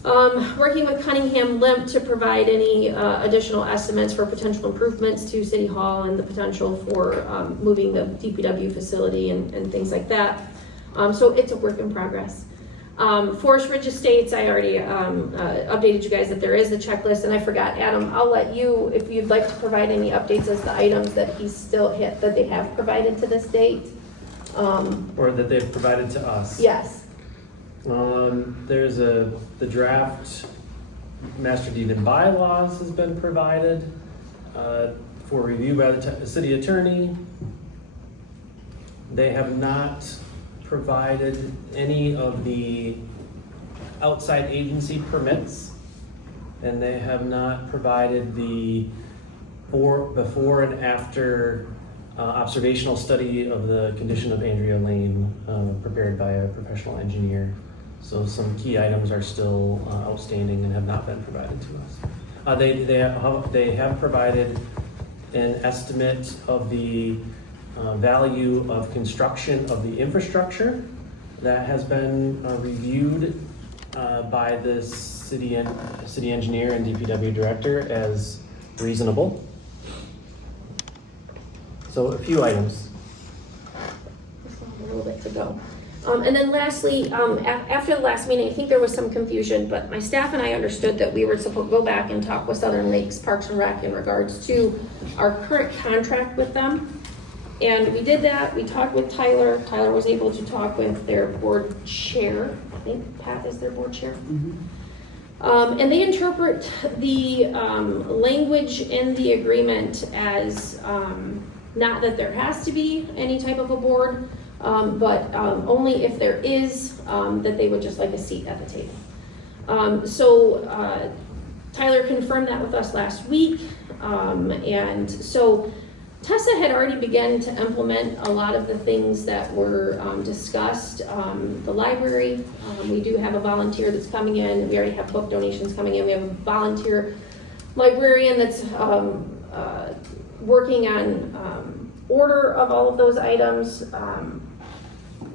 Working with Cunningham Limp to provide any additional estimates for potential improvements to City Hall and the potential for moving the DPW facility and things like that. So it's a work in progress. Forest Ridge Estates, I already updated you guys that there is a checklist, and I forgot, Adam, I'll let you, if you'd like to provide any updates as the items that he's still hit, that they have provided to this date. Or that they've provided to us. Yes. There's the draft master deed and bylaws has been provided for review by the city attorney. They have not provided any of the outside agency permits, and they have not provided the before and after observational study of the condition of Andrea Lane prepared by a professional engineer. So some key items are still outstanding and have not been provided to us. They have provided an estimate of the value of construction of the infrastructure that has been reviewed by the city engineer and DPW director as reasonable. So a few items. A little bit to go. And then lastly, after the last meeting, I think there was some confusion, but my staff and I understood that we were supposed to go back and talk with Southern Lakes Parks and Rec in regards to our current contract with them. And we did that. We talked with Tyler. Tyler was able to talk with their board chair. I think Pat is their board chair. And they interpret the language in the agreement as not that there has to be any type of a board, but only if there is, that they would just like a seat at the table. So Tyler confirmed that with us last week. And so Tessa had already begun to implement a lot of the things that were discussed. The library, we do have a volunteer that's coming in. We already have book donations coming in. We have a volunteer librarian that's working on order of all of those items,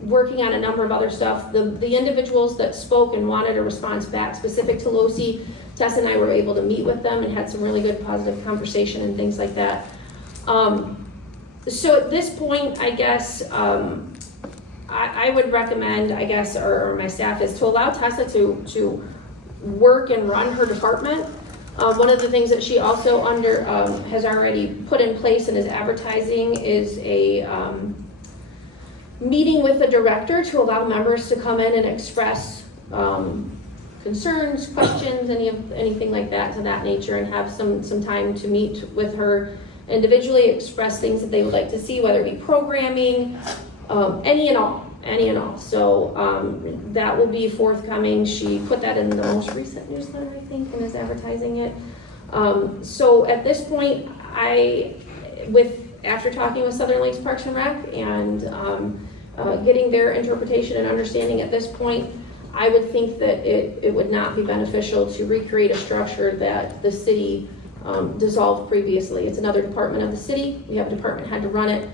working on a number of other stuff. The individuals that spoke and wanted a response back specific to LOSI, Tess and I were able to meet with them and had some really good positive conversation and things like that. So at this point, I guess, I would recommend, I guess, or my staff is to allow Tessa to work and run her department. One of the things that she also has already put in place and is advertising is a meeting with the director to allow members to come in and express concerns, questions, anything like that to that nature, and have some time to meet with her individually, express things that they would like to see, whether it be programming, any and all. So that will be forthcoming. She put that in the most recent newsletter, I think, and is advertising it. So at this point, after talking with Southern Lakes Parks and Rec and getting their interpretation and understanding at this point, I would think that it would not be beneficial to recreate a structure that the city dissolved previously. It's another department of the city. We have a department head to run it,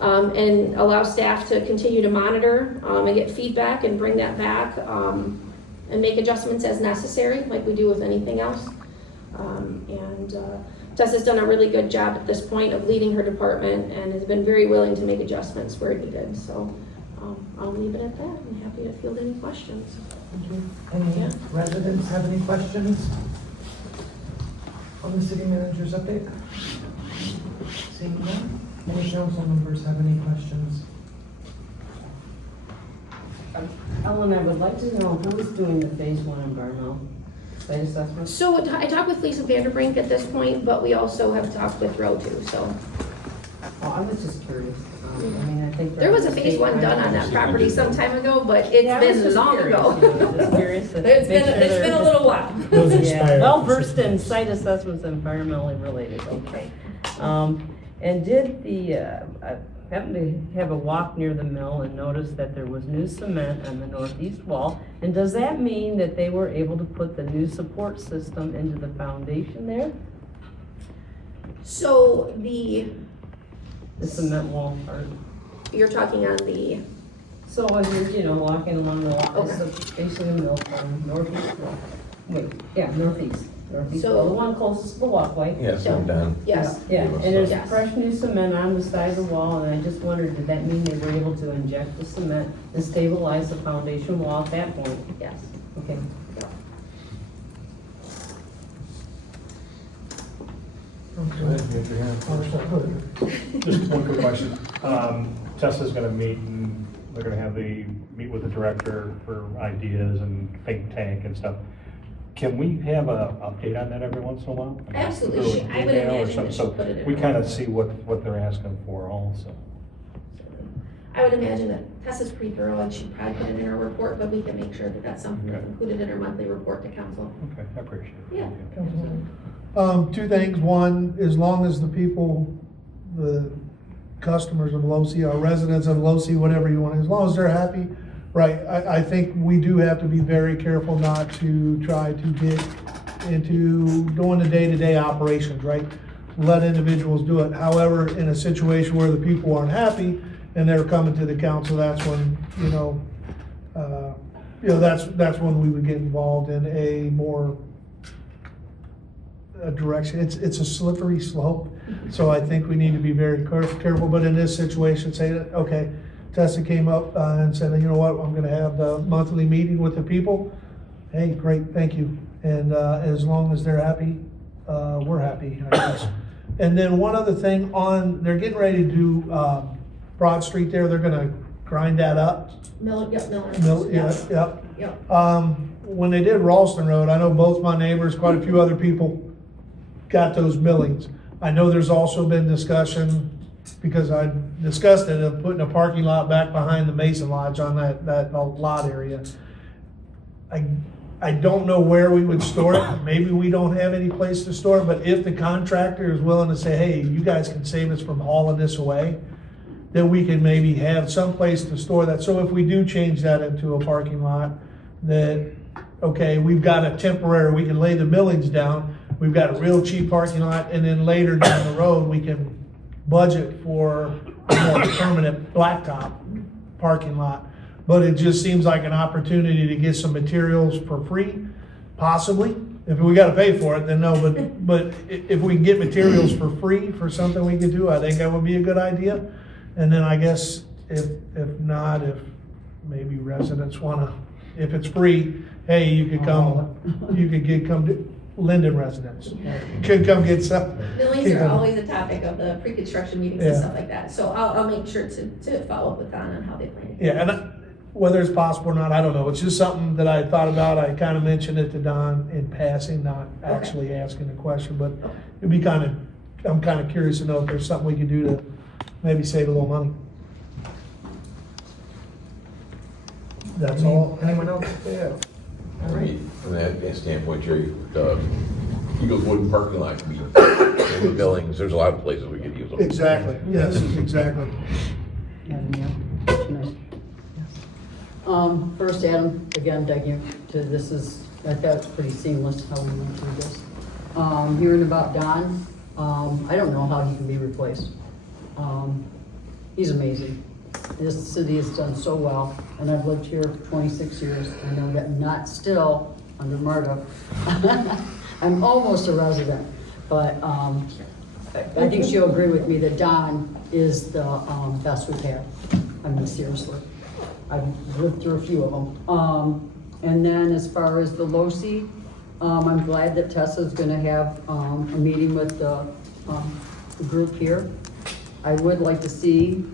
and allow staff to continue to monitor and get feedback and bring that back and make adjustments as necessary, like we do with anything else. Tessa's done a really good job at this point of leading her department and has been very willing to make adjustments where needed. So I'll leave it at that. I'm happy to field any questions. Thank you. Any residents have any questions on the city manager's update? Seeing none. Any council members have any questions? Ellen, I would like to know who's doing the phase 1 environmental. site assessment? So I talked with Lisa Vanderbrink at this point, but we also have talked with Row too, so. Oh, I was just curious. I mean, I think. There was a phase one done on that property some time ago, but Yeah, I was it's been just long curious, ago. you know, just curious to It's make been, sure it's been a they're- little while. Those Yeah, expire. well versed in site assessments environmentally related, okay. And did I happened to have a walk near the mill and noticed that there was new cement on the northeast wall. And does that mean that they were able to put the new support system into the foundation there? So the cement wall part? You're talking on the, So as you're, you know, walking along the wall, Okay. it's basically a mill from northeast wall. Wait, yeah, northeast So- wall, the one closest to the walkway. Yeah, so done. yes. Yeah, and there's Yes. fresh new cement on the side of the wall, and I just wondered, did that mean they were able to inject the cement and stabilize the foundation wall at that point? Yes. Okay. Go ahead, raise your hand. Oh, Just one quick question. Tessa's gonna meet and they're gonna have meet with the director for ideas and think tank and stuff. Can we have a update on that every once in a while? I mean, Absolutely. through an I would email or imagine something, that she'll put it so in we her kind of report. see what they're asking for also. I would imagine that Tessa's pretty thorough, and she'd probably put it in her report, but we can make sure that that's something that's Okay. included in her monthly report to council. Okay, I appreciate it. Yeah. Two things. One, as long as the people, the customers of LoSi, our residents of LoSi, whatever you want, as long as they're happy, right? I think we do have to be very careful not to try to get into doing the day-to-day operations, right? Let individuals do it. However, in a situation where the people aren't happy and they're coming to the council, that's when, that's when we would get involved in a more direction. It's a slippery slope, so I think we need to be very careful, but in this situation, say that, okay, Tessa came up and said, you know what, I'm gonna have the monthly meeting with the people. Hey, great, thank you. And as long as they're happy, we're happy, I guess. And then one other thing they're getting ready to do Broad Street there, they're gonna grind that up. Miller. Yep. When they did Ralston Road, I know both my neighbors, quite a few other people got those millings. I know there's also been discussion, because I discussed it, of putting a parking lot back behind the Mason Lodge on that lot area. I don't know where we would store it. Maybe we don't have any place to store it, but if the contractor is willing to say, hey, you guys can save us from hauling this away, then we can maybe have some place to store that. So if we do change that into a parking lot, that, okay, we've got a temporary, we can lay the millings down, we've got a real cheap parking lot, and then later down the road, we can budget for a more permanent blacktop parking lot. But it just seems like an opportunity to get some materials for free, possibly. If we gotta pay for it, then no, but if we can get materials for free for something we could do, I think that would be a good idea. And then I guess if not, if maybe residents wanna, if it's free, hey, you could come to Linden residents. Could come get some. Millings are always a topic of the pre-construction meetings and stuff like that, so I'll make sure to follow up with Don on how they plan it. Yeah, and whether it's possible or not, I don't know. It's just something that I thought about. I kind of mentioned it to Don in passing, not actually asking the question, but it'd be I'm kind of curious to know if there's something we could do to maybe save a little money. That's all. Anyone else? Yeah. Right, from that standpoint, Jerry, the Eagles Wooden parking lot can be, in the Billings, there's a lot of places we could use them. Exactly, yes, exactly. First, Adam, again, thank you to I thought it's pretty seamless how we went through this. Hearing about Don, I don't know how he can be replaced. He's amazing. This city has done so well, and I've lived here for 26 years. I know that not still under Marta. I'm almost a resident, but I think she'll agree with me that Don is the best we've had. I mean, seriously. I've lived through a few of them. And then as far as the LoSi, I'm glad that Tessa's gonna have a meeting with the group here. I would like to see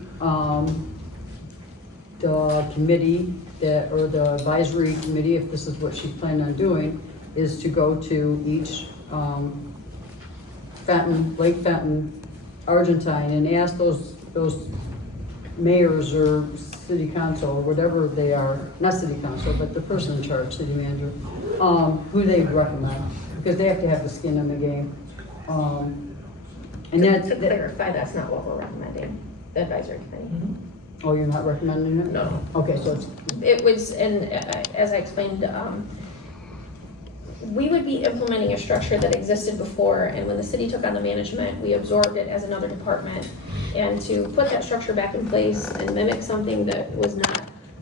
the committee or the advisory committee, if this is what she's planning on doing, is to go to each, Fenton, Lake Fenton, Argentine, and ask those mayors or city council, or whatever they are, not city council, but the person in charge, city manager, who they recommend, because they have to have the skin in the game. And To clarify, that's not what we're recommending, the advisory committee. Oh, you're not recommending it? No. Okay, so it's, It was, and as I explained, we would be implementing a structure that existed before, and when the city took on the management, we absorbed it as another department. And to put that structure back in place and mimic something that was not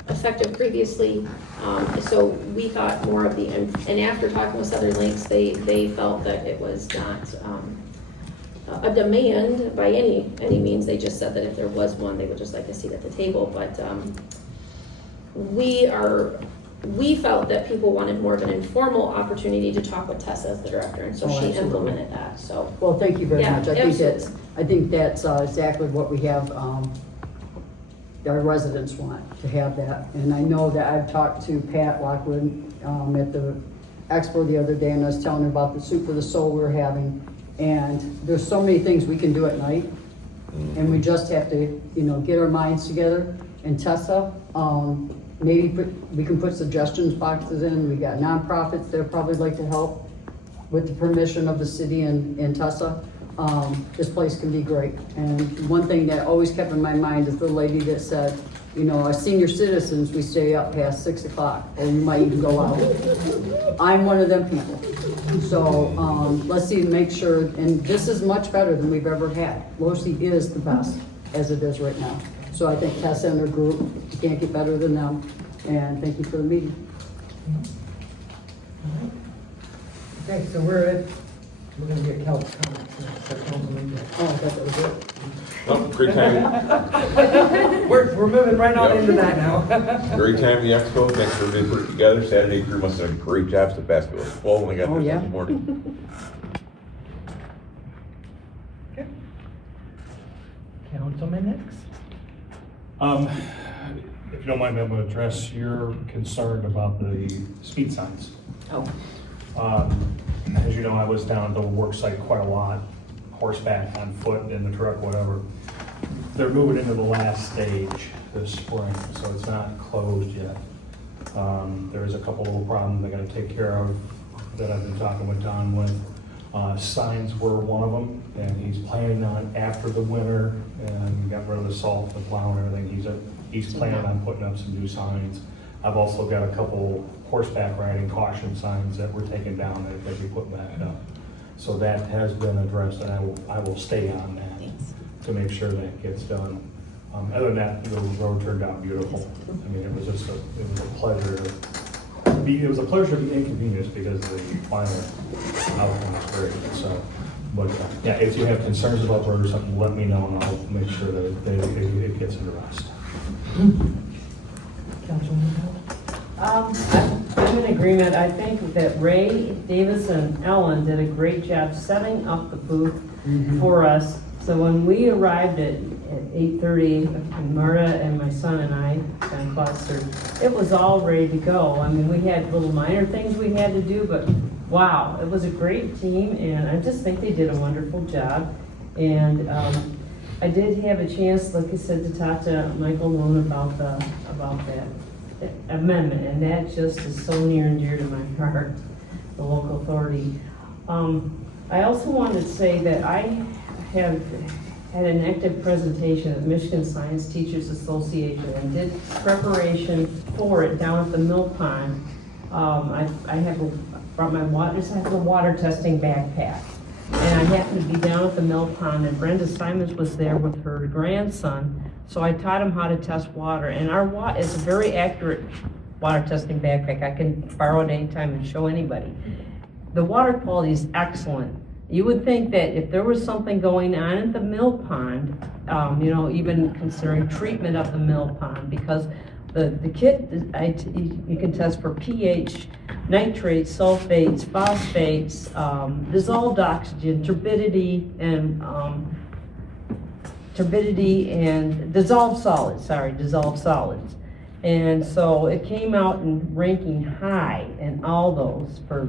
effective previously, so we thought more of the, and after talking with Southern Links, they felt that it was not a demand by any means. They just said that if there was one, they would just like a seat at the table. But we felt that people wanted more of an informal opportunity to talk with Tessa as the director, and so Oh, she absolutely. implemented that, so. well, thank you very Yeah, much. I think that's exactly what we have, our residents want, to have that. And I know that I've talked to Pat Lockwood at the expo the other day, and I was telling her about the Soup for the Soul we're having. And there's so many things we can do at night, and we just have to, get our minds together. And Tessa, maybe we can put suggestions boxes in. We got nonprofits that would probably like to help with the permission of the city and Tessa. This place can be great. And one thing that always kept in my mind is the lady that said, as senior citizens, we stay up past 6 o'clock, or we might even go out. I'm one of them people. So, let's see, make sure, and this is much better than we've ever had. Losi is the best as it is right now. So I think Tessa and her group, you can't get better than them. And thank you for the meeting. Okay, so we're gonna get Kel's comments. Oh, I thought that was it. Oh, great time. We're moving right on Yep. into that now. Great time, the expo. Thanks for everybody putting it together. Saturday crew must have done a great job. The basket was full when we got Oh, there yeah. Sunday morning. Councilman next. If you don't mind, I'm gonna address your concern about the speed signs. Oh. As you know, I was down at the work site quite a lot, horseback, on foot, in the truck, whatever. They're moving into the last stage this spring, so it's not closed yet. There's a couple little problems they gotta take care of that I've been talking with Don with. Signs were one of them, and he's planning on, after the winter, and we got rid of the salt, the plow and everything, he's planning on putting up some new signs. I've also got a couple horseback riding caution signs that were taken down that they'll be put back up. So that has been addressed, and I will stay on that to make sure that gets done. Other than that, the road turned out beautiful. I mean, it was a pleasure to be inconvenienced because the final outcome was great, so. But, yeah, if you have concerns about road or something, let me know, and I'll make sure that it gets addressed. Councilman Hill. I'm in agreement. I think that Ray, Davis, and Ellen did a great job setting up the booth for us. So when we arrived at 8:30, Marta and my son and I, John Foster, it was all ready to go. I mean, we had little minor things we had to do, but wow, it was a great team, and I just think they did a wonderful job. And I did have a chance, like I said, to talk to Michael Loon about that amendment, and that just is so near and dear to my heart, the local authority. I also wanted to say that I have had an active presentation at Michigan Science Teachers Association and did preparation for it down at the Mill Pond. I have brought my water testing backpack. And I happened to be down at the Mill Pond, and Brenda Simons was there with her grandson. So I taught him how to test water, and our it's a very accurate water testing backpack. I can borrow it anytime and show anybody. The water quality is excellent. You would think that if there was something going on at the Mill Pond, even considering treatment of the Mill Pond, because the kit, you can test for pH, nitrates, sulfates, phosphates, dissolved oxygen, turbidity, and dissolved solids. And so it came out in ranking high in all those for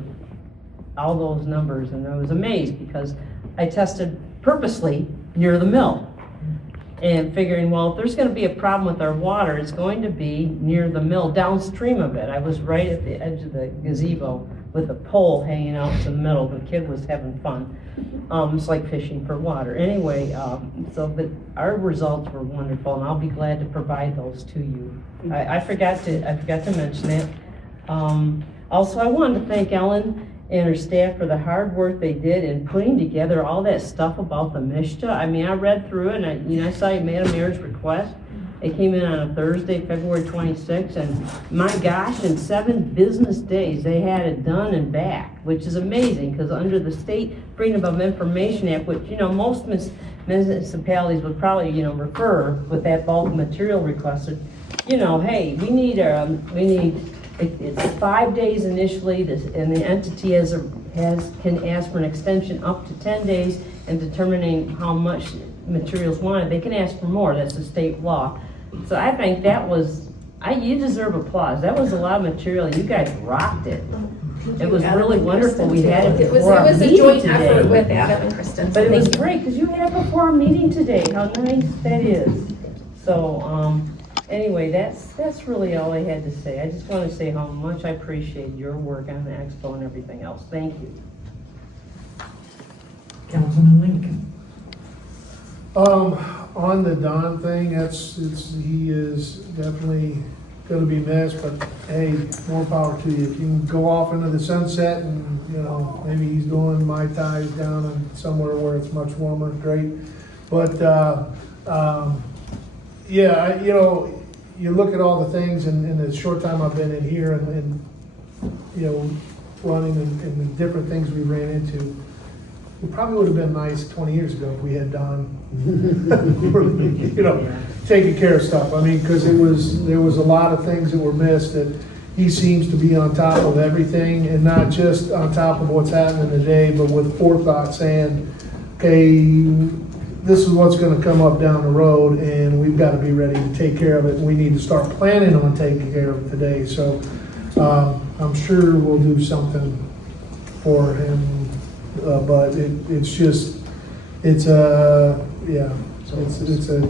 all those numbers, and I was amazed because I tested purposely near the mill. And figuring, well, if there's gonna be a problem with our water, it's going to be near the mill, downstream of it. I was right at the edge of the gazebo with a pole hanging out in the middle. The kid was having fun. It's like fishing for water. Anyway, but our results were wonderful, and I'll be glad to provide those to you. I forgot to mention that. Also, I wanted to thank Ellen and her staff for the hard work they did in putting together all that stuff about the MISHTA. I mean, I read through it, and I saw you made a marriage request. It came in on a Thursday, February 26th, and my gosh, in 7 business days, they had it done and back, which is amazing, because under the State Freedom of Information Act, which, most municipalities would probably, refer with that bulk material requested, hey, we need, it's 5 days initially, and the entity can ask for an extension up to 10 days in determining how much materials wanted. They can ask for more, that's the state law. So I think you deserve applause. That was a lot of material. You guys rocked it. It was really wonderful. We had it before our meeting today. It was a joint effort with Adam and Kristen. But it was great, because you had it before our meeting today. How nice that is. So, anyway, that's really all I had to say. I just want to say how much I appreciate your work on the expo and everything else. Thank you. Councilman Lincoln. On the Don thing, he is definitely gonna be missed, but hey, more power to you. If you can go off into the sunset and, maybe he's doing Mai Tais down in somewhere where it's much warmer, great. But, yeah, you look at all the things in the short time I've been in here and running and the different things we ran into. It probably would have been nice 20 years ago if we had Don, taking care of stuff. I mean, because there was a lot of things that were missed that he seems to be on top of everything, and not just on top of what's happening today, but with forethought saying, okay, this is what's going to come up down the road, and we've got to be ready to take care of it. And we need to start planning on taking care of it today. So I'm sure we'll do something for him. But it's a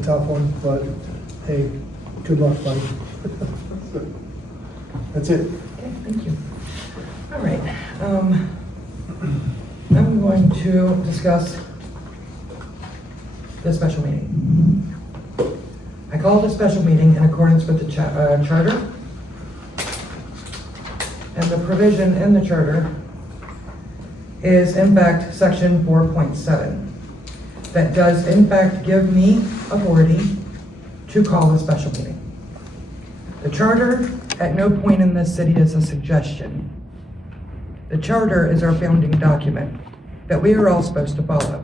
tough one, but hey, good luck, buddy. That's it. Okay, thank you. All right, I'm going to discuss the special meeting. I called a special meeting in accordance with the charter, and the provision in the charter is in fact section 4.7 that does in fact give me authority to call a special meeting. The charter at no point in this city is a suggestion. The charter is our founding document that we are all supposed to follow.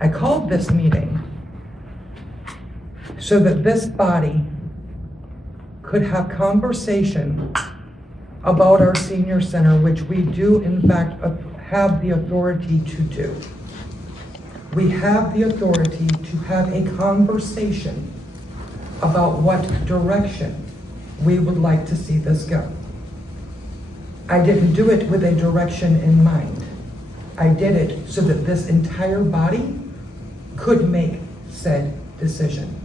I called this meeting so that this body could have conversation about our senior center, which we do in fact have the authority to do. We have the authority to have a conversation about what direction we would like to see this go. I didn't do it with a direction in mind. I did it so that this entire body could make said decision.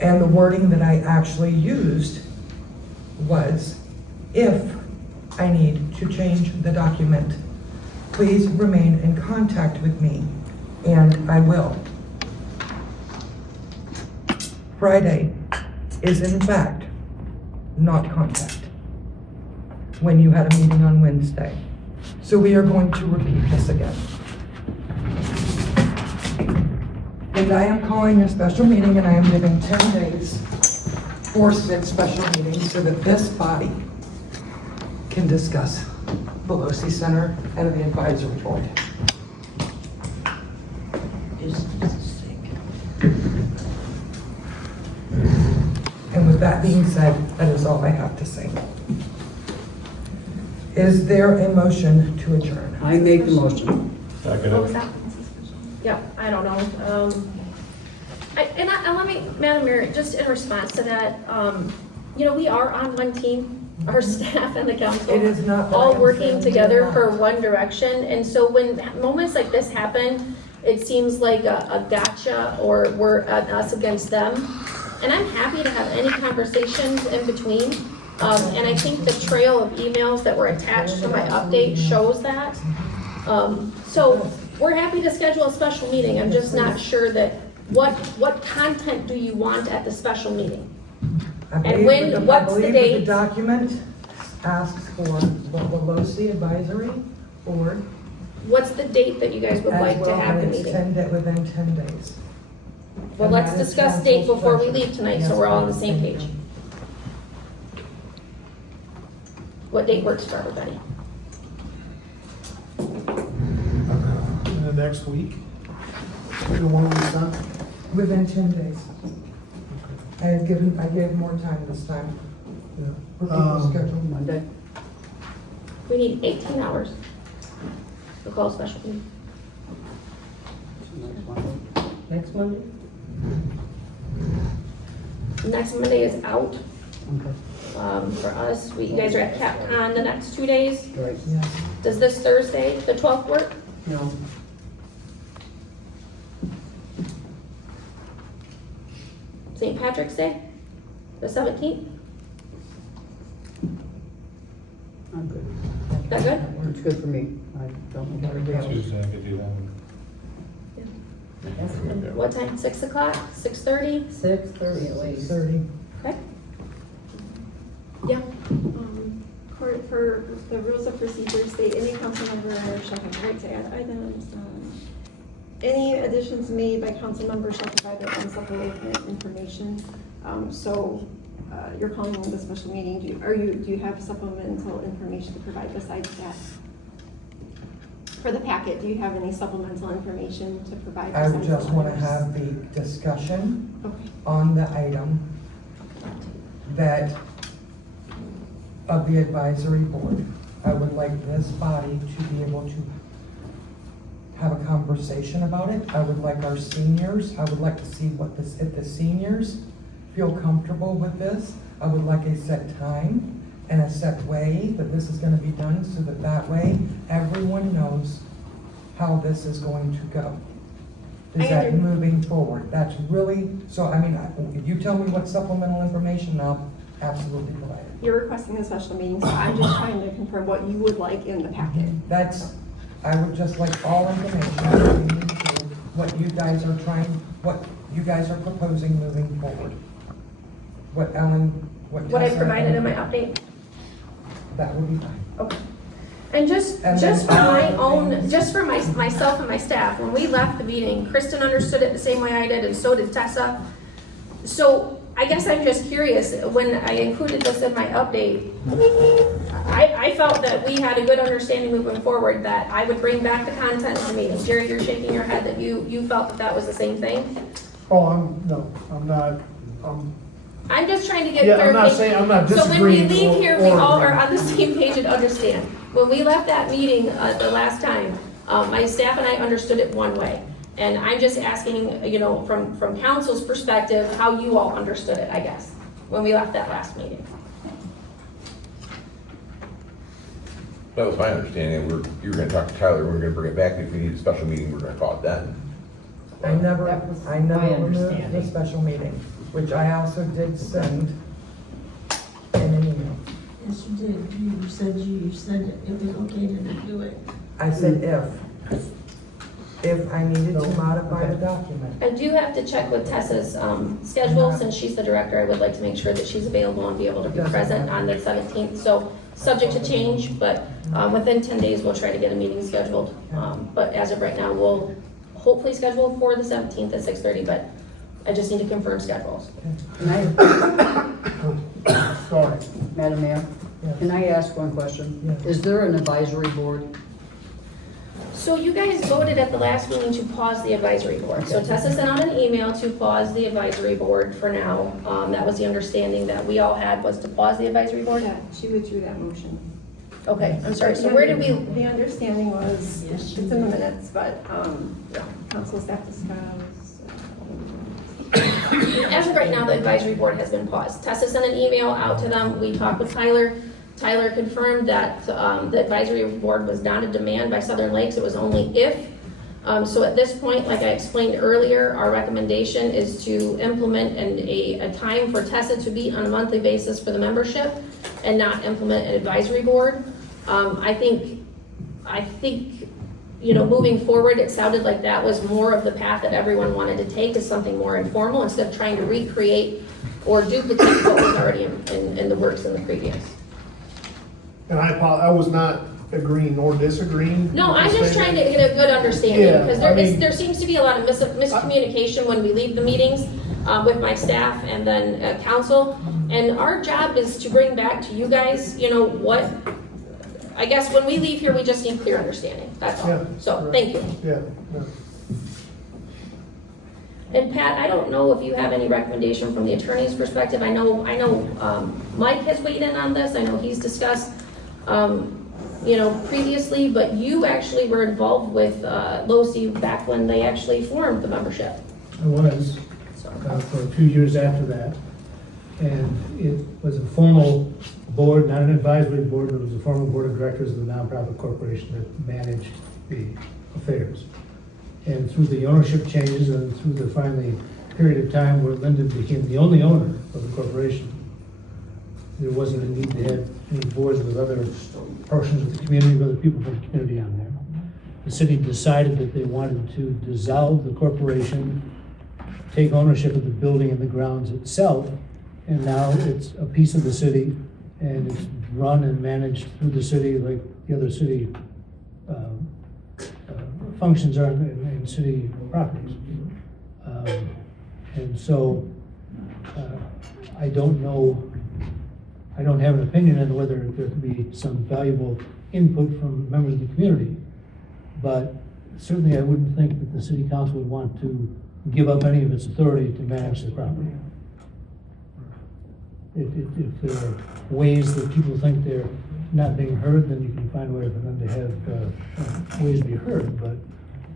And the wording that I actually used was, if I need to change the document, please remain in contact with me, and I will. Friday is in fact not contact when you had a meeting on Wednesday. So we are going to repeat this again. And I am calling a special meeting, and I am giving 10 days for said special meeting so that this body can discuss Pelosi Center and the advisory board. And with that being said, that is all I have to say. Is there a motion to adjourn? I make the motion. What was that? Yeah, I don't know. And let me, Madam Mayor, just in response to that, we are on one team, our staff and the council. It is not that all I'm working saying together you're for not. one direction. And so when moments like this happen, it seems like a gotcha, or we're at us against them. And I'm happy to have any conversations in between. And I think the trail of emails that were attached to my update shows that. So we're happy to schedule a special meeting. I'm just not sure that, what content do you want at the special meeting? And when, what's the I believe date? that the document asks for the LoCI advisory board. What's the date that you guys would as like to well, have the and it's meeting? within 10 days. Well, And let's that is discuss date council's before we pleasure. leave tonight, so Yes, we're all on the ma'am. same Thank page. you. What date works for everybody? In the next week? The 1 week done? Within 10 days. I gave more time this time for people's schedule. Monday? We need 18 hours to call a special meeting. Next Monday? Next Monday is out, Okay. for us. You guys are at CapCon the next 2 days. Right. Yes. Does this Thursday, the 12th work? No. St. Patrick's Day, the 17th? I'm good. That good? It's good for me. I don't know about everybody else. Tuesday, I could do that. What time? 6 o'clock? 6:30? 6:30 at least. 30. Okay. Yeah. For the rules of procedure state, any council member shall have the right to add items. Any additions made by council members shall provide their own supplemental information. You're calling on the special meeting. Do you have supplemental information to provide besides that? For the packet, do you have any supplemental information to provide? I besides just the want to letters? have the discussion Okay. on the item that, of the advisory board. I would like this body to be able to have a conversation about it. I would like our seniors, I would like to see if the seniors feel comfortable with this. I would like a set time and a set way that this is gonna be done, so that way, everyone knows how this is going to go. Is that moving forward? That's really, so I mean, if you tell me what supplemental information, I'll absolutely provide it. You're requesting a special meeting, so I'm just trying to confirm what you would like in the packet. That's, I would just like all information relating to what you guys are proposing moving forward. What Ellen, what What I Tessa- provided in my update? That would be fine. Okay. And just And then for my other own, things- just for myself and my staff, when we left the meeting, Kristen understood it the same way I did, and so did Tessa. So I guess I'm just curious, when I included this in my update, I felt that we had a good understanding moving forward, that I would bring back the content of the meeting. Jerry, you're shaking your head that you felt that was the same thing? Oh, I'm not, I'm just trying to get yeah, I'm not clarification. saying, I'm not So when we disagreeing. leave here, we all are agreeing. on the same page and understand. When we left that meeting the last time, my staff and I understood it one way. And I'm just asking, from council's perspective, how you all understood it, I guess, when we left that last meeting. That was my understanding. You were gonna talk to Tyler, we were gonna bring it back. If we need a special meeting, we're gonna call it then. I never That was my removed the understanding. special meeting, which I also did send in an email. Yes, you did. You said it was okay to do it. I said if I needed to modify the document. I do have to check with Tessa's schedule, since she's the director. I would like to make sure that she's available and be able to be present on the 17th. So, subject to change, but within 10 days, we'll try to get a meeting scheduled. But as of right now, we'll hopefully schedule for the 17th at 6:30, but I just need to confirm schedules. Sorry. Madam Mayor, can I ask one question? Yes. Is there an advisory board? So you guys voted at the last meeting to pause the advisory board. So Tessa sent out an email to pause the advisory board for now. That was the understanding that we all had, was to pause the advisory board? Yeah, she withdrew that motion. Okay, I'm sorry, so where did we, The understanding was, it's in the minutes, but, council staff discussed. As of right now, the advisory board has been paused. Tessa sent an email out to them. We talked with Tyler. Tyler confirmed that the advisory board was not a demand by Southern Lakes. It was only if. So at this point, like I explained earlier, our recommendation is to implement a time for Tessa to be on a monthly basis for the membership and not implement an advisory board. I think, you know, moving forward, it sounded like that was more of the path that everyone wanted to take, is something more informal instead of trying to recreate or duplicate what was already in the works in the previous. And I was not agreeing or disagreeing. No, I'm just trying to get a good understanding, Yeah, because there seems to be a lot of miscommunication when we leave the meetings with my staff and then council. And our job is to bring back to you guys, you know, what, I guess when we leave here, we just need clear understanding, that's all. Yeah, So, right. thank you. Yeah, yeah. And Pat, I don't know if you have any recommendation from the attorney's perspective. I know Mike has weighed in on this. I know he's discussed, you know, previously, but you actually were involved with LOSI back when they actually formed the membership. I was, So, for a few years after that. And it was a formal board, not an advisory board, but it was a formal board of directors of the nonprofit corporation that managed the affairs. And through the ownership changes and through the finally period of time where Linden became the only owner of the corporation, there wasn't a need to have any boards with other portions of the community, with other people from the community on there. The city decided that they wanted to dissolve the corporation, take ownership of the building and the grounds itself, and now it's a piece of the city, and it's run and managed through the city like the other city functions are in city properties. And so, I don't know, I don't have an opinion on whether there could be some valuable input from members of the community, but certainly I wouldn't think that the city council would want to give up any of its authority to manage the property. If there are ways that people think they're not being heard, then you can find a way for them to have ways to be heard, but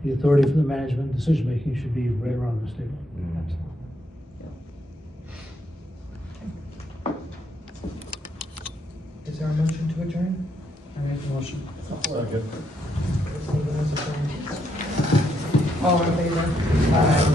the authority for the management and decision-making should be right around this table. Is there a motion to adjourn? I make the motion. All in favor? Aye.